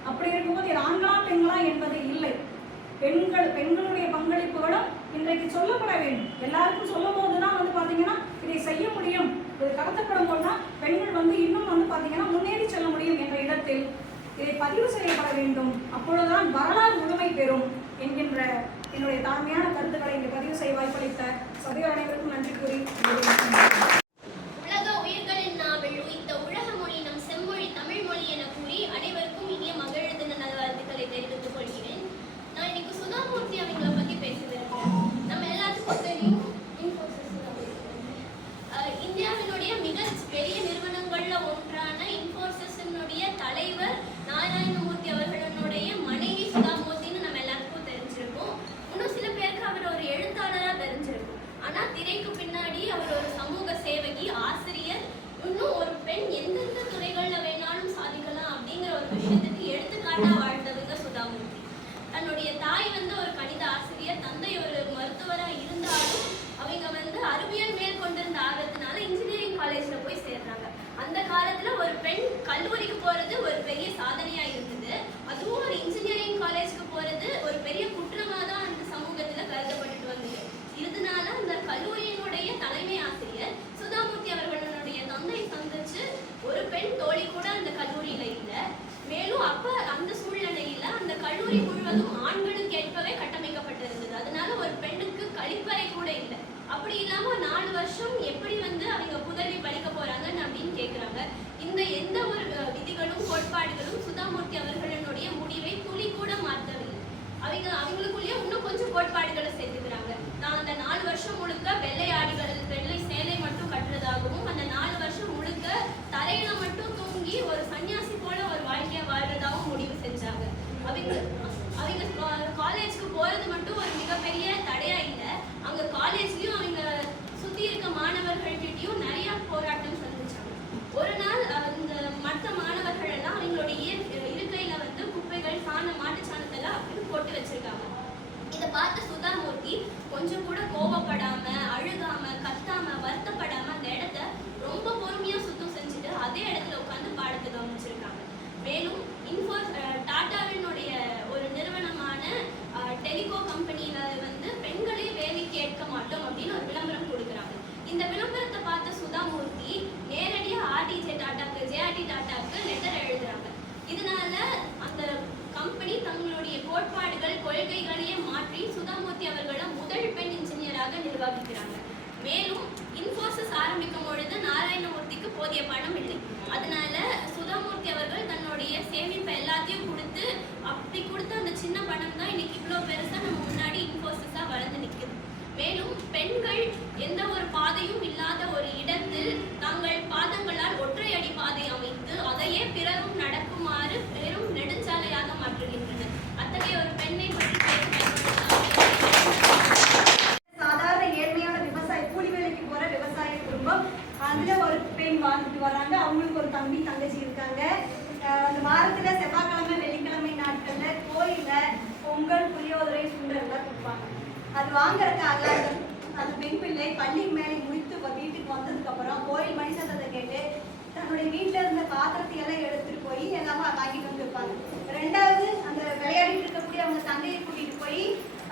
அப்படி இருக்கும்போது இது ஆண்களா பெண்களா என்பது இல்லை. பெண்களுடைய பங்களிப்புகளும் இன்றைக்கு சொல்லப்பட வேண்டும். எல்லாருக்கும் சொல்லும் போதுதான் வந்து பாத்தீங்கன்னா இதை செய்ய முடியும், இது கடத்தப்படும் போதுதான் பெண்கள் வந்து இன்னும் வந்து பாத்தீங்கன்னா முன்னேறி செல்ல முடியும் என்ற இடத்தில் இதை பதிவு செய்யப்பட வேண்டும். அப்பொழுதுதான் வரலாறு முழுமை பெறும் என்கின்ற என்னுடைய தாழ்மையான கருத்துக்களை இங்கே பதிவு செய்ய வாய்ப்பளித்த சபையோர் அனைவருக்கும் நன்றி கூறி உலக உயிர்களின் நாவல் உயிர்த்த உலக மொழி நம் செம்மொழி தமிழ் மொழி என கூறி அனைவருக்கும் இனிய மகிழ் தின நல்வாழ்த்துக்களை தெரிவித்துக் கொள்கிறேன். நான் இன்னைக்கு சுதாமூர்த்தி அவங்களை பத்தி பேசியிருக்கேன். நம்ம எல்லாத்துக்கும் தெரியும் இந்தியாவினுடைய மிக பெரிய நிறுவனங்கள்ல ஒன்றான இன்ஃபோசிஸினுடைய தலைவர் நாராயணமூர்த்தி அவர்களுடைய மனைவி சுதாமூர்த்தின்னு நம்ம எல்லாத்துக்கும் தெரிஞ்சிருக்கும். இன்னும் சில பேருக்கு அவர் ஒரு எழுத்தாளரா தெரிஞ்சிருக்கும். ஆனா திரைக்கு பின்னாடி அவர் ஒரு சமூக சேவகி, ஆசிரியர், இன்னும் ஒரு பெண் எந்தெந்த துறைகள்ல வேணாலும் சாதிக்கலாம் அப்படிங்கிற ஒரு விஷயத்துக்கு எடுத்துக்காட்டா வாழ்ந்தவங்க சுதாமூர்த்தி. தன்னுடைய தாய் வந்து ஒரு கணித ஆசிரியர், தந்தை ஒரு மருத்துவரா இருந்தாலும் அவங்க வந்து அறிவியல் மேல் கொண்டிருந்த ஆர்வத்தினால இன்ஜினியரிங் காலேஜ்ல போய் சேர்றாங்க. அந்த காலத்துல ஒரு பெண் கல்லூரிக்கு போறது ஒரு பெரிய சாதனையா இருந்தது. அதுவும் ஒரு இன்ஜினியரிங் காலேஜ்க்கு போறது ஒரு பெரிய குற்றமா தான் அந்த சமூகத்துல கருதப்பட்டு வந்தது. இதனால அந்த கல்லூரியினுடைய தலைமை ஆசிரியர் சுதாமூர்த்தி அவர்களுடைய தந்தை சந்திச்சு ஒரு பெண் தோழி கூட அந்த கல்லூரியில இல்லை. மேலும் அப்ப அந்த சூழ்நிலையில அந்த கல்லூரி முழுவதும் ஆண்களுக்கு ஏற்பவே கட்டமைக்கப்பட்டிருந்தது. அதனால ஒரு பெண்ணுக்கு கழிப்பறை கூட இல்லை. அப்படி இல்லாம 4 வருஷம் எப்படி வந்து அவங்க புதவி படிக்க போறாங்கன்னு அப்படின்னு கேட்கிறாங்க. இந்த எந்த ஒரு விதிகளும் கோட்பாடுகளும் சுதாமூர்த்தி அவர்களுடைய முடிவை துளி கூட மாற்றவில்லை. அவங்களுக்குள்ளேயே இன்னும் கொஞ்சம் கோட்பாடுகளை சேர்த்துக்கிறாங்க. நான் அந்த 4 வருஷம் முழுக்க வெள்ளை ஆடிகள் வெள்ளை சேலை மட்டும் கட்டுறதாகவும், அந்த 4 வருஷம் முழுக்க தரையில மட்டும் தூங்கி ஒரு சன்னியாசி போல ஒரு வாழ்க்கையை இருக்கு. அவங்க காலேஜ்க்கு போறது மட்டும் ஒரு மிகப்பெரிய தடையா இல்லை. அங்க காலேஜ்லயும் அவங்க சுத்தி இருக்க மாணவர்கள்கிட்டயும் நிறைய போராட்டம் சந்திச்சாங்க. ஒரு நாள் இந்த மற்ற மாணவர்கள் எல்லாம் அவங்களுடைய இருக்கையில வந்து குப்பைகள், சாணம், மாட்டு சாணத்தெல்லாம் அப்படின்னு போட்டு வச்சிருக்காங்க. இதை பார்த்த சுதாமூர்த்தி கொஞ்சம் கூட கோவப்படாம, அழுகாம, கத்தாம, வருத்தப்படாம அந்த இடத்த ரொம்ப பொறுமையா சுத்தம் செஞ்சுட்டு அதே இடத்துல உட்காந்து பாடத்தை கவனிச்சிருக்காங்க. மேலும் டாட்டாவினுடைய ஒரு நிறுவனமான டெலிகோ கம்பெனியில வந்து பெண்களே வேலைக்கு ஏற்க மாட்டோம் அப்படின்னு ஒரு விளம்பரம் கொடுக்குறாங்க. இந்த விளம்பரத்தை பார்த்த சுதாமூர்த்தி நேரடியா ஆர்டிஜே டாட்டாக்கு, ஜேஆர்டி டாட்டாக்கு லெட்டர் எழுதுறாங்க. இதனால அந்த கம்பெனி தங்களுடைய கோட்பாடுகள், கொள்கைகளையே மாற்றி சுதாமூர்த்தி அவர்களை முதல் பெண் இன்ஜினியராக நிர்வகிக்கிறாங்க. மேலும் இன்ஃபோசிஸ் ஆரம்பிக்கும் பொழுது நாராயணமூர்த்திக்கு போதிய பணம் இல்லை. அதனால சுதாமூர்த்தி அவர்கள் தன்னுடைய சேமிப்பை எல்லாத்தையும் கொடுத்து, அப்படி கொடுத்த அந்த சின்ன பணம் தான் இன்னைக்கு இவ்வளோ பெருசா நம்ம முன்னாடி இன்ஃபோசிஸா வளர்ந்து நிற்குது. மேலும் பெண்கள் எந்த ஒரு பாதையும் இல்லாத ஒரு இடத்தில் தங்கள் பாதங்களால் ஒற்றையடி பாதை அமைத்து அதையே பிறரும் நடக்குமாறு பெரும் நெடுஞ்சாலையாக மாற்றுகின்றனர். அத்தகைய ஒரு பெண்ணை பற்றி சாதாரண ஏழ்மையான விவசாய கூலி வேலைக்கு போற விவசாய குடும்பம், அதுல ஒரு பெண் வாழ்ந்துட்டு வர்றாங்க. அவங்களுக்கு ஒரு தம்பி, தங்கச்சி இருக்காங்க. அந்த வாரத்துல செவ்வாய்க்கிழமை, வெள்ளிக்கிழமை நாட்கள்ல கோயில்ல பொங்கல், புளியோதரை, சுண்டல்லாம் கொடுப்பாங்க. அது வாங்கறதுக்காக அந்த பெண் பிள்ளை பள்ளி மேலே முடித்து வீட்டுக்கு வந்ததுக்கு அப்புறம் கோயில் மணி சத்தத்தை கேட்டு தன்னுடைய வீட்டுல இருந்த பாத்திரத்தை எல்லாம் எடுத்துட்டு போய் எல்லாமே வாங்கிட்டு வந்து வைப்பாங்க. ரெண்டாவது அந்த விளையாடிட்டு இருக்கக்கூடிய அவங்க தங்கையை கூட்டிட்டு போய்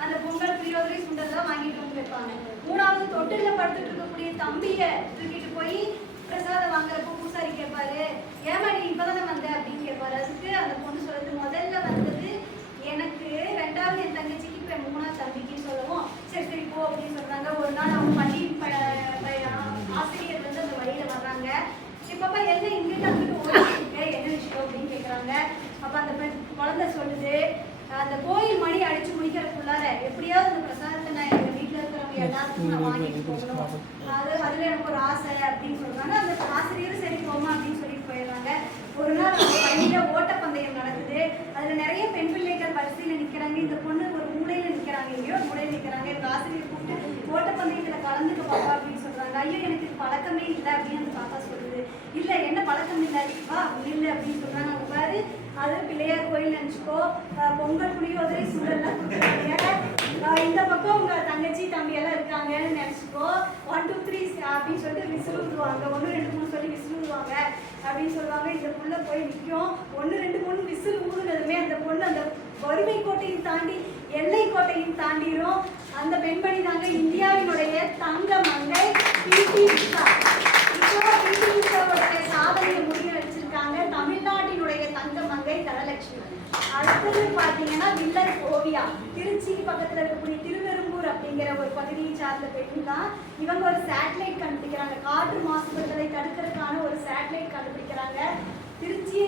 அந்த பொங்கல், புளியோதரை, சுண்டல்லாம் வாங்கிட்டு வந்து வைப்பாங்க. மூணாவது தொட்டில படுத்துட்டு இருக்கக்கூடிய தம்பியை தூக்கிட்டு போய் பிரசாதம் வாங்குறப்போ பூசாரி கேட்பாரு, ஏமா நீ இப்பதானே வந்த அப்படின்னு கேட்பாரு. அதுக்கு அந்த பொண்ணு சொல்றது, முதல்ல வந்தது எனக்கு, ரெண்டாவது என் தங்கச்சிக்கு, இப்போ மூணாவது தம்பிக்குன்னு சொல்லவும் சரி சரி போ அப்படின்னு சொல்றாங்க. ஒரு நாள் அவங்க பள்ளி ஆசிரியர் வந்து அந்த வழியில வர்றாங்க. இப்பப்ப என்ன இங்கிட்ட அங்கிட்டு ஓடிட்டு என்ன விஷயம் அப்படின்னு கேட்குறாங்க. அப்ப அந்த குழந்தை சொல்லுது, அந்த கோயில் மணி அடிச்சு முடிக்கிறதுக்குள்ளார எப்படியாவது அந்த பிரசாதத்தை நான் எங்க வீட்டுல இருக்கிறவங்க எல்லாத்துக்கும் நான் வாங்கிட்டு போகணும், அதுல எனக்கு ஒரு ஆசை அப்படின்னு சொல்றாங்க. அந்த ஆசிரியரும் சரி போமா அப்படின்னு சொல்லிட்டு போயிடுறாங்க. ஒரு நாள் அந்த பள்ளியில ஓட்டப்பந்தயம் நடக்குது. அதுல நிறைய பெண் பிள்ளைகள் வரிசையில நிக்கிறாங்க. இந்த பொண்ணு ஒரு மூலையில நிக்கிறாங்க, எங்கேயோ மூலையில நிக்கிறாங்க. எங்க ஆசிரியர் கூப்பிட்டு ஓட்டப்பந்தயத்துல கலந்துக்க பாப்பா அப்படின்னு சொல்றாங்க. ஐயோ எனக்கு இது பழக்கமே இல்லை அப்படின்னு அந்த பாப்பா சொல்லுது. இல்ல என்ன பழக்கம் இல்லை, வா இல்லை அப்படின்னு சொல்றாங்க. அவங்க பாரு, அது பிள்ளையார் கோயில் நினைச்சுக்கோ, பொங்கல், புளியோதரை, சுண்டல்லாம் கொடுக்குறாங்க. இந்த பக்கம் உங்க தங்கச்சி, தம்பி எல்லாம் இருக்காங்கன்னு நினைச்சுக்கோ, 1 2 3 அப்படின்னு சொல்லிட்டு விசில் ஊதுவாங்க. 1 2 3 சொல்லி விசில் ஊதுவாங்க அப்படின்னு சொல்லுவாங்க. இந்த பொண்ணு போய் நிற்கும். 1 2 3 விசில் ஊதுனதுமே அந்த பொண்ணு அந்த வறுமை கோட்டையும் தாண்டி எல்லை கோட்டையும் தாண்டிடும். அந்த பெண்மணி தாங்க இந்தியாவினுடைய தங்க மங்கை பிடி உஷா. இப்போ பிடி உஷாவுடைய சாதனையை முறியடிச்சிருக்காங்க தமிழ்நாட்டினுடைய தங்க மங்கை தனலட்சுமி. அடுத்தது பார்த்தீங்கன்னா வில்லர் ஓவியா. திருச்சிக்கு பக்கத்தில் இருக்கக்கூடிய திருவெரும்பூர் அப்படிங்கிற ஒரு பகுதியை சார்ந்த பெண் தான். இவங்க ஒரு சேட்டலைட் கண்டுபிடிக்கிறாங்க. காற்று மாசுபடுதலை தடுக்கிறதுக்கான ஒரு சேட்டலைட் கண்டுபிடிக்கிறாங்க. திருச்சியை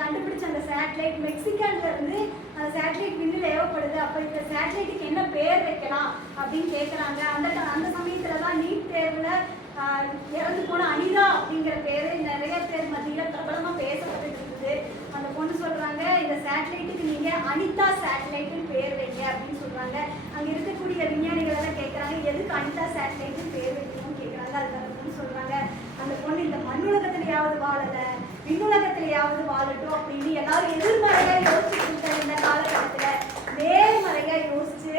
கண்டுபிடிச்ச அந்த சேட்டலைட் மெக்சிகன்ல இருந்து அந்த சேட்டலைட் விண்ணில் ஏவப்படுது. அப்போ இந்த சேட்டலைட்டுக்கு என்ன பேர் வைக்கலாம் அப்படின்னு கேட்குறாங்க. அந்த சமயத்துல தான் நீட் தேர்வுல இறந்து போன அனிதா அப்படிங்கிற பேரு நிறைய பேர் மத்தியில் பிரபலமா பேசப்பட்டு இருக்குது. அந்த பொண்ணு சொல்றாங்க, இந்த சேட்டலைட்டுக்கு நீங்க அனிதா சேட்டலைட்டுன்னு பேர் வைங்க அப்படின்னு சொல்றாங்க. அங்க இருக்கக்கூடிய விஞ்ஞானிகள் எல்லாம் கேட்கறாங்க, எதுக்கு அனிதா சேட்டலைட்டுன்னு பேர் வைக்கணும்னு கேட்கறாங்க. அதுக்கு அந்த பொண்ணு சொல்றாங்க, அந்த பொண்ணு இந்த மண்ணுலகத்திலேயாவது வாழல, விண்ணுலகத்திலேயாவது வாழட்டும் அப்படின்னு எல்லாரும் எதிர்மறையா யோசிச்சுட்டு இந்த காலகட்டத்துல நேர்மறையா யோசிச்சு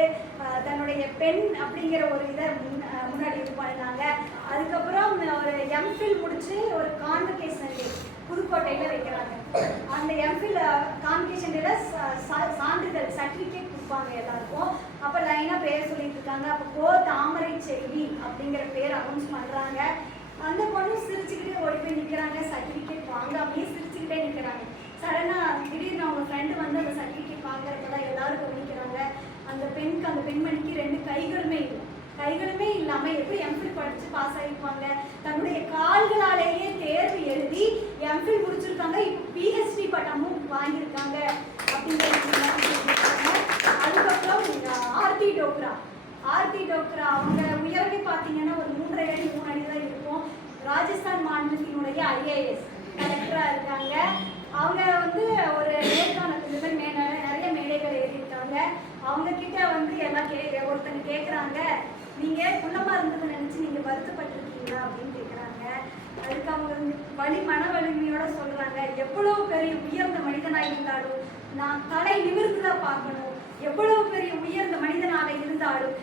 தன்னுடைய பெண் அப்படிங்கிற ஒரு இதை முன்னாடி இது பண்ணாங்க. அதுக்கப்புறம் ஒரு எம்ஃபில் முடிச்சு ஒரு கான்வகேஷன் டே புதுக்கோட்டையில வைக்கிறாங்க. அந்த எம்ஃபில் கான்வகேஷன் டேல சான்றிதழ் சர்டிஃபிகேட் கொடுப்பாங்க எல்லாருக்கும். அப்ப லைனா பேர் சொல்லிட்டு இருக்காங்க. அப்போ கோ தாமரை செல்வி அப்படிங்கிற பேர் அனௌன்ஸ் பண்றாங்க. அந்த பொண்ணு சிரிச்சுக்கிட்டே ஓடி போய் நிற்கிறாங்க. சர்டிஃபிகேட் வாங்காமே சிரிச்சுக்கிட்டே நிற்கிறாங்க. சடனா திடீர்னு அவங்க ஃப்ரெண்டு வந்து அந்த சர்டிஃபிகேட் வாங்குறப்பதான் எல்லாரும் கவனிக்கிறாங்க. அந்த பெண்மணிக்கு 2 கைகளுமே இல்லாம எப்படி எம்ஃபில் படிச்சு பாஸ் ஆகிருப்பாங்க. தன்னுடைய கால்களாலேயே தேர்வு எழுதி எம்ஃபில் முடிச்சிருக்காங்க. இப்போ பிஹெச்டி பட்டமும் வாங்கியிருக்காங்க அப்படிங்கிறது. அதுக்கப்புறம் ஆர்த்தி டோக்ரா அவங்க உயரமே பார்த்தீங்கன்னா ஒரு 3.5 அடி 3 அடி தான் இருக்கும். ராஜஸ்தான் மாநிலத்தினுடைய IAS கலெக்டரா இருக்காங்க. அவங்க வந்து ஒரு நேர்காணல் நிறைய சொல்லுவாங்க. அவங்க கிட்ட வந்து எல்லாம் ஒருத்தங்க கேட்குறாங்க, நீங்க குள்ளமா இருந்ததை நினைச்சு நீங்க வருத்தப்பட்டிருக்கீங்களா அப்படின்னு கேட்குறாங்க. அதுக்கு அவங்க மன வலிமையோட சொல்றாங்க, எவ்வளவு பெரிய உயர்ந்த மனிதனாக இருந்தாலும் நான் தலை நிமிர்ந்து தான் பார்க்கணும், எவ்வளவு பெரிய உயர்ந்த மனிதனாக இருந்தாலும்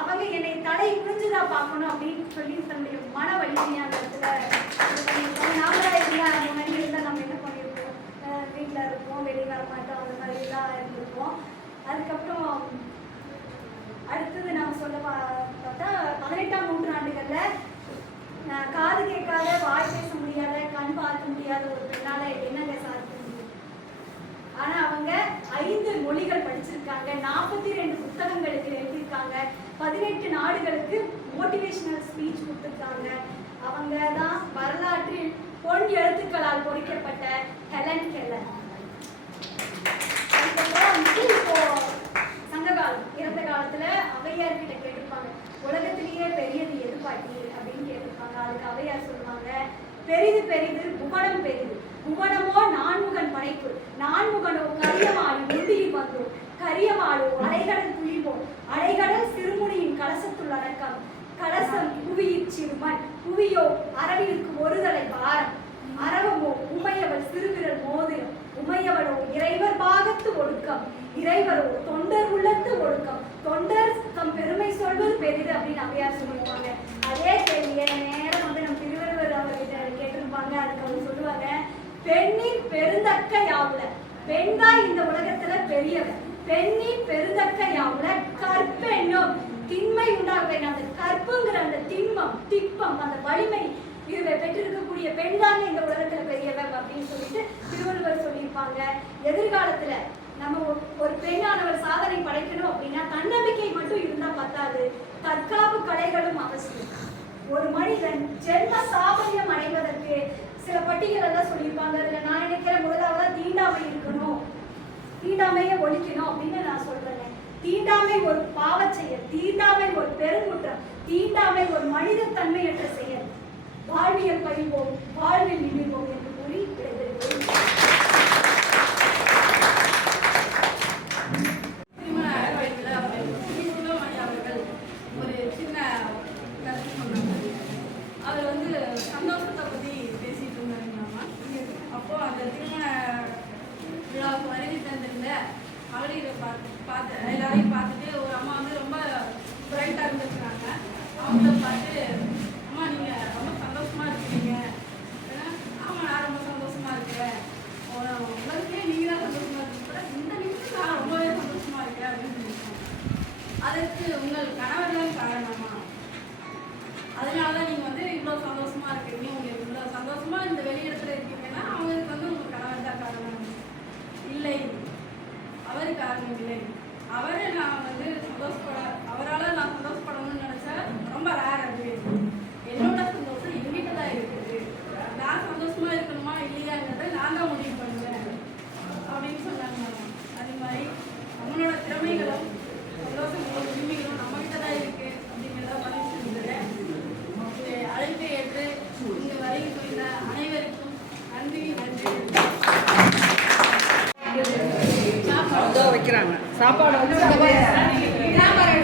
அவங்க என்னை தலை குனிஞ்சுதான் பார்க்கணும் அப்படின்னு சொல்லி தன்னுடைய மன வலிமையான இடத்துல நாமளா இருந்தா அந்த மாதிரி இருந்தால் நம்ம என்ன பண்ணியிருப்போம், வீட்டில் இருப்போம், வெளியே வர மாட்டோம், அந்த மாதிரி தான் இருந்திருப்போம். அதுக்கப்புறம் அடுத்தது நம்ம சொல்ல பார்த்தா 18ஆம் நூற்றாண்டுகளில் காது கேட்காத, வாய் பேச முடியாத, கண் பார்க்க முடியாத ஒரு பெண்ணால என்னங்க சாதிக்க முடியும்? ஆனா அவங்க 5 மொழிகள் படிச்சிருக்காங்க, 42 புத்தகங்களுக்கு எழுதியிருக்காங்க, 18 நாடுகளுக்கு மோட்டிவேஷனல் ஸ்பீச் கொடுத்துருக்காங்க. அவங்க தான் வரலாற்றில் பொன் எழுத்துக்களால் பொறிக்கப்பட்ட ஹெலன் கெல்லர். இப்போ சங்ககாலம் இறந்த காலத்துல அவையார் கிட்ட கேட்டிருப்பாங்க, உலகத்திலேயே பெரியது எது பாட்டி அப்படின்னு கேட்டிருப்பாங்க. அதுக்கு அவையார் சொல்லுவாங்க, பெரிது பெரிது புவனம் பெரிது, புவனமோ நான்முகன் படைப்பு, நான்முகனோ கரியமாடு முந்தியில் வந்தோம், கரியமாடு அலைகடல் துயில்வோம், அலைகடல் சிறுமுனியின் கலசத்துள் அடக்கம், கலசம் புவியிற் சிறுமன், புவியோ அரவிற்கு ஒருதலை பாரம், அரவமோ உமையவள் சிறுவிரல் மோதிரம், உமையவளோ இறைவர் பாகத்து ஒடுக்கம், இறைவரோ தொண்டர் உள்ளத்து ஒடுக்கம், தொண்டர் தம் பெருமை சொல்வது பெரிது அப்படின்னு அவையார் சொல்லியிருப்பாங்க. அதே கேள்வியை நேரம் வந்து நம்ம திருவள்ளுவர் அவர்கிட்ட கேட்டிருப்பாங்க. அதுக்கு அவங்க சொல்லுவாங்க, பெண்ணின் பெருந்தக்க யாவுல, பெண் தான் இந்த உலகத்துல பெரியவர், பெண்ணின் பெருந்தக்க யாவுல கற்பெண்ணும் திண்மை உண்டாக, அந்த கற்புங்கிற அந்த திப்பம் அந்த வலிமை இதை பெற்றிருக்கக்கூடிய பெண் தானே இந்த உலகத்துல பெரியவர் அப்படின்னு சொல்லிட்டு திருவள்ளுவர் சொல்லியிருப்பாங்க. எதிர்காலத்துல நம்ம ஒரு பெண்ணானவர் சாதனை படைக்கணும் அப்படின்னா தன்னம்பிக்கை மட்டும் இருந்தா பத்தாது, தற்காப்பு கலைகளும் அவசியம். ஒரு மனிதன் ஜென்ம சாபல்யம் அடைவதற்கு சில பட்டியல் எல்லாம் சொல்லியிருப்பாங்க. அதுல நான் நினைக்கிறேன் முதலாவதா தீண்டாமை இருக்கணும், தீண்டாமையை ஒழிக்கணும் அப்படின்னு நான் சொல்றேன். தீண்டாமை ஒரு பாவச் செயல், தீண்டாமை ஒரு பெருங்குற்றம், தீண்டாமை ஒரு மனித தன்மையற்ற செயல். வாழ்வியல் பயில்வோம், வாழ்வில் நிமிர்வோம் என்று கூறி விடைபெறுகிறேன். ஒரு சின்ன கருத்து சொன்னாங்க. அவர் வந்து சந்தோஷத்தை பற்றி பேசிட்டு இருந்தாருங்களாமா. அப்போ அந்த திருமண விழாவுக்கு வருகை தந்திருந்த மகளிரை பார்த்து எல்லாரையும் பார்த்துட்டு ஒரு அம்மா வந்து ரொம்ப பிரைட்டாக இருந்திருக்கிறாங்க. அவங்கள பார்த்து, அம்மா நீங்கள் ரொம்ப சந்தோஷமா இருக்கீங்க. ஆமாம், நான் ரொம்ப சந்தோஷமா இருக்கிறேன். உலகத்திலே நீங்கள் தான் சந்தோஷமா இருக்கீங்க, இந்த நிமிஷம் நான் ரொம்பவே சந்தோஷமா இருக்கேன் அப்படின்னு சொல்லியிருக்காங்க. அதற்கு உங்கள் கணவர் தான் காரணமா? அதனால தான் நீங்கள் வந்து இவ்வளோ சந்தோஷமா இருக்கீங்க, உங்களுக்கு இவ்வளோ சந்தோஷமா இந்த வெளியிடத்துல இருக்கீங்கன்னா அவங்களுக்கு வந்து உங்கள் கணவர் தான் காரணம். இல்லை, அவர் காரணம் இல்லை. அவரை நான் வந்து அவரால் நான் சந்தோஷப்படணும்னு நினச்சா ரொம்ப ரேர். அது என்னோட சந்தோஷம் எங்கிட்ட தான் இருக்குது. நான் சந்தோஷமா இருக்கணுமா இல்லையாங்கிறத நான் தான் முடிவு பண்ணுவேன் அப்படின்னு சொன்னாங்க. அதே மாதிரி நம்மளோட திறமைகளும் சந்தோஷங்களும் உரிமைகளும் நம்மகிட்ட தான் இருக்கு அப்படிங்கிறத பதிவு செஞ்சுக்கிறேன். அழைப்பை ஏற்று இங்கு வரைக்கும் புரிந்த அனைவருக்கும் நன்றி. வைக்கிறாங்க சாப்பாடு வந்து சாப்பாடு